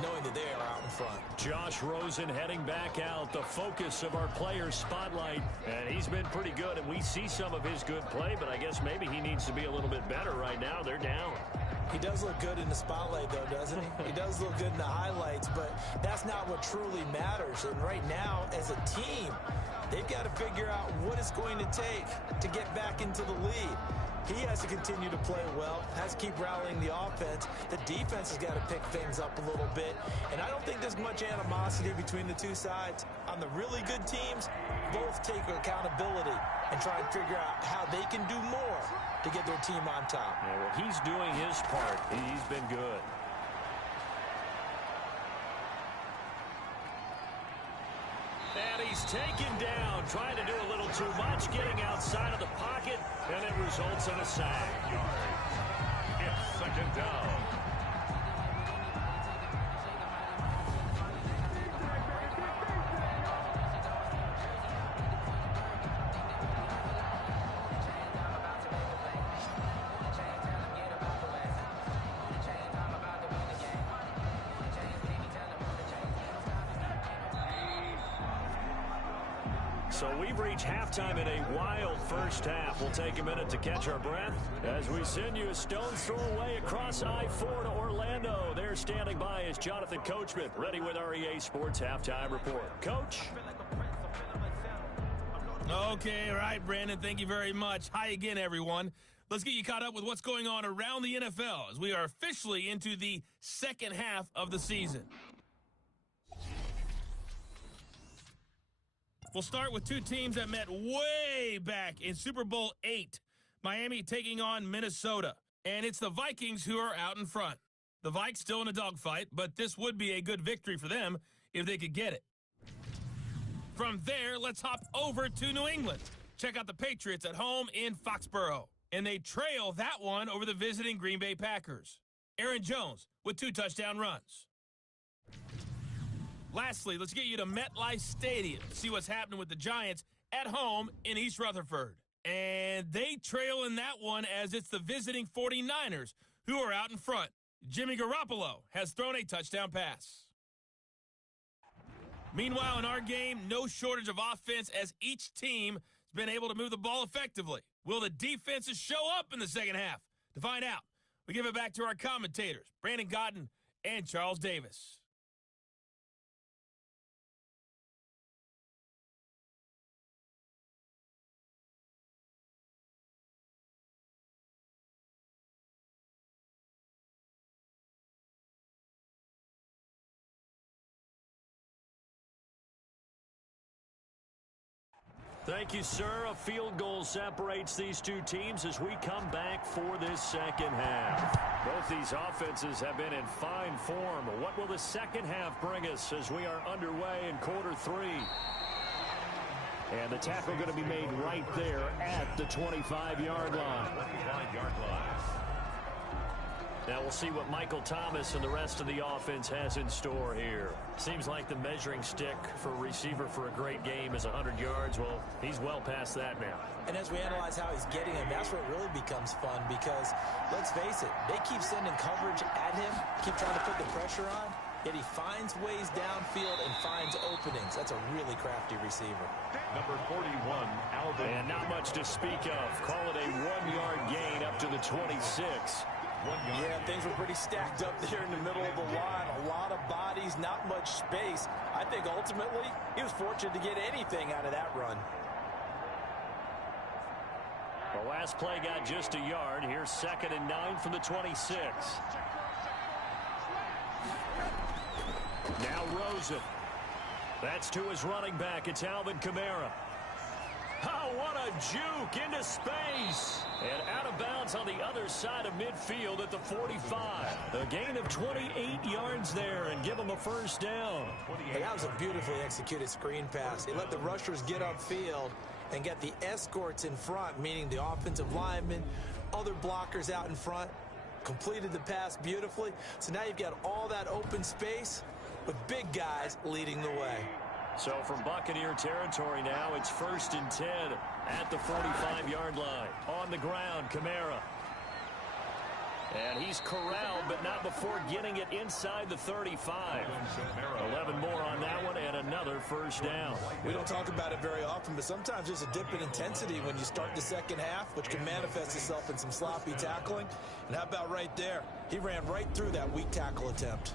knowing that they are out in front. Josh Rosen heading back out, the focus of our players' spotlight. And he's been pretty good, and we see some of his good play, but I guess maybe he needs to be a little bit better right now. They're down. He does look good in the spotlight, though, doesn't he? He does look good in the highlights, but that's not what truly matters. And right now, as a team, they've got to figure out what it's going to take to get back into the lead. He has to continue to play well, has to keep rallying the offense. The defense has got to pick things up a little bit. And I don't think there's much animosity between the two sides. On the really good teams, both take accountability and try and figure out how they can do more to get their team on top. Yeah, well, he's doing his part. He's been good. And he's taken down, trying to do a little too much, getting outside of the pocket, and it results in a sack. It's second down. So we've reached halftime in a wild first half. We'll take a minute to catch our breath as we send you a stone's throw away across I-4 to Orlando. There standing by is Jonathan Coachman, ready with our EA Sports Halftime Report. Coach? Okay, all right, Brandon, thank you very much. Hi again, everyone. Let's get you caught up with what's going on around the NFL as we are officially into the second half of the season. We'll start with two teams that met way back in Super Bowl VIII. Miami taking on Minnesota. And it's the Vikings who are out in front. The Vikes still in a dogfight, but this would be a good victory for them if they could get it. From there, let's hop over to New England. Check out the Patriots at home in Foxborough. And they trail that one over the visiting Green Bay Packers. Aaron Jones with 2 touchdown runs. Lastly, let's get you to MetLife Stadium to see what's happening with the Giants at home in East Rutherford. And they trail in that one as it's the visiting 49ers who are out in front. Jimmy Garoppolo has thrown a touchdown pass. Meanwhile, in our game, no shortage of offense as each team has been able to move the ball effectively. Will the defenses show up in the second half? To find out, we give it back to our commentators, Brandon Godden and Charles Davis. Thank you, sir. A field goal separates these two teams as we come back for this second half. Both these offenses have been in fine form. What will the second half bring us as we are underway in quarter three? And the tackle going to be made right there at the 25-yard line. 25-yard line. Now we'll see what Michael Thomas and the rest of the offense has in store here. Seems like the measuring stick for a receiver for a great game is 100 yards. Well, he's well past that now. And as we analyze how he's getting them, that's where it really becomes fun because, let's face it, they keep sending coverage at him, keep trying to put the pressure on, yet he finds ways downfield and finds openings. That's a really crafty receiver. Number 41, Alvin. And not much to speak of. Call it a 1-yard gain up to the 26. Yeah, things were pretty stacked up there in the middle of the line. A lot of bodies, not much space. I think ultimately he was fortunate to get anything out of that run. The last play got just a yard. Here's 2nd and 9 from the 26. Now Rosen. That's to his running back. It's Alvin Kamara. Oh, what a juke into space. And out of bounds on the other side of midfield at the 45. A gain of 28 yards there and give him a first down. Hey, that was a beautifully executed screen pass. They let the rushers get upfield and get the escorts in front, meaning the offensive linemen, other blockers out in front, completed the pass beautifully. So now you've got all that open space with big guys leading the way. So from Buccaneer territory now, it's 1st and 10 at the 45-yard line. On the ground, Kamara. And he's corralled, but not before getting it inside the 35. 11 more on that one, and another first down. We don't talk about it very often, but sometimes there's a dip in intensity when you start the second half, which can manifest itself in some sloppy tackling. And how about right there? He ran right through that weak tackle attempt.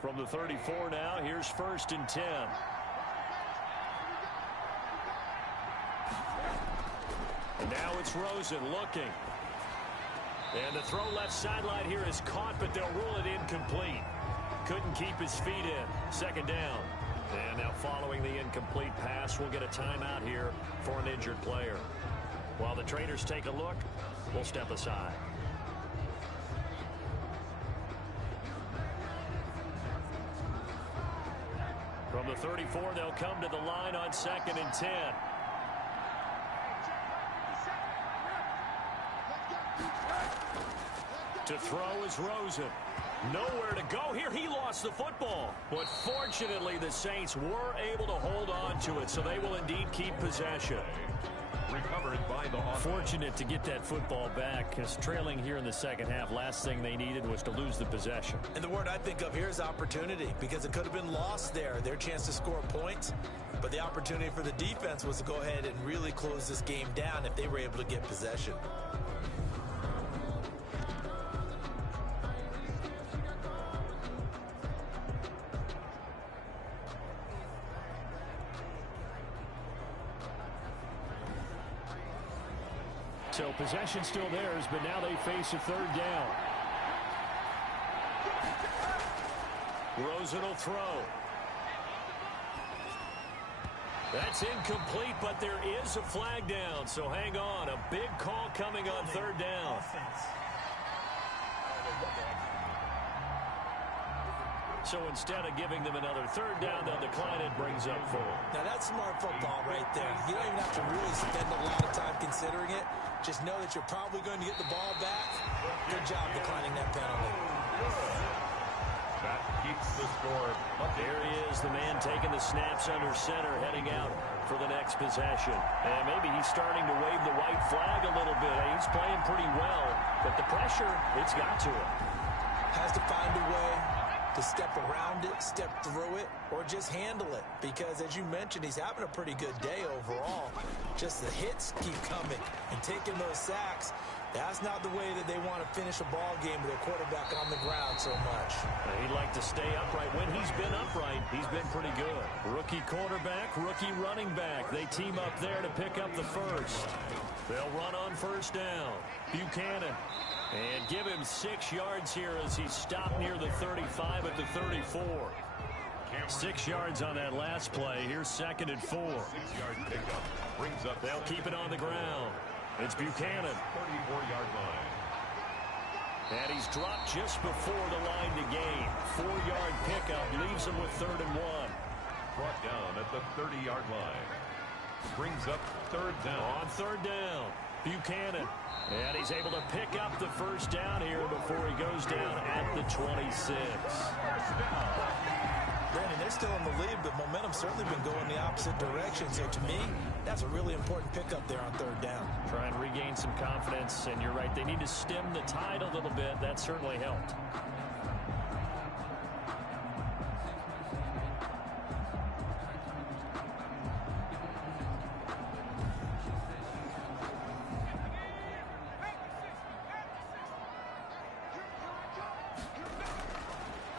From the 34 now, here's 1st and 10. And now it's Rosen looking. And the throw left sideline here is caught, but they'll rule it incomplete. Couldn't keep his feet in. 2nd down. And now following the incomplete pass, we'll get a timeout here for an injured player. While the traders take a look, we'll step aside. From the 34, they'll come to the line on 2nd and 10. To throw is Rosen. Nowhere to go here. He lost the football. But fortunately, the Saints were able to hold on to it, so they will indeed keep possession. Recovered by the offense. Fortunate to get that football back, because trailing here in the second half, last thing they needed was to lose the possession. And the word I think of here is opportunity, because it could have been lost there, their chance to score points. But the opportunity for the defense was to go ahead and really close this game down if they were able to get possession. So possession still theirs, but now they face a 3rd down. Rosen will throw. That's incomplete, but there is a flag down, so hang on. A big call coming on 3rd down. So instead of giving them another 3rd down, they'll decline it, brings up 4. Now that's smart football right there. You don't even have to really spend a lot of time considering it. Just know that you're probably going to get the ball back. Good job declining that penalty. That keeps the score. There he is, the man taking the snaps under center, heading out for the next possession. And maybe he's starting to wave the white flag a little bit. He's playing pretty well, but the pressure, it's got to him. Has to find a way to step around it, step through it, or just handle it. Because, as you mentioned, he's having a pretty good day overall. Just the hits keep coming and taking those sacks. That's not the way that they want to finish a ball game with their quarterback on the ground so much. He'd like to stay upright. When he's been upright, he's been pretty good. Rookie quarterback, rookie running back. They team up there to pick up the first. They'll run on first down. Buchanan. And give him 6 yards here as he's stopped near the 35 at the 34. 6 yards on that last play. Here's 2nd and 4. 6-yard pickup brings up. They'll keep it on the ground. It's Buchanan. 34-yard line. And he's dropped just before the line to gain. 4-yard pickup leaves him with 3rd and 1. Brought down at the 30-yard line. Brings up 3rd down. On 3rd down, Buchanan. And he's able to pick up the first down here before he goes down at the 26. Brandon, they're still in the lead, but momentum's certainly been going the opposite direction. So to me, that's a really important pickup there on 3rd down. Try and regain some confidence, and you're right, they need to stem the tide a little bit. That certainly helped.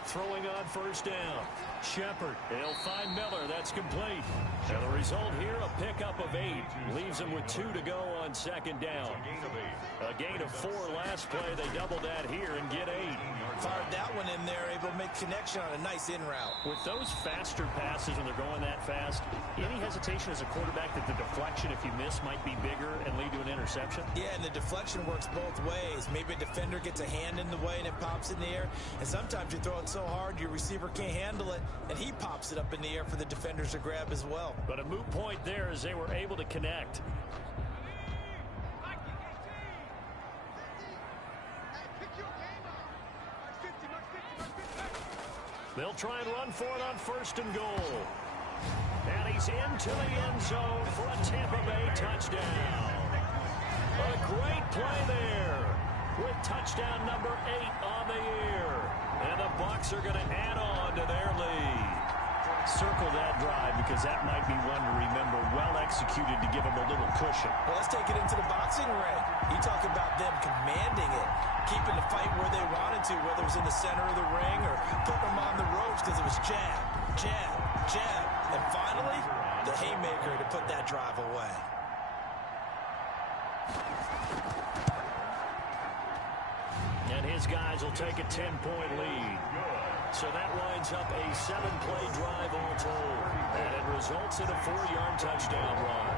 Throwing on first down. Shepard. They'll find Miller. That's complete. And the result here, a pickup of 8. Leaves him with 2 to go on 2nd down. A gain of 4 last play. They double that here and get 8. Fired that one in there, able to make connection on a nice in route. With those faster passes when they're going that fast, any hesitation as a quarterback that the deflection, if you miss, might be bigger and lead to an interception? Yeah, and the deflection works both ways. Maybe a defender gets a hand in the way and it pops in the air. And sometimes you throw it so hard your receiver can't handle it, and he pops it up in the air for the defenders to grab as well. But a moot point there as they were able to connect. They'll try and run for it on 1st and goal. And he's into the end zone for a Tampa Bay touchdown. A great play there with touchdown number 8 on the year. And the Bucs are going to add on to their lead. Circle that drive because that might be one to remember. Well executed to give them a little cushion. Well, let's take it into the boxing ring. You talk about them commanding it, keeping the fight where they wanted to, whether it was in the center of the ring or putting them on the ropes because it was jab, jab, jab. And finally, the haymaker to put that drive away. And his guys will take a 10-point lead. So that winds up a 7-play drive all told. And it results in a 4-yard touchdown run.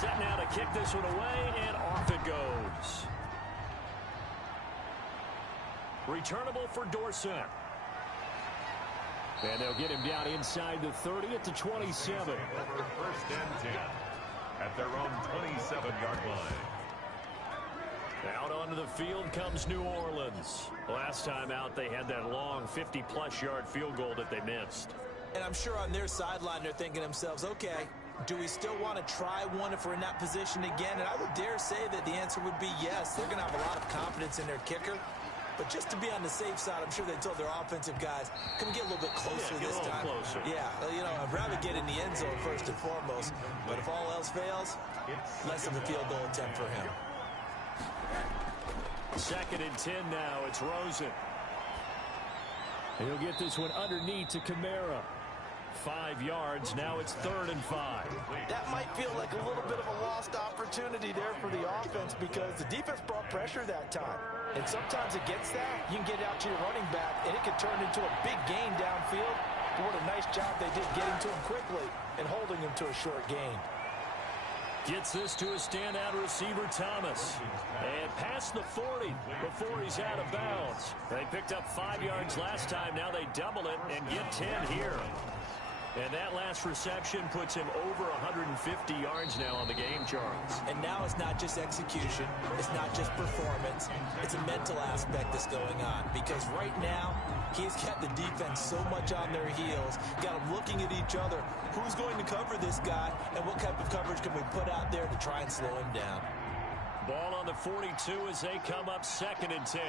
Set now to kick this one away, and off it goes. Returnable for Dorsett. And they'll get him down inside the 30 at the 27. 1st and 10 at their own 27-yard line. Out onto the field comes New Orleans. Last time out, they had that long 50-plus yard field goal that they missed. And I'm sure on their sideline they're thinking to themselves, okay, do we still want to try one if we're in that position again? And I would dare say that the answer would be yes. They're going to have a lot of confidence in their kicker. But just to be on the safe side, I'm sure they told their offensive guys, can we get a little bit closer this time? Closer. Yeah, you know, I'd rather get in the end zone first and foremost. But if all else fails, less of a field goal attempt for him. 2nd and 10 now. It's Rosen. He'll get this one underneath to Kamara. 5 yards. Now it's 3rd and 5. That might feel like a little bit of a lost opportunity there for the offense because the defense brought pressure that time. And sometimes against that, you can get out to your running back, and it can turn into a big gain downfield. But what a nice job they did getting to him quickly and holding him to a short gain. Gets this to a standout receiver, Thomas. And past the 40 before he's out of bounds. They picked up 5 yards last time. Now they double it and get 10 here. And that last reception puts him over 150 yards now on the game, Charles. And now it's not just execution. It's not just performance. It's a mental aspect that's going on. Because right now, he's got the defense so much on their heels, got them looking at each other. Who's going to cover this guy, and what type of coverage can we put out there to try and slow him down? Ball on the 42 as they come up 2nd and 10.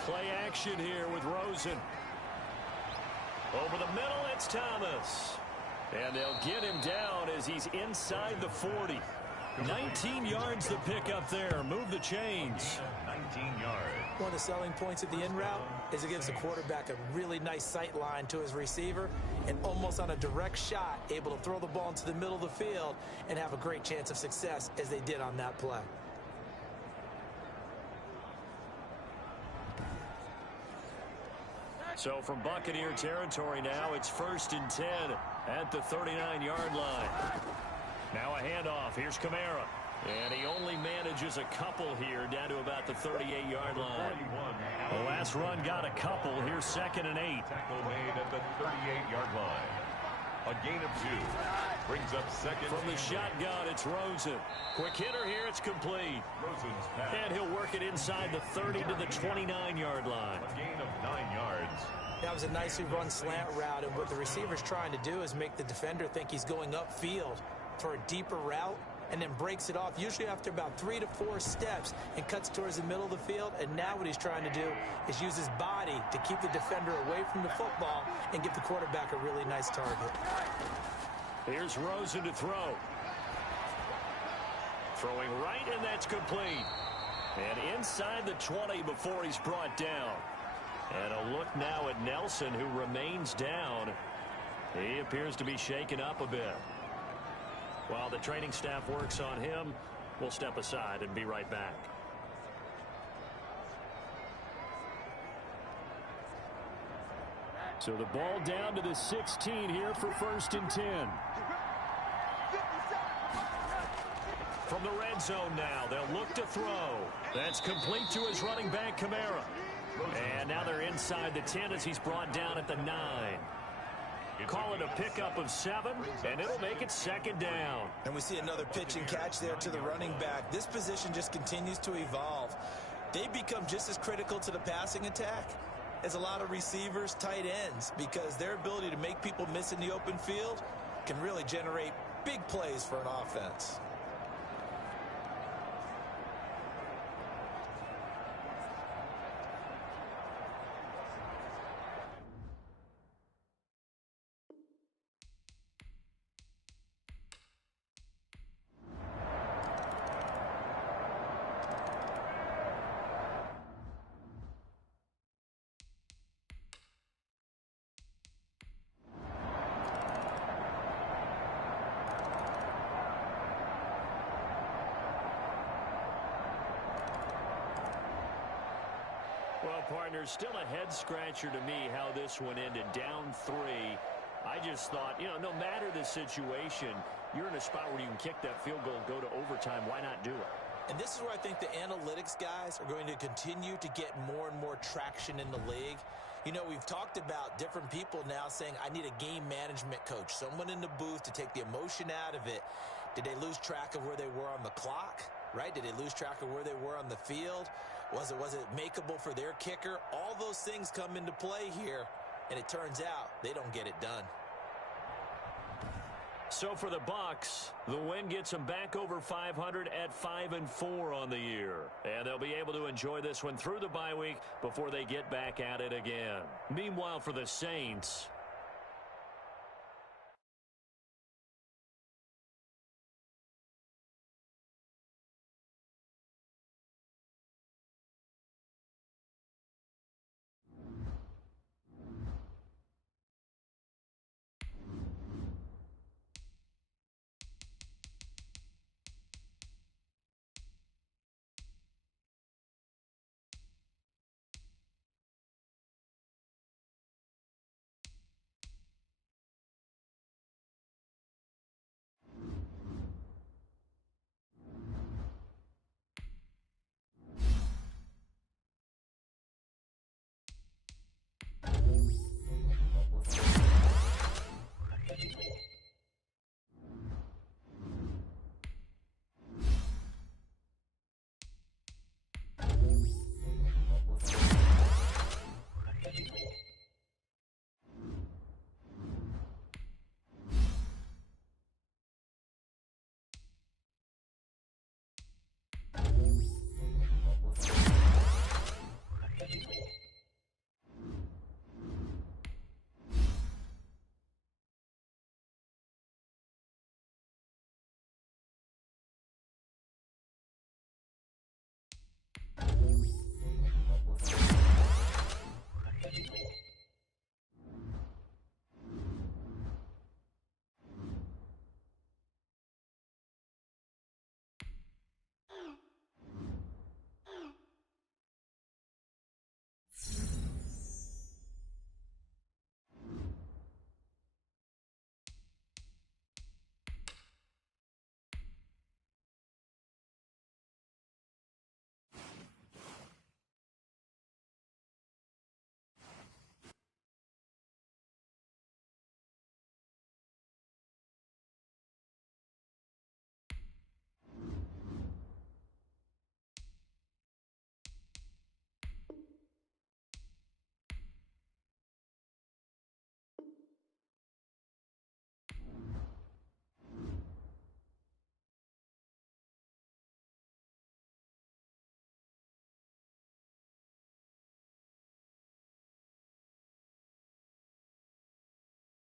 Play action here with Rosen. Over the middle, it's Thomas. And they'll get him down as he's inside the 40. 19 yards to pick up there. Move the chains. 19 yards. One of the selling points of the in route is it gives the quarterback a really nice sight line to his receiver and almost on a direct shot able to throw the ball into the middle of the field and have a great chance of success as they did on that play. So from Buccaneer territory now, it's 1st and 10 at the 39-yard line. Now a handoff. Here's Kamara. And he only manages a couple here down to about the 38-yard line. The last run got a couple. Here's 2nd and 8. Tackle made at the 38-yard line. A gain of 2. Brings up 2nd. From the shotgun, it's Rosen. Quick hitter here. It's complete. Rosen's pass. And he'll work it inside the 30 to the 29-yard line. A gain of 9 yards. That was a nicely run slant route, and what the receiver's trying to do is make the defender think he's going upfield for a deeper route, and then breaks it off, usually after about 3 to 4 steps, and cuts towards the middle of the field. And now what he's trying to do is use his body to keep the defender away from the football and give the quarterback a really nice target. Here's Rosen to throw. Throwing right, and that's complete. And inside the 20 before he's brought down. And a look now at Nelson, who remains down. He appears to be shaken up a bit. While the training staff works on him, we'll step aside and be right back. So the ball down to the 16 here for 1st and 10. From the red zone now, they'll look to throw. That's complete to his running back, Kamara. And now they're inside the 10 as he's brought down at the 9. Call it a pickup of 7, and it'll make it 2nd down. And we see another pitch and catch there to the running back. This position just continues to evolve. They become just as critical to the passing attack as a lot of receivers, tight ends, because their ability to make people miss in the open field can really generate big plays for an offense. Well, partner, still a head-scratcher to me how this one ended. Down 3. I just thought, no matter the situation, you're in a spot where you can kick that field goal, go to overtime. Why not do it? And this is where I think the analytics guys are going to continue to get more and more traction in the league. We've talked about different people now saying, I need a game management coach, someone in the booth to take the emotion out of it. Did they lose track of where they were on the clock, right? Did they lose track of where they were on the field? Was it makeable for their kicker? All those things come into play here, and it turns out they don't get it done. So for the Bucs, the win gets them back over 500 at 5-4 on the year. And they'll be able to enjoy this one through the bye week before they get back at it again. Meanwhile, for the Saints,